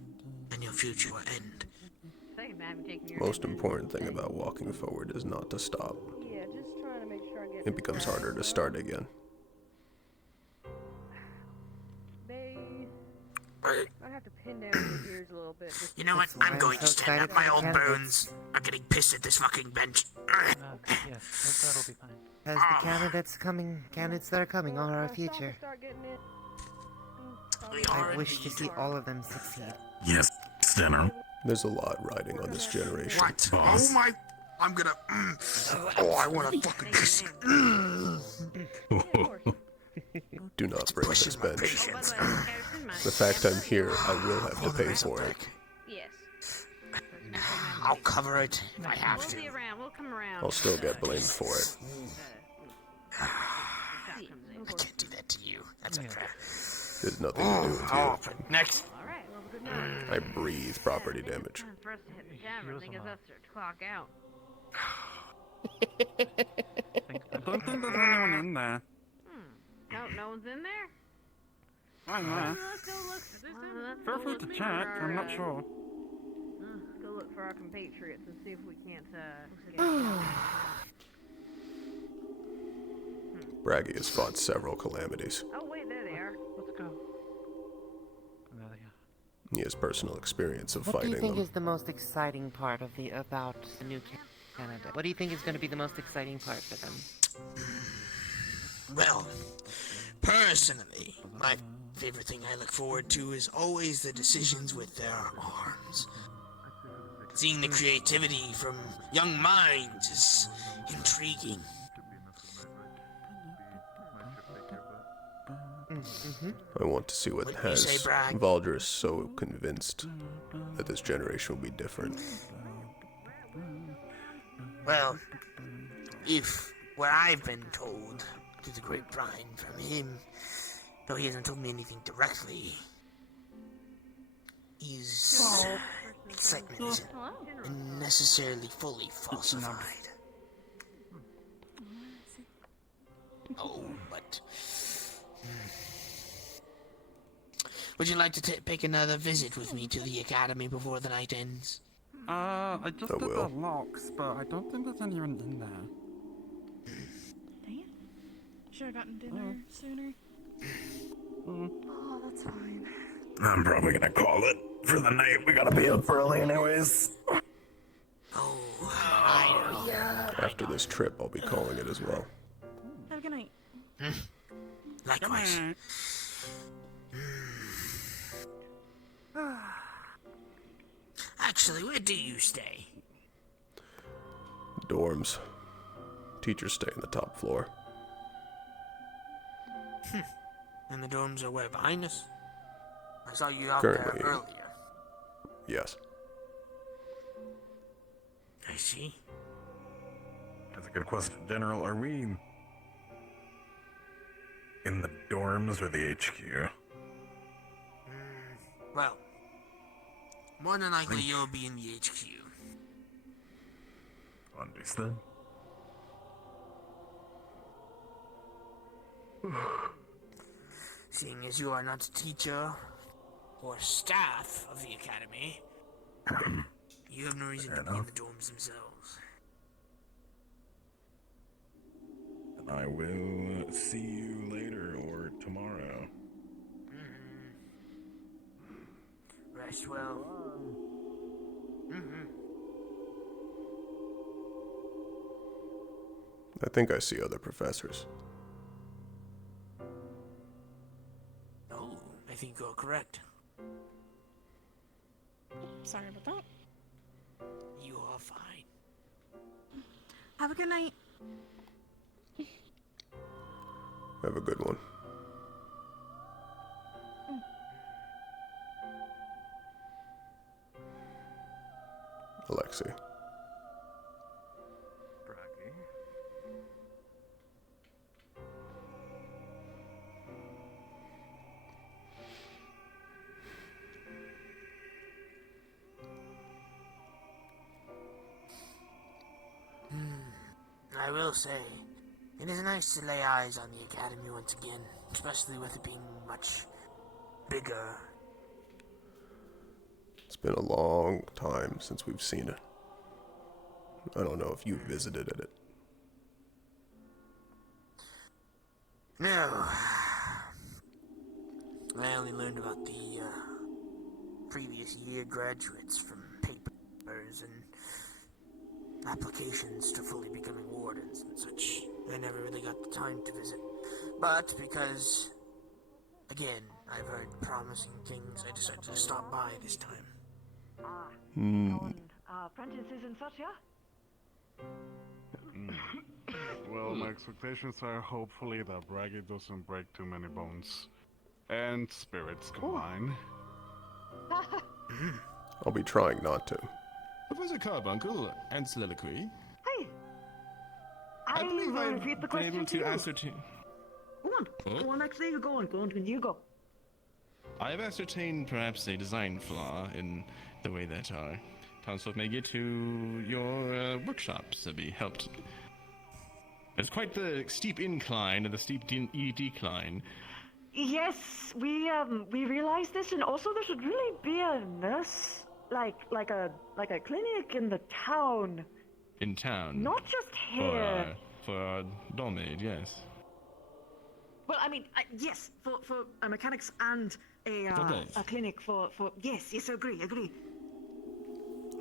and near future will end. Second time taking your Most important thing about walking forward is not to stop. Yeah, just trying to make sure I get It becomes harder to start again. I have to pin down your ears a little bit. You know what? I'm going to stand up. My old bones are getting pissed at this fucking bench. Yes, that'll be fine. As the candidates that are coming are our future. I wish to see all of them succeed. Yes, Dinner. There's a lot riding on this generation. What? Oh my... I'm gonna. I want to fucking piss. Do not break this bench. The fact I'm here, I will have to pay for it. Yes. I'll cover it if I have to. We'll come around. I'll still get blamed for it. I can't do that to you. That's unfair. There's nothing to do with you. Next. Alright, well, good night. I breathe property damage. For us to hit the tavern, I think it's us to clock out. I don't think there's anyone in there. No one's in there? I don't know. Let's go look. Feel free to check, I'm not sure. Let's go look for our compatriots and see if we can't, Braggy has fought several calamities. Oh, wait, there they are. Let's go. He has personal experience of What do fighting you think them. is the most exciting part of about the new Canada? What do you think is going to be the most exciting part for them? Well, personally, my favorite thing I look forward to is always the decisions with their arms. Seeing the creativity from young minds is intriguing. I want to see what What do you has say, Bragg? Valdris so convinced that this generation will be different. Well, if what I've been told through the grapevine from him, though he hasn't told me anything directly, his excitement isn't necessarily fully falsified. Oh, but... Would you like to take another visit with me to the academy before the night ends? I just I did will. the locks, but I don't think there's anyone in there. Damn. Should have gotten dinner sooner. Oh, that's fine. I'm probably gonna call it for the night. We gotta be up early anyways. After this trip, I'll be calling it as well. Have a good night. Likewise. Actually, where do you stay? Dorms. Teachers stay on the top floor. And the dorms are where, behind us? I saw you out Currently, there earlier. Yes. I see. That's a good question, General. Are we in the dorms or the HQ? Well, more than likely you'll be in the HQ. Understood. Seeing as you are not a teacher or staff of the academy, you have no reason to be in the dorms themselves. And I will see you later or tomorrow. Rest well. I think I see other professors. Oh, I think you're correct. Sorry about that. You are fine. Have a good night. Have a good one. Alexei. I will say, it is nice to lay eyes on the academy once again, especially with it being much bigger. It's been a long time since we've seen it. I don't know if you visited it. No. I only learned about the previous year graduates from papers and applications to fully becoming wardens and such. I never really got the time to visit. But because, again, I've heard promising things, I decided to stop by this time. Apprentices and such, yeah? Well, my expectations are hopefully that Braggy doesn't break too many bones. And spirits combine. I'll be trying not to. Professor Carbuncle and Soliloquy. Hey! I believe will I've repeat the been question able to to you. ascertain. Go on. Go on, actually, you go on. Go on, you go. I have ascertained perhaps a design flaw in the way that our townsfolk may get to your workshops to be helped. It's quite the steep incline and the steep decline. Yes, we realized this, and also there should really be a nurse, like a clinic in the town. In town? Not just here. For our doll maid, yes. Well, I mean, yes, for mechanics and a clinic for yes, agree.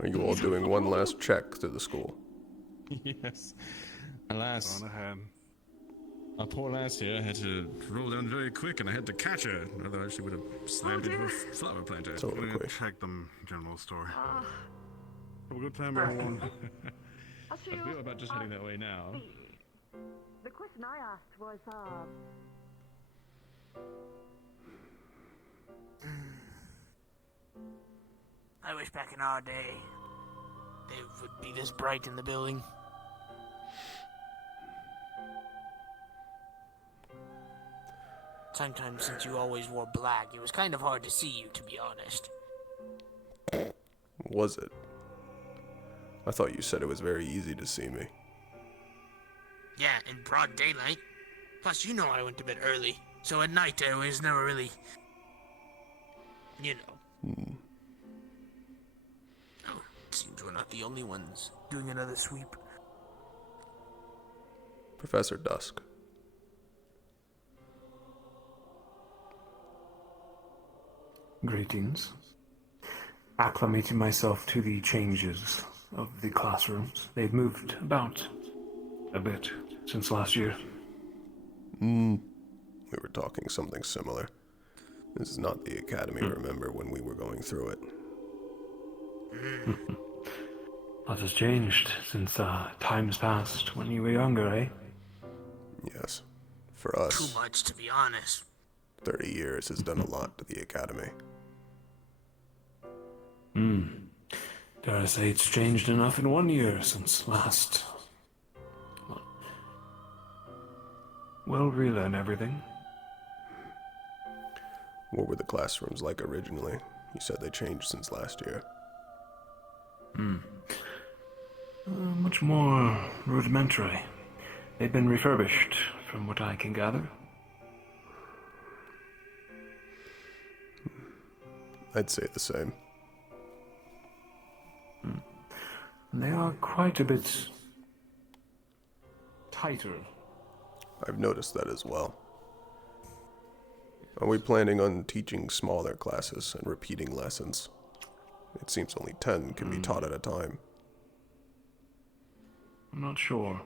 Are you all doing one last check through the school? Yes. Alas. Go on ahead. Our poor lass here had to roll down very quick, and I had to catch her. Otherwise, she would have slammed into a flower planter. So I'm gonna quick. check the general store. Have a good time, everyone. We were about just heading that way now. The question I asked was, I wish back in our day, they would be this bright in the building. Sometimes, since you always wore black, it was kind of hard to see you, to be honest. Was it? I thought you said it was very easy to see me. Yeah, in broad daylight. Plus, you know I went to bed early, so at night I was never really... You know. Oh, it seems we're not the only ones doing another sweep. Professor Dusk. Greetings. Acclimating myself to the changes of the classrooms. They've moved about a bit since last year. We were talking something similar. This is not the academy, remember, when we were going through it. Lot has changed since times past when you were younger, eh? Yes. For us, Too much, to be honest. 30 years has done a lot to the academy. Dare I say it's changed enough in 1 year since last. We'll relearn everything. What were the classrooms like originally? You said they changed since last year. Much more rudimentary. They've been refurbished, from what I can gather. I'd say the same. They are quite a bit tighter. I've noticed that as well. Are we planning on teaching smaller classes and repeating lessons? It seems only 10 can be taught at a time. I'm not sure.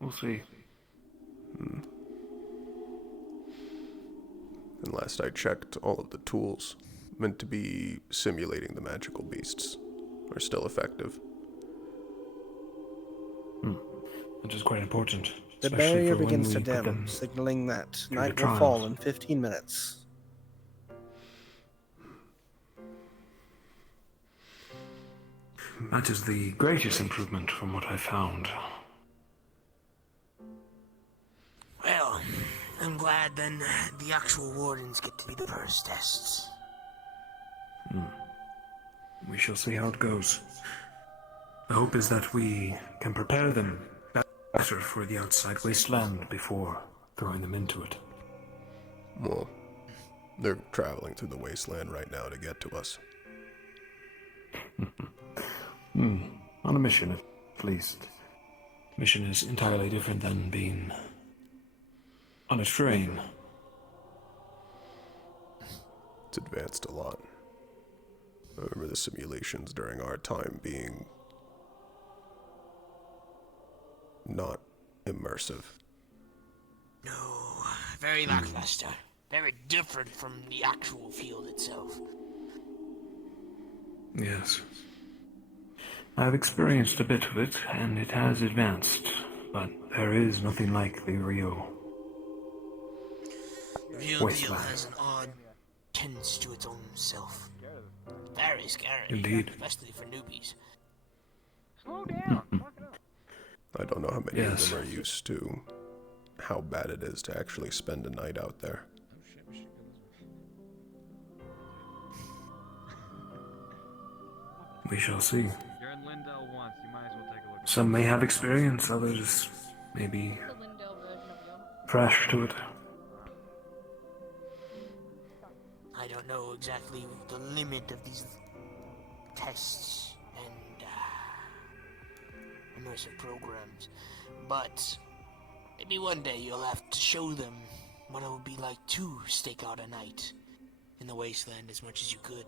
We'll see. And last I checked, all of the tools meant to be simulating the magical beasts are still effective. Which is quite important. The especially barrier for when begins to we put them dim, signaling that through night the will fall trials. in 15 minutes. That is the greatest improvement from what I found. Well, I'm glad then the actual wardens get to be the first tests. We shall see how it goes. The hope is that we can prepare them better for the outside wasteland before throwing them into it. Well, they're traveling through the wasteland right now to get to us. On a mission, at least. Mission is entirely different than being on a train. It's advanced a lot. I remember the simulations during our time being not immersive. No, very lackluster. Very different from the actual field itself. Yes. I've experienced a bit of it, and it has advanced, but there is nothing like the real Real wasteland. deal has an odd tinge to its own self. Very scary. Indeed. Especially for newbies. Slow down. I don't know how many Yes. of them are used to how bad it is to actually spend a night out there. We shall see. You're in Lindell once, you might as well take a look. Some may have experience, others may be fresh to it. I don't know exactly the limit of these tests and immersive programs, but maybe one day you'll have to show them what it would be like to stake out a night in the wasteland as much as you could.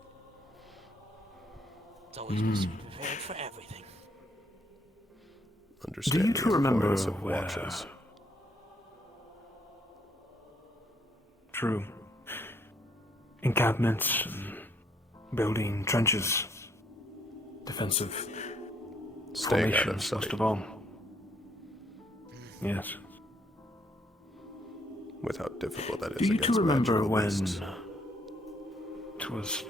It's always best to be prepared for everything. Understand Do you the two remember importance of where... watches. True. Encampments, and building trenches, defensive Staying out of formations, sight. most of all. Yes. With how difficult that is Do you against two remember magical when beasts. it was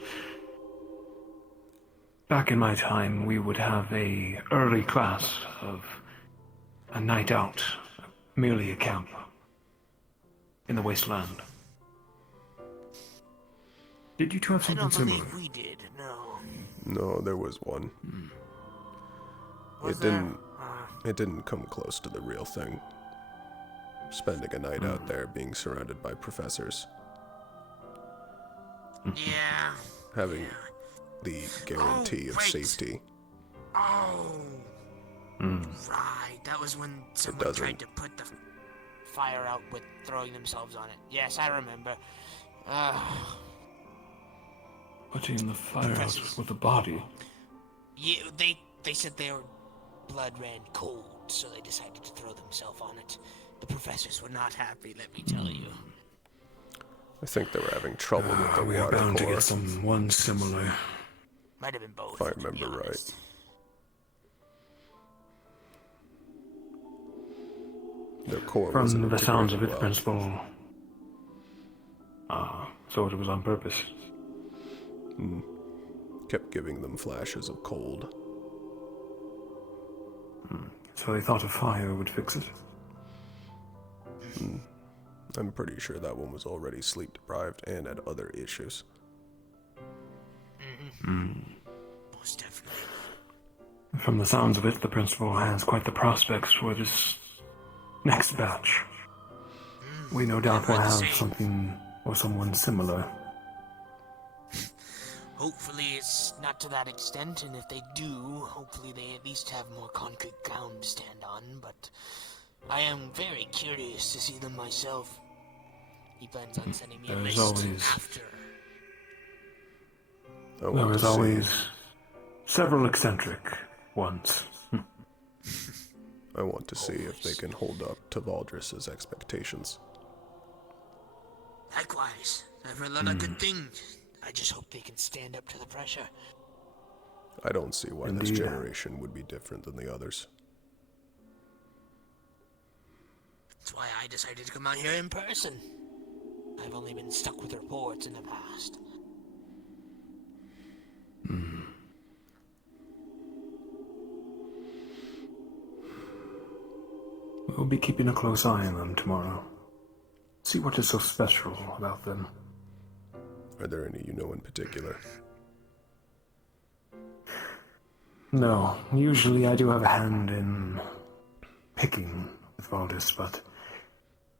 back in my time? We would have a early class of a night out, merely a camp in the wasteland. Did you two have I something don't similar? believe we did, no. No, there was one. Was It there? didn't. It didn't come close to the real thing. Spending a night out there, being surrounded by professors, Yeah. having the guarantee of right. safety. Oh, right. That was when someone doesn't. tried to put the fire out with throwing themselves on it. Yes, I remember. Putting the fire out with the body. Yeah, they said their blood ran cold, so they decided to throw themselves on it. The professors were not happy, let me tell you. I think they were having trouble with the We are water bound to core, get someone similar. Might have been both. if I remember right. Their core wasn't From the sounds of it, integrated well. Principal. So it was on purpose. Kept giving them flashes of cold. So they thought a fire would fix it. I'm pretty sure that one was already sleep deprived and had other issues. Most definitely. From the sounds of it, the Principal has quite the prospects for this next batch. We no doubt will have something or someone similar. Hopefully it's not to that extent, and if they do, hopefully they at least have more concrete ground to stand on, but I am very curious to see them myself. He plans on sending me a There's list always- after. I want There to is see- always several eccentric ones. I want to see if they can hold up to Valdris's expectations. Likewise, I've heard a lot of good things. I just hope they can stand up to the pressure. I don't see why this Indeed. generation would be different than the others. That's why I decided to come out here in person. I've only been stuck with reports in the past. We'll be keeping a close eye on them tomorrow. See what is so special about them. Are there any you know in particular? No, usually I do have a hand in picking with Valdis, but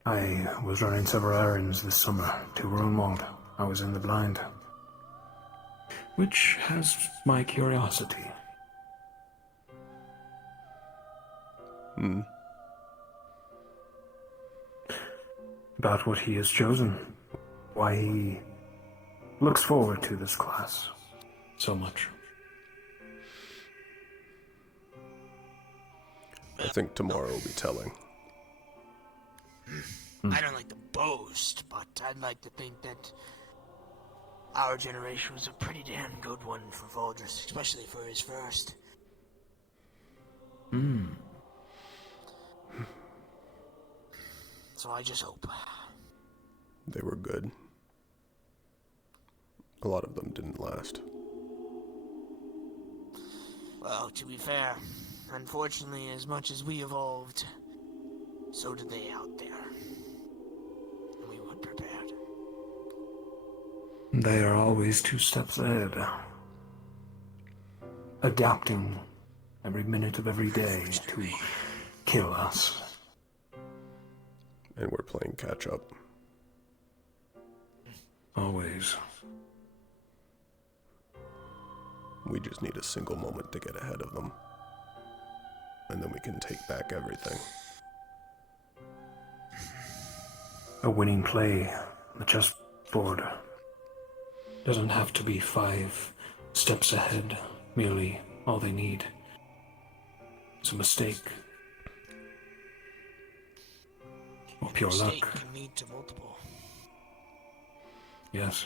I was running several errands this summer to Runewald. I was in the blind. which has my curiosity. About what he has chosen, why he looks forward to this class so much. I think tomorrow will be telling. I don't like to boast, but I'd like to think that our generation was a pretty damn good one for Valdris, especially for his first. So I just hope. They were good. A lot of them didn't last. Well, to be fair, unfortunately, as much as we evolved, so did they out there. And we weren't prepared. They are always 2 steps ahead. Adapting every minute of every day to kill us. And we're playing catch up. Always. We just need a single moment to get ahead of them. And then we can take back everything. A winning play on the chessboard doesn't have to be 5 steps ahead. Merely all they need is a mistake. Or pure luck. Can lead to multiple. Yes.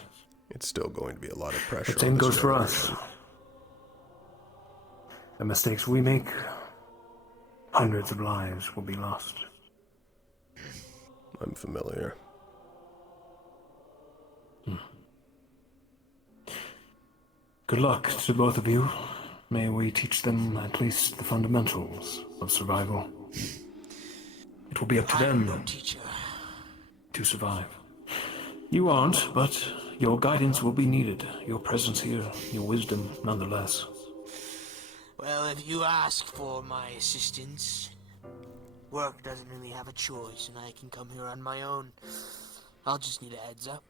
It's still going to be a lot of pressure. The same goes for us. The mistakes we make, hundreds of lives will be lost. I'm familiar. Good luck to both of you. May we teach them at least the fundamentals of survival. It will be up to them to survive. You aren't, but your guidance will be needed. Your presence here, your wisdom, nonetheless. Well, if you ask for my assistance, work doesn't really have a choice, and I can come here on my own. I'll just need a heads up,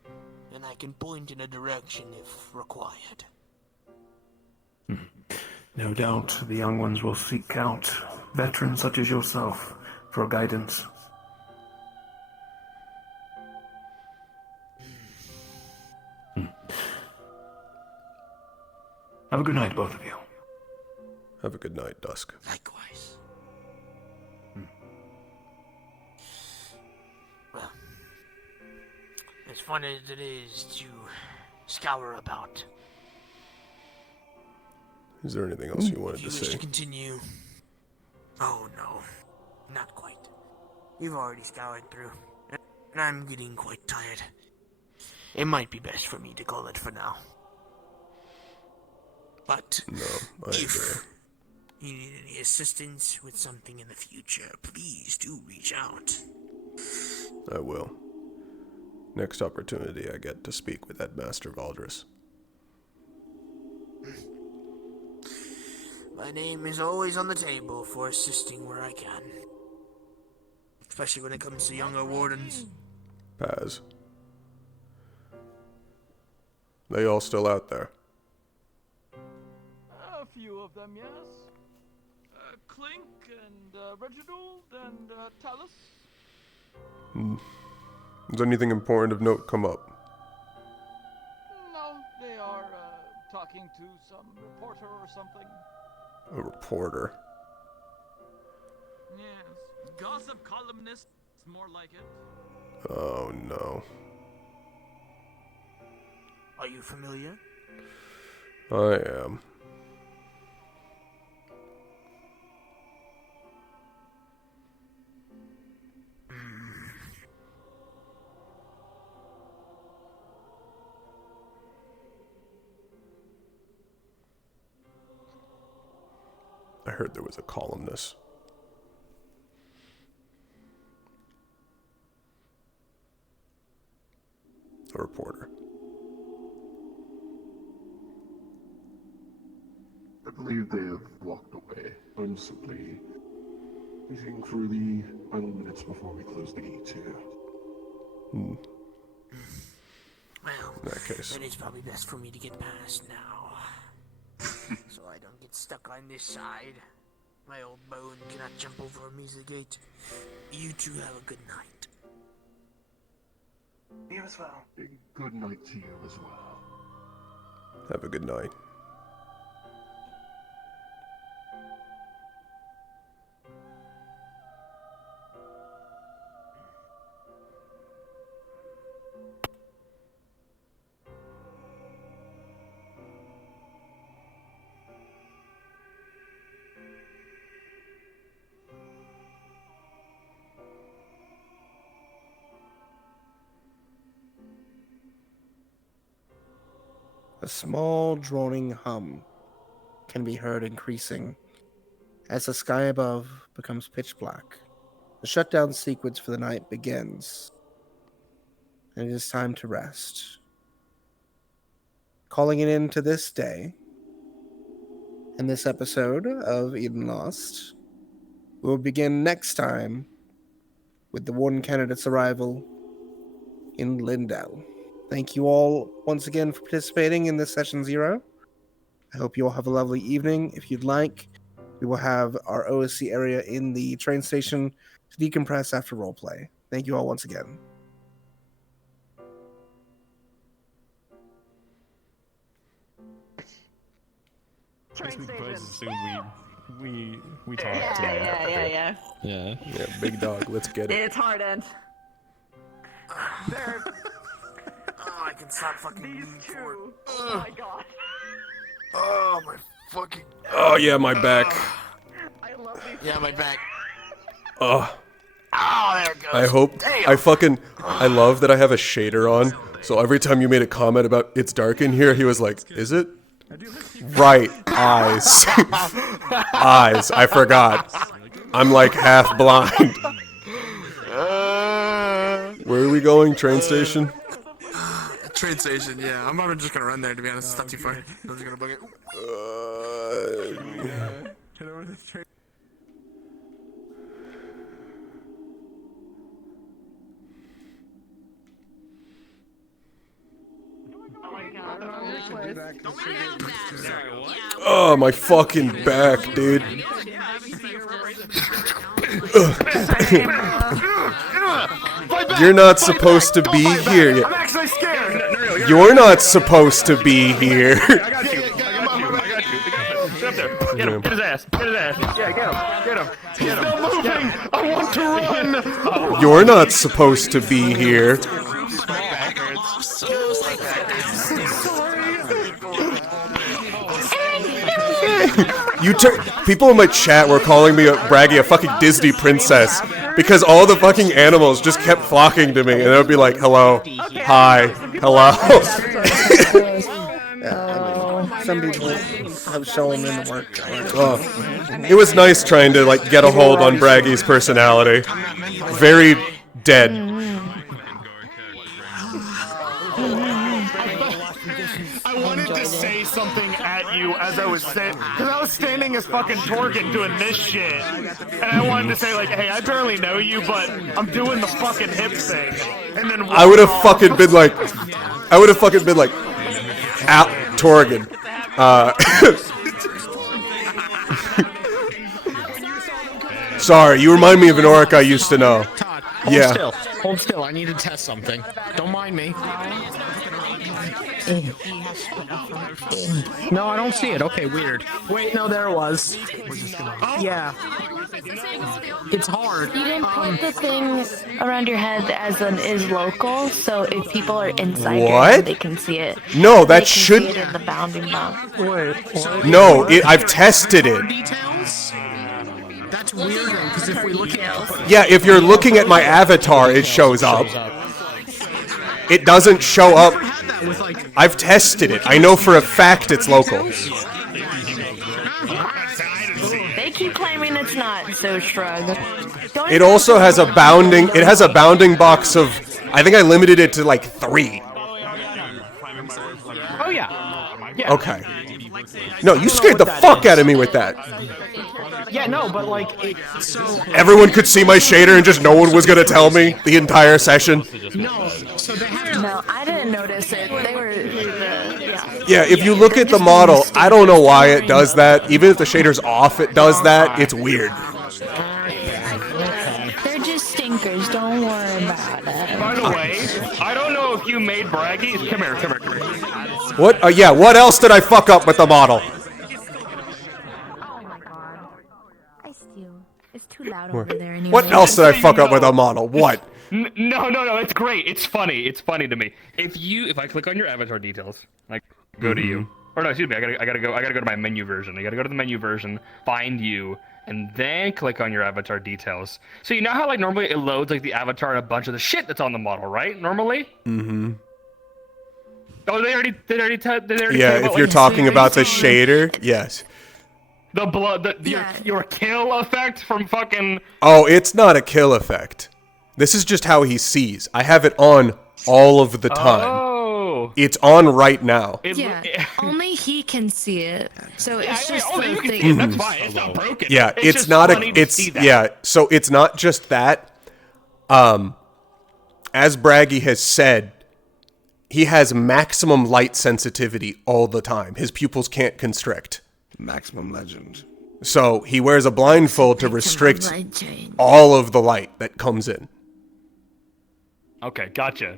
and I can point in a direction if required. No doubt the young ones will seek out veterans such as yourself for guidance. Have a good night, both of you. Have a good night, Dusk. Likewise. Well, as fun as it is to scour about. Is there anything else you wanted If you to wish say? to continue. Oh no, not quite. You've already scoured through, and I'm getting quite tired. It might be best for me to call it for now. But No, I agree. you need any assistance with something in the future, please do reach out. I will. Next opportunity I get to speak with Headmaster Valdris. My name is always on the table for assisting where I can. Especially when it comes to younger wardens. Paz. They all still out there? A few of them, yes. Clink and Reginald and Talus. Does anything important of note come up? No, they are talking to some reporter or something. A reporter. Yes, gossip columnist. It's more like it. Oh no. Are you familiar? I am. I heard there was a columnist. A reporter. I believe they have walked away. I'm simply reading through the final minutes before we close the gates here. Well, that case. Then it's probably best for me to get past now. So I don't get stuck on this side. My old bone cannot jump over a measly gate. You two have a good night. You as well. Good night to you as well. Have a good night. A small droning hum can be heard increasing as the sky above becomes pitch black. The shutdown sequence for the night begins, and it is time to rest. Calling it in to this day, in this episode of Eden Lost, we will begin next time with the Warden candidate's arrival in Lindell. Thank you all once again for participating in this session 0. I hope you all have a lovely evening. If you'd like, we will have our OSC area in the train station to decompress after roleplay. Thank you all once again. I guess we could assume we talk Yeah. Yeah, big dog, let's get it. It's hard end. They're... Oh, I can stop fucking These two. Oh my god. Oh, my fucking... Oh, yeah, my back. I love these. Yeah, my back. Oh. Oh, there it goes. I hope... I love that I have a shader on, so every time you made a comment about it's dark in here, he was like, is it? Right, eyes. Eyes, I forgot. I'm like half blind. Where are we going? Train station? Train station, yeah. I'm probably just gonna run there, to be honest. It's not too far. I'm just gonna book it. Head over to the train. Oh, my fucking back, dude. You're not supposed to be here yet. I'm actually scared. You're not supposed to be here. I got you. Get up there. Get him. Get his ass. Get his ass. Yeah, get him. He's still moving. I want to run. You're not supposed to be here. People in my chat were calling me Braggy a fucking Disney princess because all the fucking animals just kept flocking to me, and they would be like, "Hello, hi, hello." Some people have shown in the work. It was nice trying to like get a hold on Braggy's personality. Very dead. I wanted to say something at you as I was saying, because I was standing as fucking Torgan doing this shit, and I wanted to say like, hey, I barely know you, but I'm doing the fucking hip thing, and then I would have fucking been like, Torgan. Sorry, you remind me of an orc I used to know. Hold still. I need to test something. Don't mind me. No, I don't see it. Okay, weird. Wait, no, there it was. Yeah. It's hard. You didn't put the thing around your head as an is local, so if people are inside your head, they can see it. No, that they should. can see it in the bounding box. No, I've tested it. That's weird, because if we look at... Yeah, if you're looking at my avatar, it shows up. It doesn't show up. I've tested it. I know for a fact it's local. They keep claiming it's not, so shrug. It also has a bounding. It has a bounding box of. I think I limited it to like 3. Oh yeah. Okay. No, you scared the fuck out of me with that. Yeah, no, but like, Everyone could see my shader and just no one was gonna tell me the entire session. No, I didn't notice it. They were Yeah, if you look at the model, I don't know why it does that. Even if the shader's off, it does that. It's weird. They're just stinkers. Don't worry about it. by the way, I don't know if you made Braggy. Come here. What? Yeah, what else did I fuck up with the model? It's too loud over there anyway. What else did I fuck up with the model? What? No, it's great. It's funny. It's funny to me. If I click on your avatar details, like go to you, or no, excuse me, I gotta go to my menu version. I gotta go to the menu version, find you, and then click on your avatar details. So you know how like normally it loads like the avatar and a bunch of the shit that's on the model, right? Normally. Mm-hmm. Oh, they already Yeah, if you're talking about the shader, yes. The blood, your kill effect from fucking. Oh, it's not a kill effect. This is just how he sees. I have it on all of the time. Oh. It's on right now. Only he can see it. So it's just only the you can thing. see it. That's fine. It's not broken. Yeah, it's just not funny a. to It's see that. yeah. So it's not just that. As Braggy has said, he has maximum light sensitivity all the time. His pupils can't constrict. Maximum legend. So he wears a blindfold to restrict all of the light that comes in. Okay, gotcha.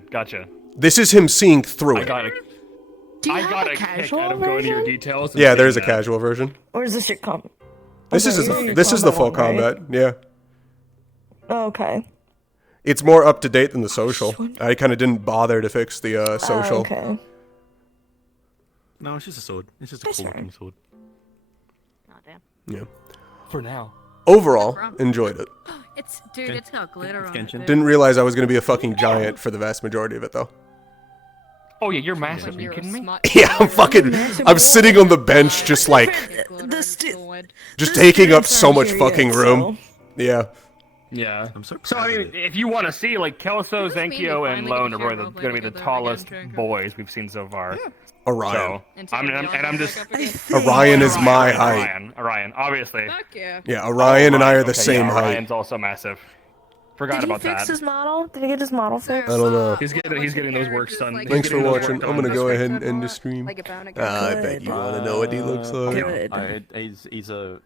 This is him seeing through I it. got it. Do you I have got a a kick casual out of going to your version? details. And Yeah, there's a seeing that. casual version. Or is this your comp? This is the full combat. Yeah. Oh, okay. It's more up to date than the social. I kind of didn't bother to fix the social. Oh, okay. No, it's just a sword. It's just a cool looking sword. Oh, damn. Yeah. For now. Overall, enjoyed it. It's got glitter on it. Didn't realize I was going to be a fucking giant for the vast majority of it, though. Oh yeah, you're massive. Are you kidding me? Yeah, I'm sitting on the bench just like, just taking up so much fucking room. Yeah. Yeah. So I mean, if you want to see, like Kelso, Zenkyo, and Lone are going to be the tallest boys we've seen so far. Orion. So, I'm just. Orion is my height. Orion, obviously. Yeah, Orion and I are the same height. Orion's also massive. Forgot Did he about fix that. his model? Did he get his model fixed? I don't know. He's getting those works done. Thanks for watching. I'm gonna go ahead and end the stream. I bet you want to know what he looks like. He's a